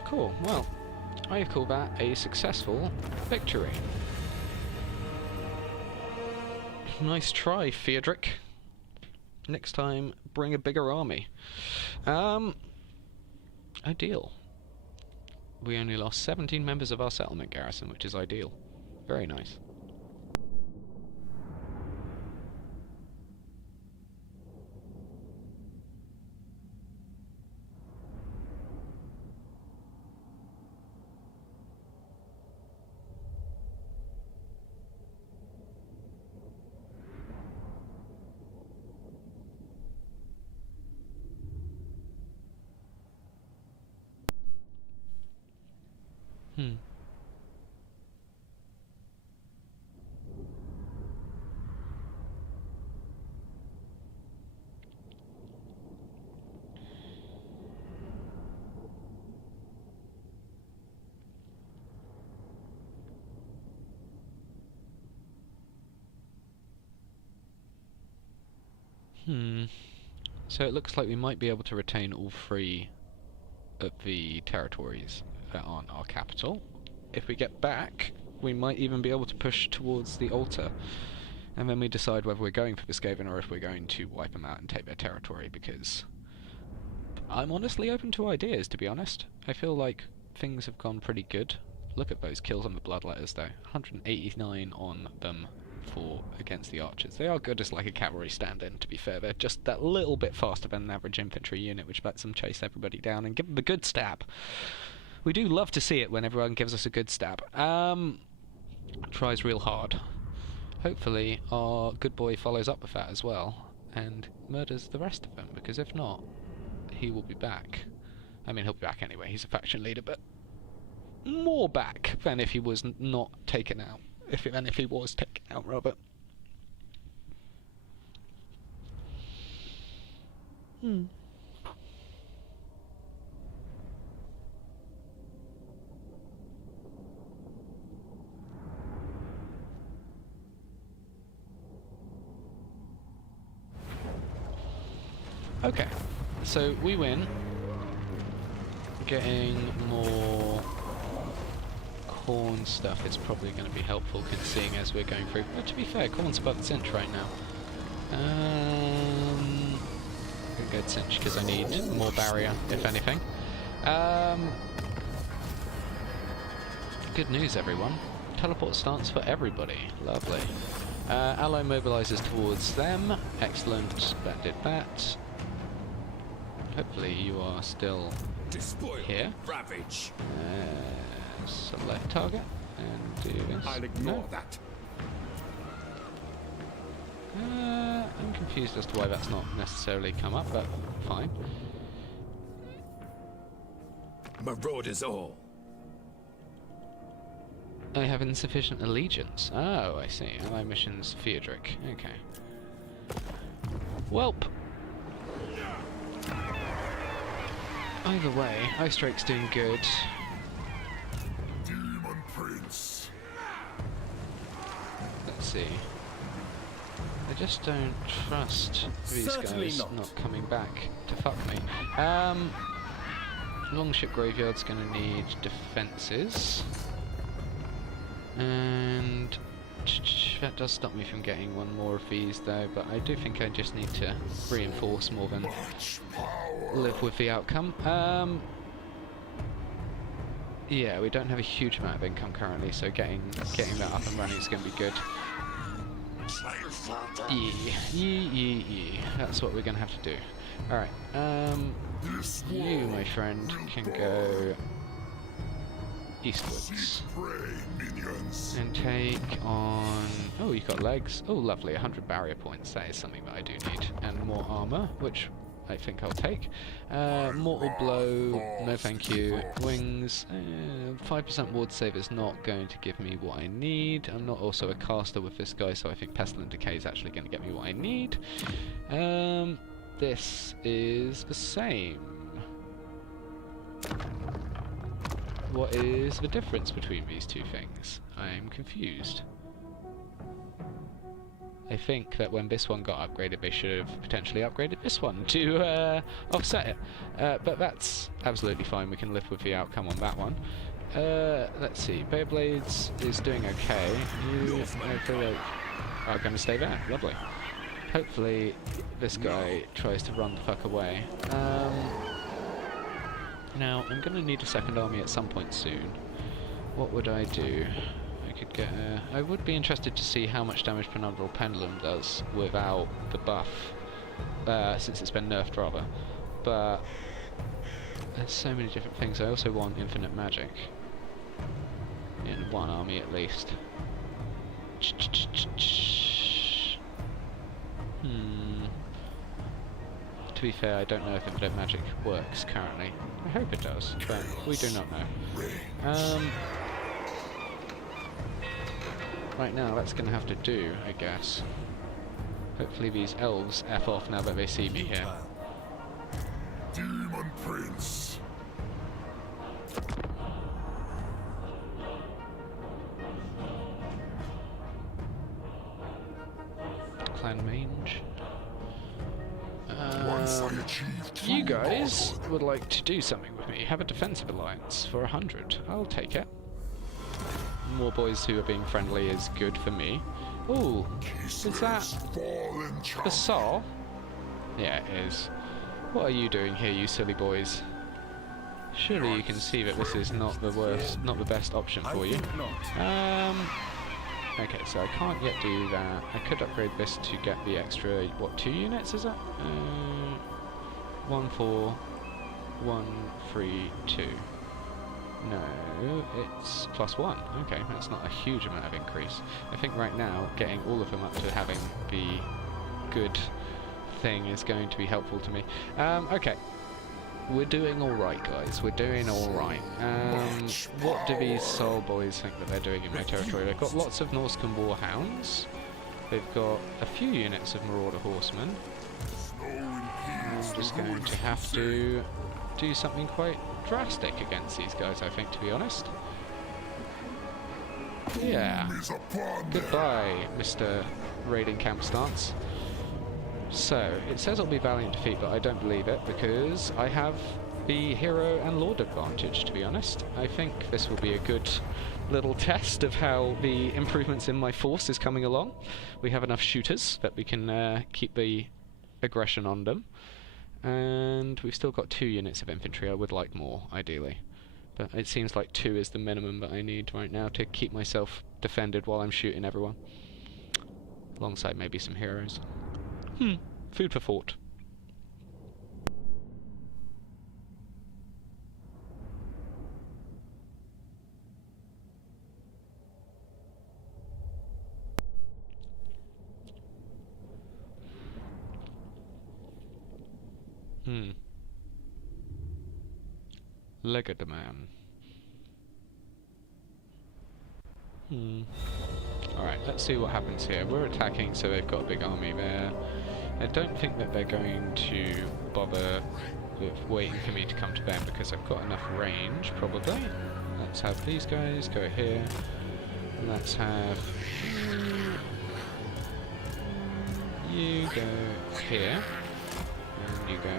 Cool, well, I call that a successful victory. Nice try, Theodric. Next time, bring a bigger army. Ideal. We only lost 17 members of our settlement garrison, which is ideal. Very nice. So it looks like we might be able to retain all three of the territories that aren't our capital. If we get back, we might even be able to push towards the altar, and then we decide whether we're going for the Skaven or if we're going to wipe them out and take their territory, because I'm honestly open to ideas, to be honest. I feel like things have gone pretty good. Look at those kills on the Bloodletters though. 189 on them against the archers. They are good as like a cavalry stand-in, to be fair. They're just that little bit faster than an average infantry unit, which lets them chase everybody down and give them a good stab. We do love to see it when everyone gives us a good stab. Tries real hard. Hopefully our Goodboi follows up with that as well and murders the rest of them, because if not, he will be back. I mean, he'll be back anyway, he's a faction leader, but more back than if he was not taken out. If he was taken out, rather. Okay, so we win. Getting more corn stuff is probably going to be helpful, seeing as we're going through. But to be fair, corn's above the cinch right now. I'm going to go cinch because I need more barrier, if anything. Good news, everyone. Teleport stance for everybody. Lovely. Ally mobilizes towards them. Excellent. That did that. Hopefully you are still here. Ravage. Select target and do this. I'll ignore that. I'm confused as to why that's not necessarily come up, but fine. Marauders all. I have insufficient allegiance. Oh, I see. Ally missions Theodric. Okay. Welp. Either way, Ice Drake's doing good. Demon Prince. Let's see. I just don't trust these Certainly guys not. not coming back to fuck me. Longship Graveyard's gonna need defences. And that does stop me from getting one more of these though, but I do think I just need to reinforce more than live with the outcome. Yeah, we don't have a huge amount of income currently, so getting that up and running is going to be good. Yeah. That's what we're going to have to do. Alright, you, my friend, can go eastwards. And take on... Oh, you've got legs. Oh, lovely, 100 barrier points. That is something that I do need. And more armor, which I think I'll take. Mortal Blow, no thank you. Wings, 5% ward save is not going to give me what I need. I'm not also a caster with this guy, so I think Pestilent Decay is actually going to get me what I need. This is the same. What is the difference between these two things? I'm confused. I think that when this one got upgraded, they should have potentially upgraded this one to offset it. But that's absolutely fine. We can live with the outcome on that one. Let's see. Beyblades is doing okay. You, I feel like, are going to stay there. Lovely. Hopefully, this guy tries to run the fuck away. Now, I'm going to need a second army at some point soon. What would I do? I could get I would be interested to see how much damage Penumbral Pendulum does without the buff, since it's been nerfed rather. But there's so many different things. I also want infinite magic in one army at least. To be fair, I don't know if infinite magic works currently. I hope it does, but we do not know. Right now, that's going to have to do, I guess. Hopefully these elves F off now that they see me here. Demon Prince. Clan Mange. Once I achieve You guys would like to do something with me. Have a defensive alliance for 100. I'll take it. More boys who are being friendly is good for me. Ooh, is that the Saw? Yeah, it is. What are you doing here, you silly boys? Surely you can see that this is not the worst, not the best option for you. Okay, so I can't yet do that. I could upgrade this to get the extra, what, 2 units is that? 1, 4, 1, 3, 2. No, it's +1. Okay, that's not a huge amount of increase. I think right now, getting all of them up to having the good thing is going to be helpful to me. Okay. We're doing alright, guys. We're doing alright. What do these soul boys think that they're doing in my territory? They've got lots of Norscan Warhounds. They've got a few units of Marauder Horsemen. I'm just going to have to do something quite drastic against these guys, I think, to be honest. Yeah. Goodbye, Mr. Raiding Camp Stance. So, it says it'll be valiant defeat, but I don't believe it, because I have the hero and lord advantage, to be honest. I think this will be a good little test of how the improvements in my force is coming along. We have enough shooters that we can keep the aggression on them. And we've still got 2 units of infantry. I would like more, ideally. But it seems like 2 is the minimum that I need right now to keep myself defended while I'm shooting everyone. Alongside maybe some heroes. Food for thought. Legate of man. Alright, let's see what happens here. We're attacking, so they've got a big army there. I don't think that they're going to bother with waiting for me to come to them because I've got enough range, probably. Let's have these guys go here. Let's have you go here. And you go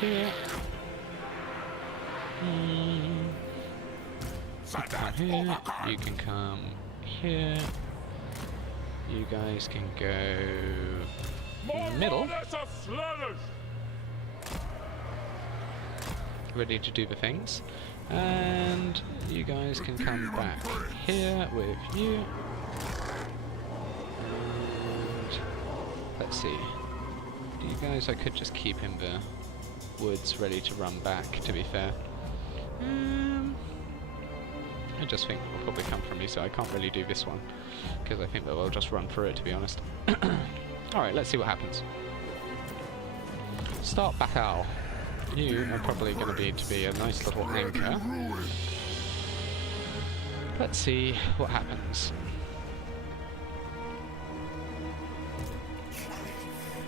here. You come here, you can come here, you guys can go in the middle, ready to do the things, and you guys can come back here with you, and let's see, you guys I could just keep in the woods ready to run back, to be fair. I just think they'll probably come from me, so I can't really do this one, because I think that they'll just run through it, to be honest. Alright, let's see what happens. Start battle. You are probably going to need to be a nice little anchor. Let's see what happens.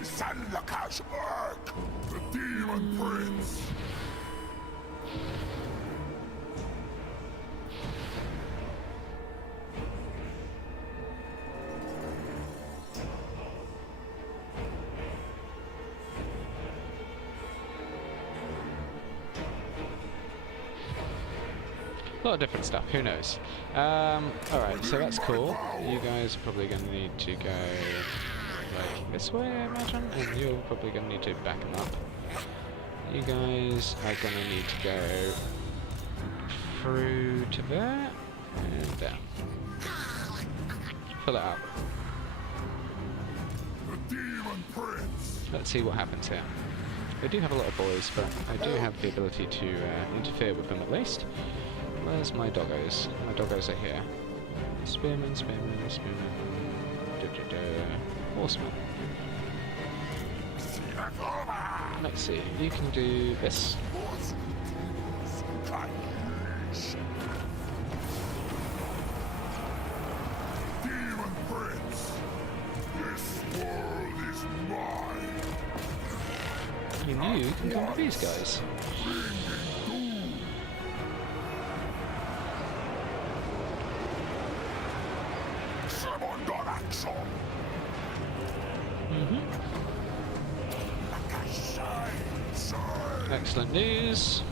Sandbox Ark, the Demon Prince. A lot of different stuff, who knows. Alright, so that's cool. You guys are probably going to need to go like this way, I imagine, and you're probably going to need to back them up. You guys are going to need to go through to there, and down. Fill it up. Let's see what happens here. I do have a lot of boys, but I do have the ability to interfere with them at least. Where's my doggos? My doggos are here. Spearman, spearman, spearman. Horseman. Let's see, you can do this. Demon Prince, this world is mine. And you can come to these guys. Excellent news.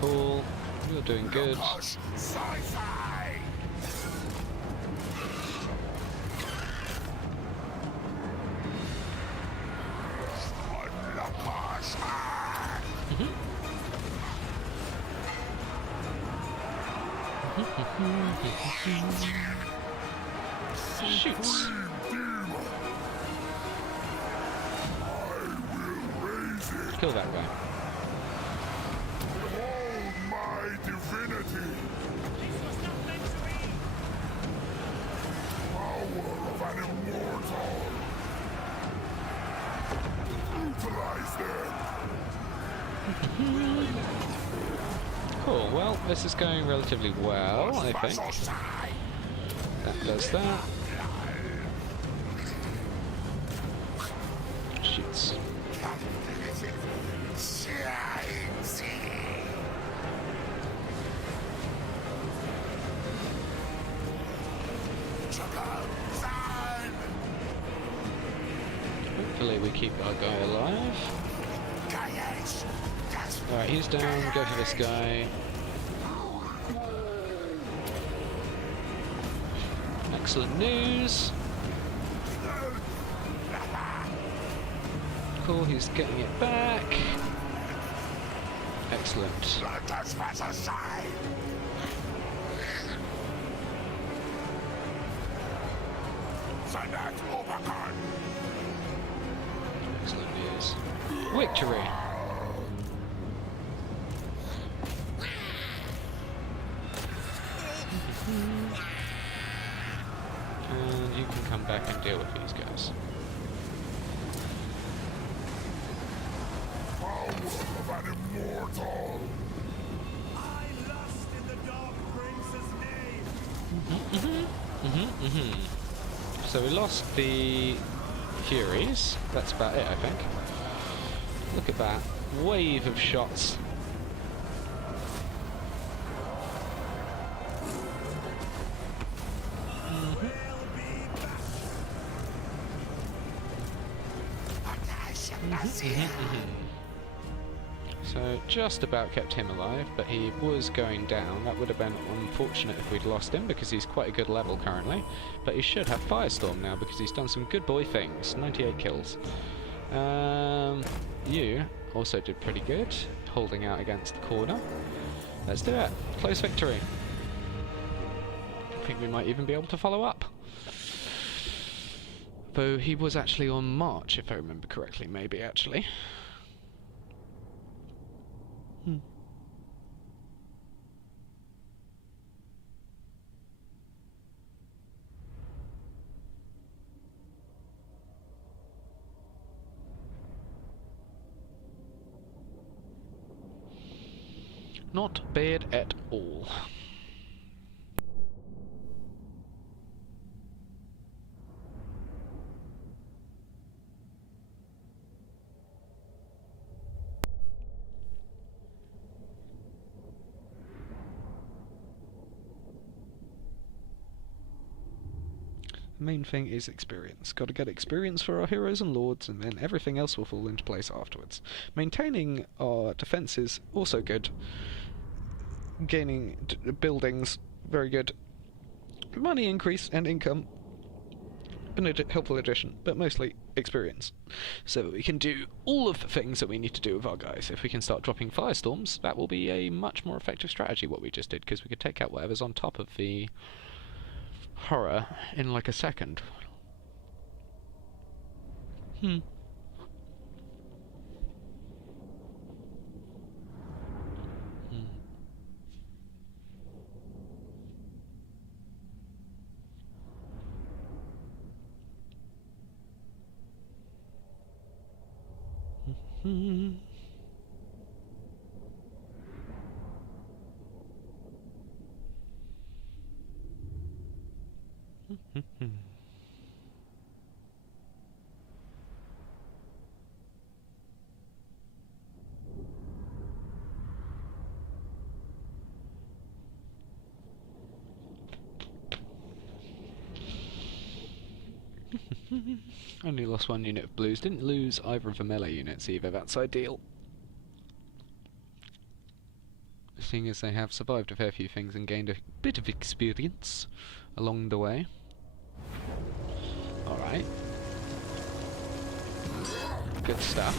Cool. You're doing good. Shoots. Kill that guy. Behold my divinity. Power of an immortal. Utilize them. Cool, well, this is going relatively well, I think. That does that. Shoots. Hopefully we keep our guy alive. Alright, he's down. Go for this guy. Excellent news. Cool, he's getting it back. Excellent. Excellent news. Victory! And you can come back and deal with these guys. Power of an immortal. I lust in the dark prince's name. So we lost the Furies. That's about it, I think. Look at that wave of shots. So just about kept him alive, but he was going down. That would have been unfortunate if we'd lost him, because he's quite a good level currently. But he should have Firestorm now, because he's done some good boy things. 98 kills. You also did pretty good, holding out against the corner. Let's do it. Close victory. I think we might even be able to follow up. Though he was actually on March, if I remember correctly, maybe actually. Not bad at all. The main thing is experience. Got to get experience for our heroes and lords, and then everything else will fall into place afterwards. Maintaining our defense is also good. Gaining buildings, very good. Money increase and income, an helpful addition, but mostly experience. So that we can do all of the things that we need to do with our guys. If we can start dropping firestorms, that will be a much more effective strategy, what we just did, because we could take out whatever's on top of the horror in like a second. Only lost one unit of blues. Didn't lose either of the melee units either. That's ideal. Seeing as they have survived a fair few things and gained a bit of experience along the way. Alright. Good stuff.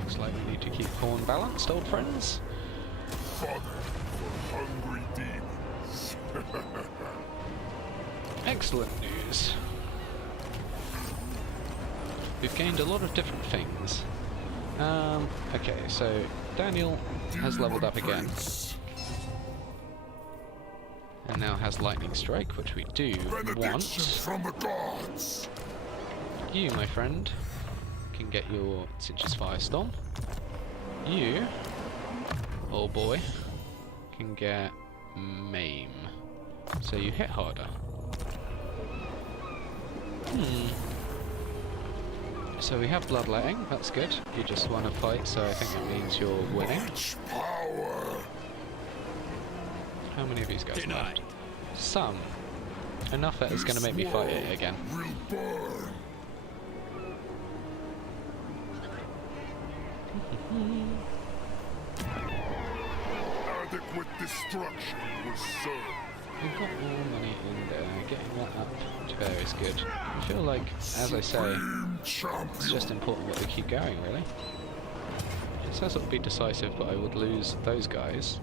Looks like we need to keep Thorn balanced, old friends. Fodder for hungry demons. Excellent news. We've gained a lot of different things. Okay, so Daniel has leveled up again. And now has Lightning Strike, which we do want. From the gods. You, my friend, can get your Cinch's Firestorm. You, oh boy, can get Maim. So you hit harder. So we have Bloodletting, that's good. You just want to fight, so I think that means you're winning. Much power. How many of these guys left? some. Enough that it's going to make me fight it again. Will burn. Adequate destruction will serve. We've got more money in there. Getting that up to there is good. I feel like, as I say, Supreme champion. it's just important that we keep going, really. It says it would be decisive, but I would lose those guys.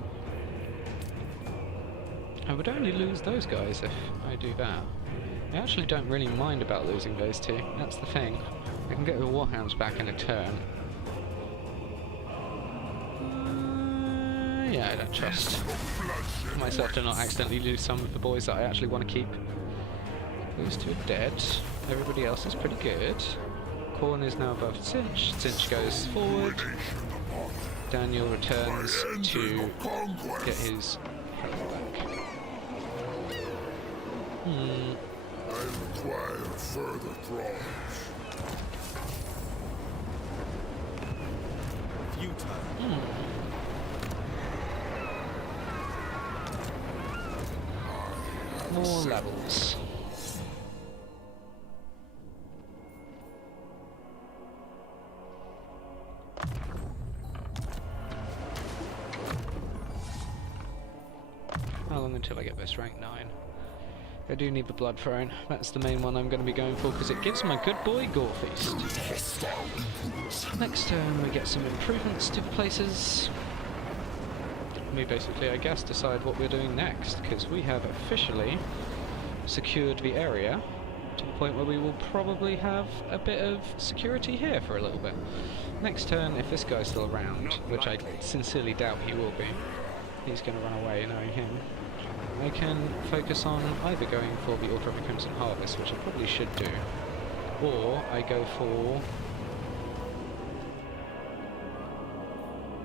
I would only lose those guys if I do that. I actually don't really mind about losing those two. That's the thing. I can get the Warhounds back in a turn. Yeah, I don't trust myself to not accidentally lose some of the boys that I actually want to keep. Those two are dead. Everybody else is pretty good. Corn is now above Cinch. Cinch goes forward. Daniel returns to get his health back. I require further draws. Futile. More levels. How long until I get this rank 9? I do need the Blood Throne. That's the main one I'm going to be going for because it gives my good boy Gore Feast. Next turn we get some improvements to places. We basically, I guess, decide what we're doing next because we have officially secured the area to the point where we will probably have a bit of security here for a little bit. Next turn, if this guy's still around, which I sincerely doubt he will be, he's going to run away knowing him. I can focus on either going for the Order of the Crimson Harvest, which I probably should do, or I go for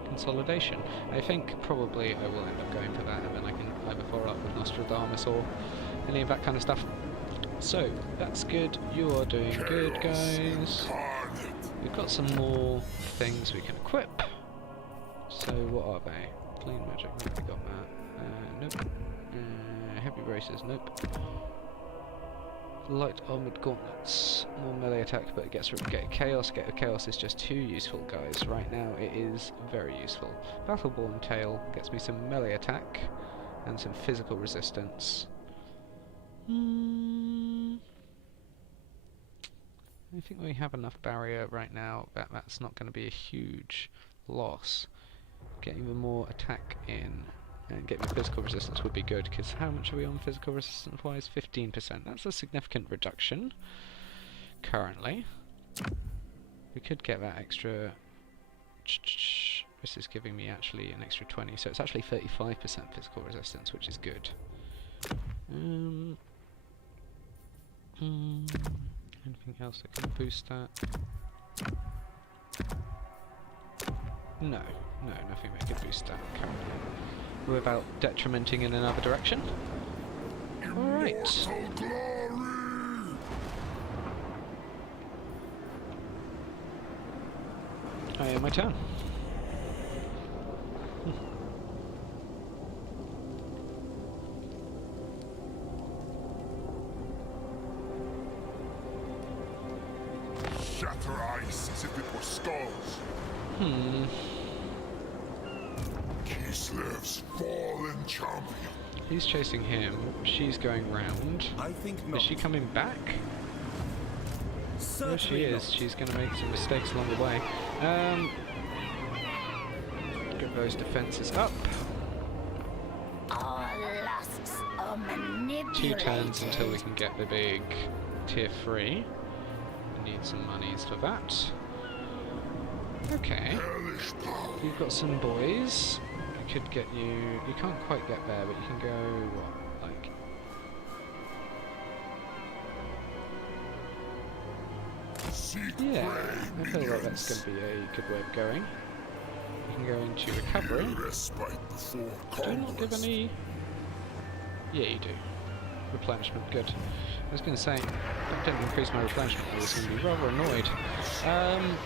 Consolidation. I think probably I will end up going for that, and then I can either follow up with Nostradamus or any of that kind of stuff. So, that's good. You are doing good, guys. We've got some more things we can equip. So, what are they? Clean magic, nope, we got that. Nope. Heavy braces, nope. Light armored gauntlets, more melee attack, but it gets chaos. Chaos is just too useful, guys. Right now, it is very useful. Battleborn tail gets me some melee attack and some physical resistance. I think we have enough barrier right now that that's not going to be a huge loss. Getting the more attack in and getting the physical resistance would be good, because how much are we on physical resistance wise? 15%. That's a significant reduction currently. We could get that extra. This is giving me actually an extra 20, so it's actually 35% physical resistance, which is good. Anything else that can boost that? No, nothing that can boost that currently, without detrimenting in another direction. Alright. I am my turn. Shatter ice as if it were skulls. Kislev's fallen champion. He's chasing him. She's going round. I think not. Is she coming back? There she is. She's going to make some mistakes along the way. Get those defences up. Our lusts are manipulated. 2 turns until we can get the big tier 3. We need some monies for that. Okay. You've got some boys. I could get you... You can't quite get there, but you can go... what? Like... Yeah, I feel like that's going to be a good way of going. You can go into recovery. Do not give any... Yeah, you do. Replenishment, good. I was going to say, if I didn't increase my replenishment, I was going to be rather annoyed. And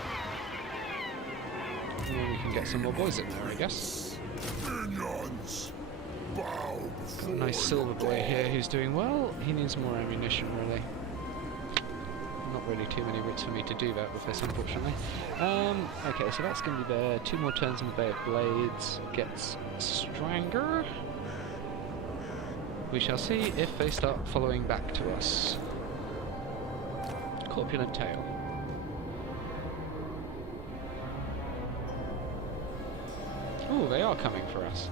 then we can get some more boys in there, I guess. Minions, bow Got a nice silver boy here who's doing well. He needs more ammunition, really. Not really too many routes for me to do that with this, unfortunately. Okay, so that's going to be there. 2 more turns in the Bay of Blades. Gets stronger. We shall see if they start following back to us. Corpulent tail. Oh, they are coming for us.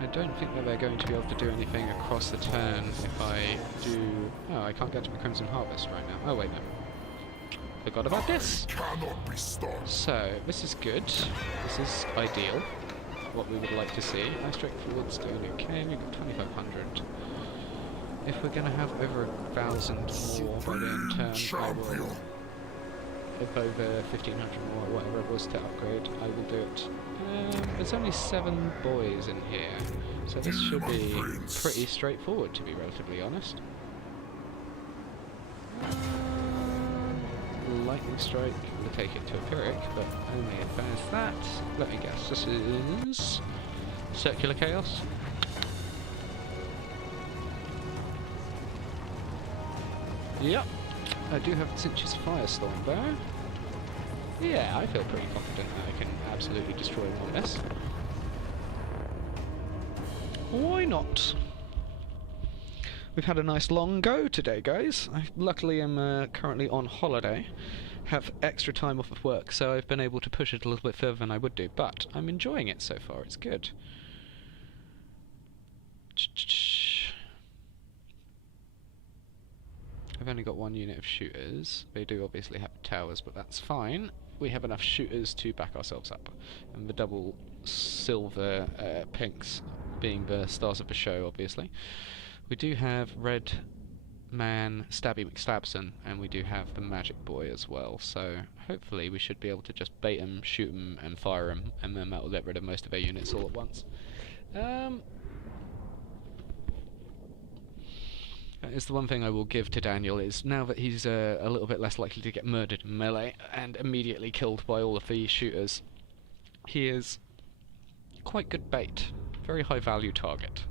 I don't think that they're going to be able to do anything across the turn if I do... Oh, I can't get to the Crimson Harvest right now. Oh, wait, no. Forgot about this! Cannot be stopped. So, this is good. This is ideal. What we would like to see. Nice straightforward's doing okay. We've got 2,500. If we're going to have over 1,000 more by the end turn, I will... If over 1,500 more, whatever it was to upgrade, I will do it. There's only 7 boys in here, so this should be pretty straightforward, to be relatively honest. Lightning Strike, we'll take it to a Pyrrhic, but only if there's that. Let me guess, this is Circular Chaos? Yep, I do have Cinch's Firestorm though. Yeah, I feel pretty confident that I can absolutely destroy one of this. Why not? We've had a nice long go today, guys. I luckily am currently on holiday, have extra time off of work, so I've been able to push it a little bit further than I would do, but I'm enjoying it so far, it's good. I've only got 1 unit of shooters. They do obviously have towers, but that's fine. We have enough shooters to back ourselves up. And the double silver pinks being the stars of the show, obviously. We do have Red Man Stabby McStabson, and we do have the Magic Boy as well, so hopefully we should be able to just bait them, shoot them, and fire them, and then that will get rid of most of their units all at once. That is the one thing I will give to Daniel, is now that he's a little bit less likely to get murdered in melee and immediately killed by all of the shooters, he is quite good bait. Very high value target.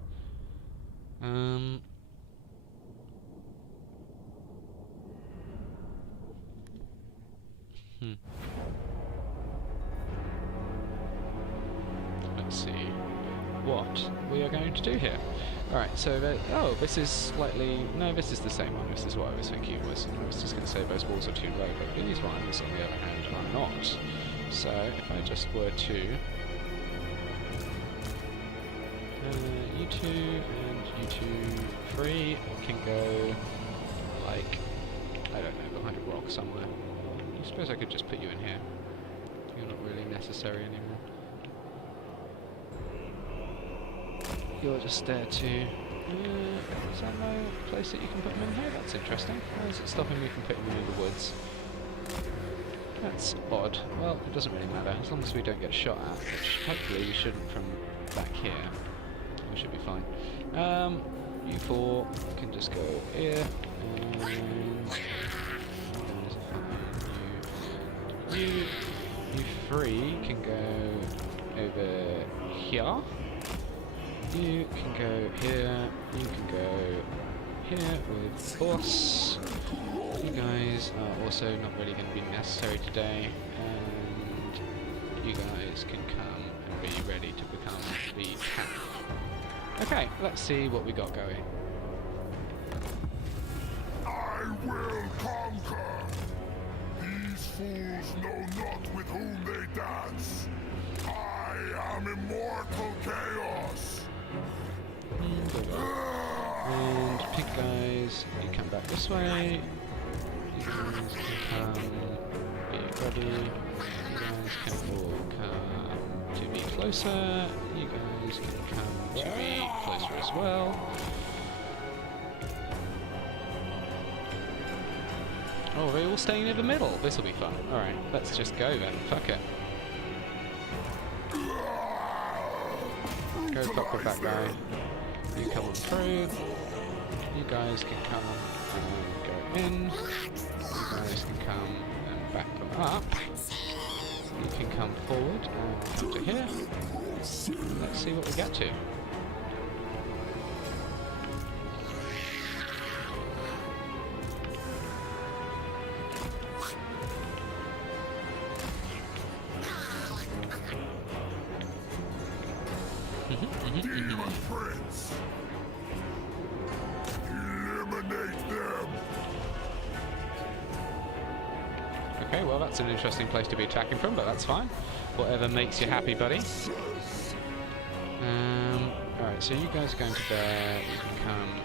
Let's see what we are going to do here. Alright, so oh, this is slightly... No, this is the same one. This is what I was thinking it was. I was just going to say those walls are too low, but these ones, on the other hand, are not. So, if I just were to... you two and you two, 3 can go, like, I don't know, behind a rock somewhere. I suppose I could just put you in here. You're not really necessary anymore. You're just there to... is there no place that you can put them in here? That's interesting. Why is it stopping me from putting them in the woods? That's odd. Well, it doesn't really matter, as long as we don't get shot at, which hopefully we shouldn't from back here. We should be fine. You 4 can just go here, and... You 3 can go over here. You can go here, you can go here with boss. You guys are also not really going to be necessary today, and you guys can come and be ready to become the tank. Okay, let's see what we got going. I will conquer. These fools know not with whom they dance. I am Immortal Chaos. And pink guys, you come back this way. You guys can come, be ready. You guys can all come to be closer. You guys can come to be closer as well. Oh, are they all staying near the middle? This will be fun. Alright, let's just go then. Fuck it. Go fuck with that guy. You come on through. You guys can come and go in. You guys can come and back them up. You can come forward and come to here. Let's see what we get to. Prince! Eliminate them! Okay, well that's an interesting place to be attacking from, but that's fine. Whatever makes you happy, buddy. Alright, so you guys are going to there, you can come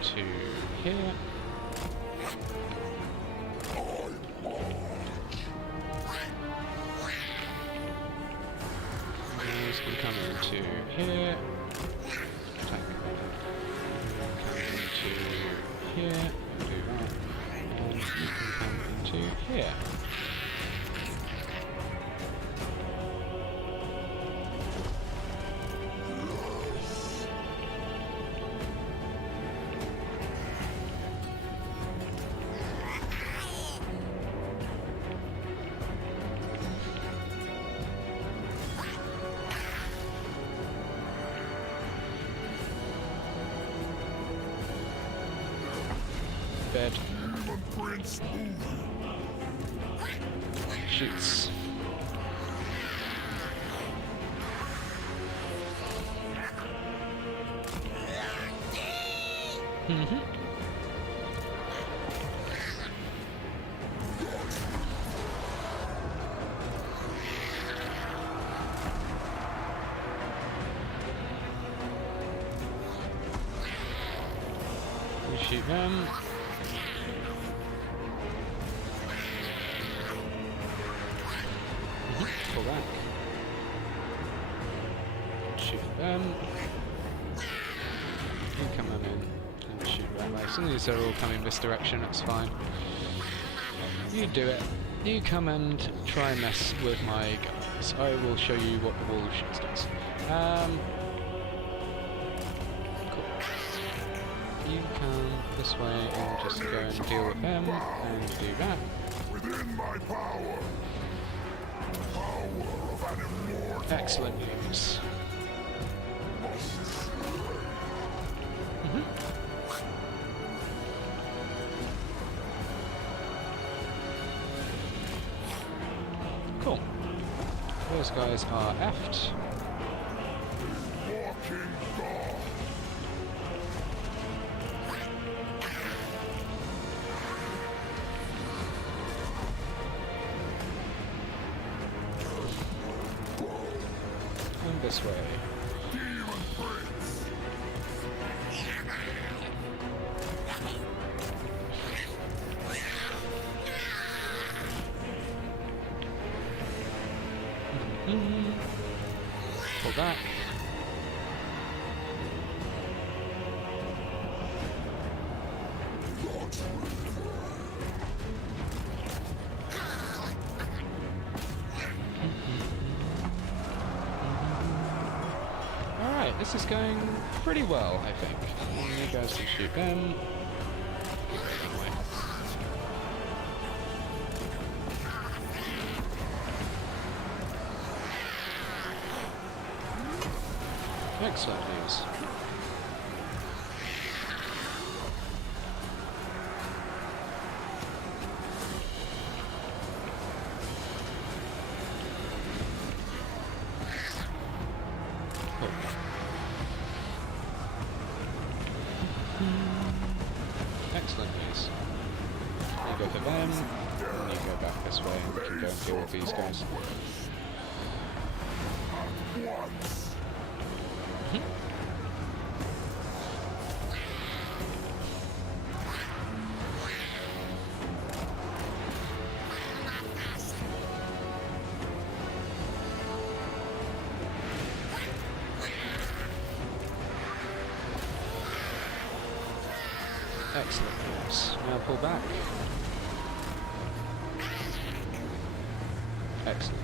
into here. You can come into here. Attack. Come into here. Do that. And you can come into here. Bed. Prince, move! Shoots. We shoot them. Pull back. Shoot them. You come on in and shoot that way. Some of these are all coming this direction, that's fine. You do it. You come and try and mess with my guys. I will show you what the wall shoots does. Cool. You come this way and just go and deal with them and do that. Within my power! Power of an immortal! Excellent news. Cool. Those guys are effed. Walking God! And this way. Demon Prince! Pull back. Alright, this is going pretty well, I think. You guys can shoot them. Excellent news. Cool. Excellent news. You go to them, and you go back this way, and we can go and deal with these guys. Excellent news. Now pull back. Excellent.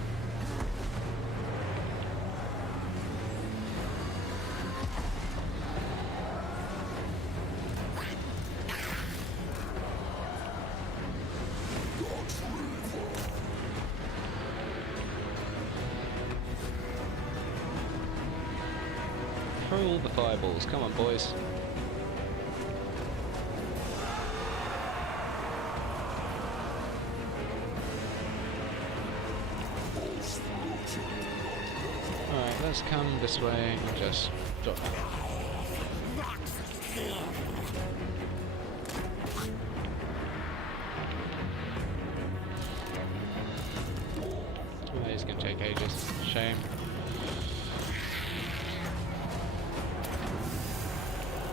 Throw the fireballs. Come on, boys. Alright, let's come this way and just drop that.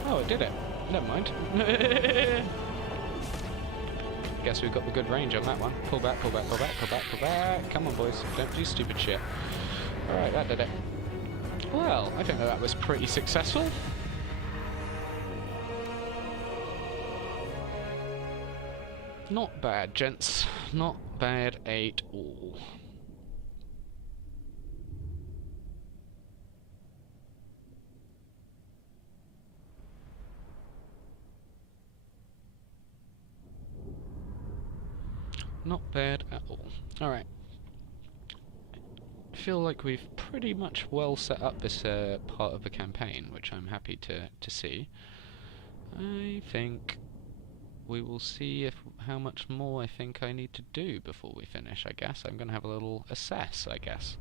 Oh, it did it. Never mind. Guess we've got the good range on that one. Pull back, pull back, pull back, pull back, pull back. Come on, boys. Don't do stupid shit. Alright, that did it. Well, I think that was pretty successful. Not bad, gents. Not bad at all. Not bad at all. Alright. I feel like we've pretty much well set up this part of the campaign, which I'm happy to see. I think we will see how much more I think I need to do before we finish, I guess. I'm going to have a little assess, I guess.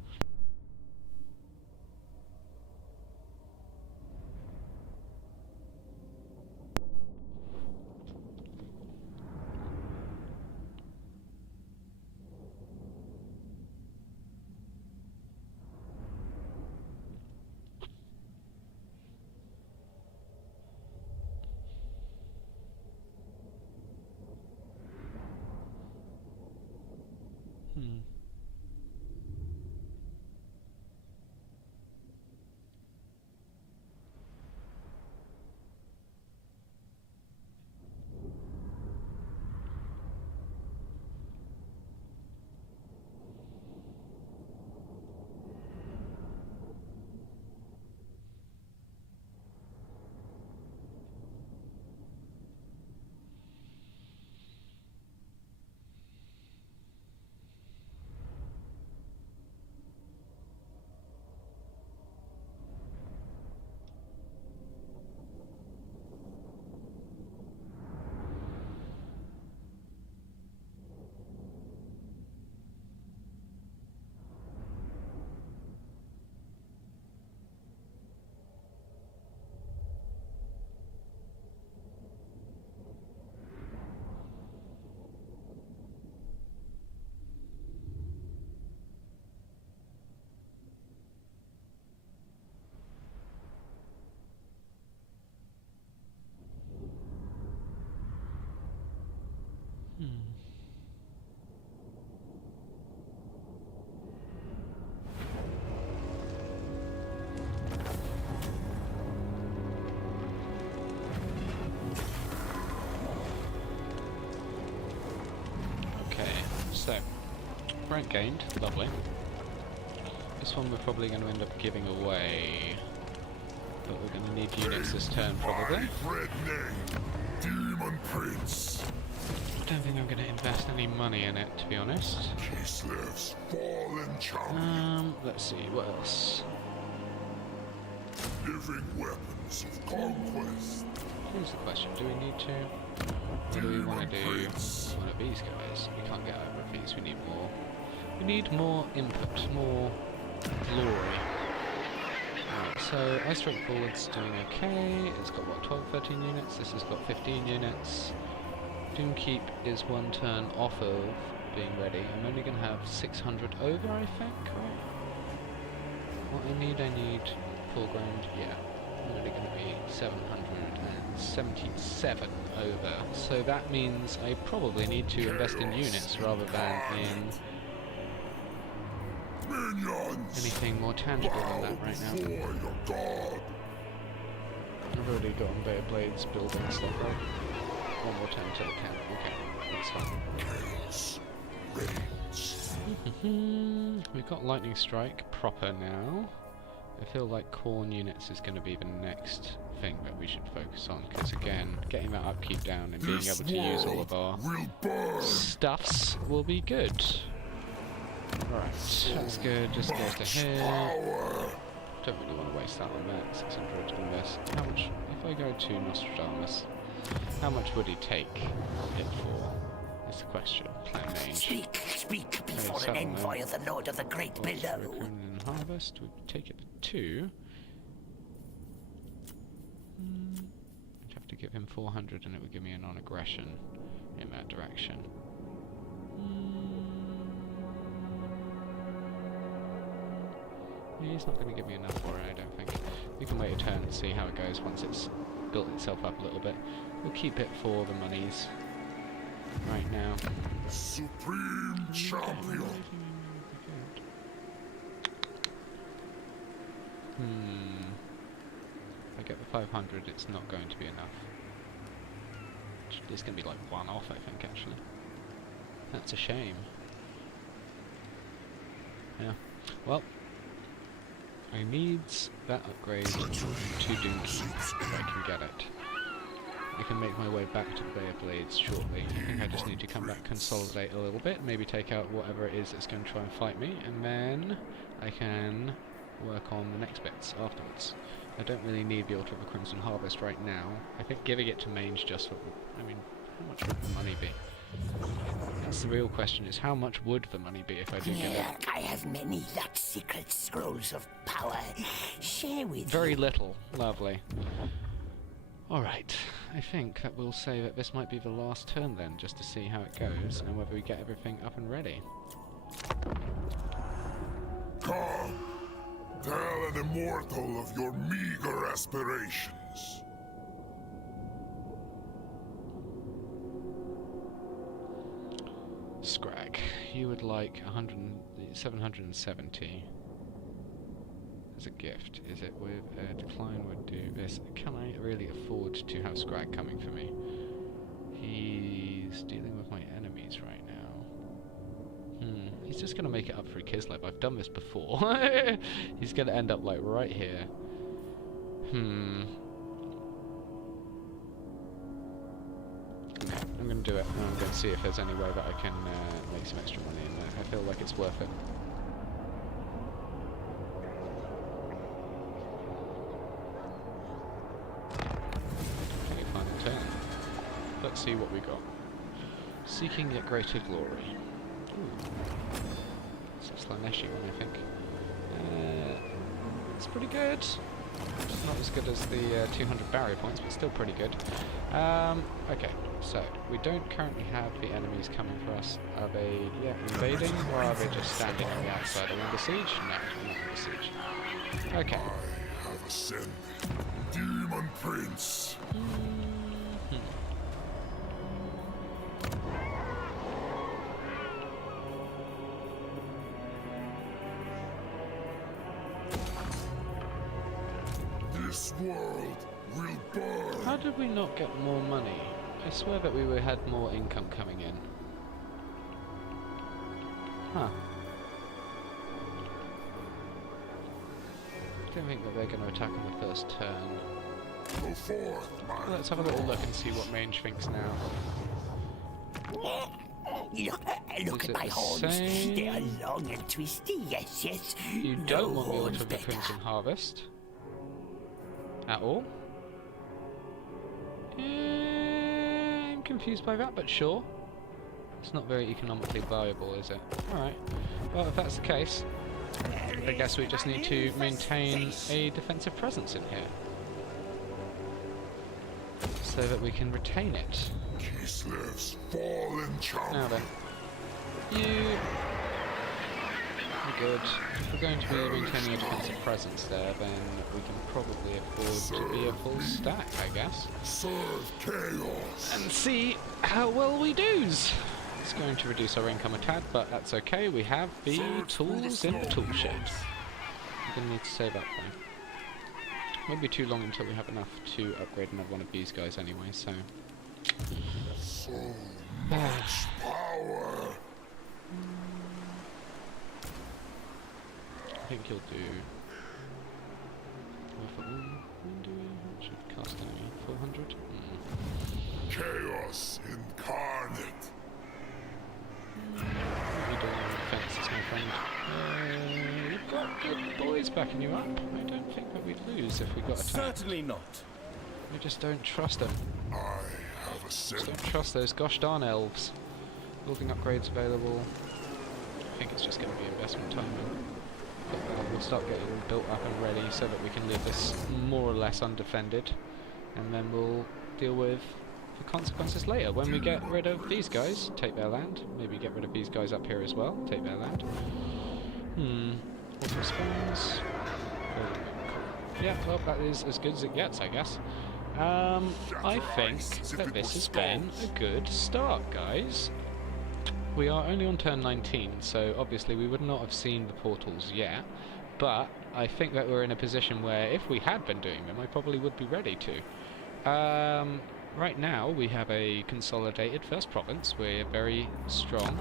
So, rank gained, lovely. This one we're probably going to end up giving away, but we're going to need units this turn probably. Red name, Demon Prince. I don't think I'm going to invest any money in it, to be honest. Kislev's fallen champion. Let's see, what else? Living weapons of conquest. Here's the question, do we need to? What do we want to do? One of these guys. We can't get over these, we need more. We need more input, more glory. Right, so Ice Strike Forward's doing okay. It's got what, 12, 13 units? This has got 15 units. Doomkeep is one turn off of being ready. I'm only going to have 600 over, I think, right? What I need foreground, yeah. I'm only going to be 777 over. So that means I probably need to invest in units rather than in anything more tangible than that right now. I've already got on Bear Blades building stuff right. One more time till it can. Okay, that's fine. We've got Lightning Strike proper now. I feel like Corn units is going to be the next thing that we should focus on, because again, getting that upkeep down and being able to use all of our stuffs will be good. Alright, that's good, just goes to here. Don't really want to waste that on that, 600 on this. How much, if I go to Nostradamus, how much would he take it for? Is the question. Plan range. Speak before an envoy of the Lord of the Great below. And harvest, we take it to 2. I'd have to give him 400 and it would give me a non-aggression in that direction. He's not going to give me enough for it, I don't think. We can wait a turn and see how it goes once it's built itself up a little bit. We'll keep it for the monies right now. Supreme Champion. If I get the 500, it's not going to be enough. It's going to be like one off, I think, actually. That's a shame. Yeah. Well, I needs that upgrade to Doomkey if I can get it. I can make my way back to Bay of Blades shortly. I think I just need to come back, consolidate a little bit, maybe take out whatever it is that's going to try and fight me, and then I can work on the next bits afterwards. I don't really need the Altar of the Crimson Harvest right now. I think giving it to Mange just for... I mean, how much would the money be? That's the real question, is how much would the money be if I do get it? I have many that secret scrolls of power. Share with Very you. little. Lovely. Alright, I think that we'll say that this might be the last turn then, just to see how it goes, and whether we get everything up and ready. Come, tell an immortal of your meager aspirations. Scrag, you would like 770 as a gift. Is it with a decline would do this? Can I really afford to have Scrag coming for me? He's dealing with my enemies right now. He's just going to make it up for Kislev. I've done this before. He's going to end up like right here. Okay, I'm going to do it, and I'm going to see if there's any way that I can make some extra money in there. I feel like it's worth it. Okay, final turn. Let's see what we got. Seeking yet greater glory. Ooh. It's a Slaneshi one, I think. It's pretty good. It's not as good as the 200 barrier points, but still pretty good. Okay, so we don't currently have the enemies coming for us. Are they invading, or are they just standing on the outside? Are we under siege? No, we're not under siege. Okay. I have ascended, Demon Prince. This world will burn. How did we not get more money? I swear that we had more income coming in. Huh. I don't think that they're going to attack on the first turn. Go forth, my Let's have a little look and see what Mange thinks now. Look Is at my it the horns. same? They are long and twisty. Yes, yes. You No don't want the horns Altar of the better. Crimson Harvest. At all? I'm confused by that, but sure. It's not very economically viable, is it? Alright. Well, if that's the case, I guess we just need to maintain a defensive presence in here. So that we can retain it. Kislev's fallen champion. Now then. You're good. If we're going to be maintaining a defensive presence there, then we can probably afford to be a full stack, I guess. Serve chaos. And see how well we do. It's going to reduce our income a tad, but that's okay. We have the tools in the tool shed. I'm going to need to save up though. Won't be too long until we have enough to upgrade another one of these guys anyway, so... So much power. I think you'll do... Should cost enemy 400? Chaos incarnate. What are you doing on defences, my friend? You've got good boys backing you up. I don't think that we'd lose if we got attacked. Certainly not. We just don't trust them. I have Just ascended. don't trust those gosh darn elves. Building upgrades available. I think it's just going to be investment time. But we'll start getting built up and ready so that we can leave this more or less undefended. And then we'll deal with the consequences later. When we get rid of these guys, take their land. Maybe get rid of these guys up here as well, take their land. Auto spawns. Yeah, well, that is as good as it gets, I guess. I think that this has been a good start, guys. We are only on turn 19, so obviously we would not have seen the portals yet, but I think that we're in a position where if we had been doing them, I probably would be ready to. Right now we have a consolidated first province. We're very strong.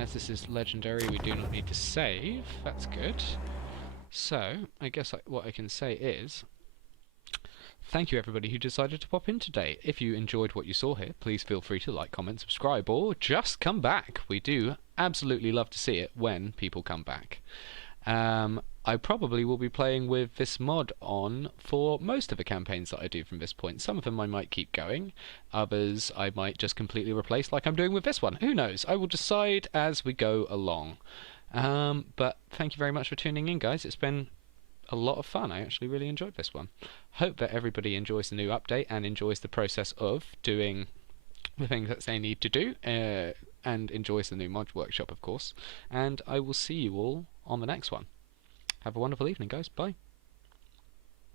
As this is legendary, we do not need to save. That's good. So, I guess what I can say is, thank you everybody who decided to pop in today. If you enjoyed what you saw here, please feel free to like, comment, subscribe, or just come back. We do absolutely love to see it when people come back. I probably will be playing with this mod on for most of the campaigns that I do from this point. Some of them I might keep going, others I might just completely replace like I'm doing with this one. Who knows? I will decide as we go along. But thank you very much for tuning in, guys. It's been a lot of fun. I actually really enjoyed this one. Hope that everybody enjoys the new update and enjoys the process of doing the things that they need to do, and enjoys the new mod workshop, of course. And I will see you all on the next one. Have a wonderful evening, guys. Bye.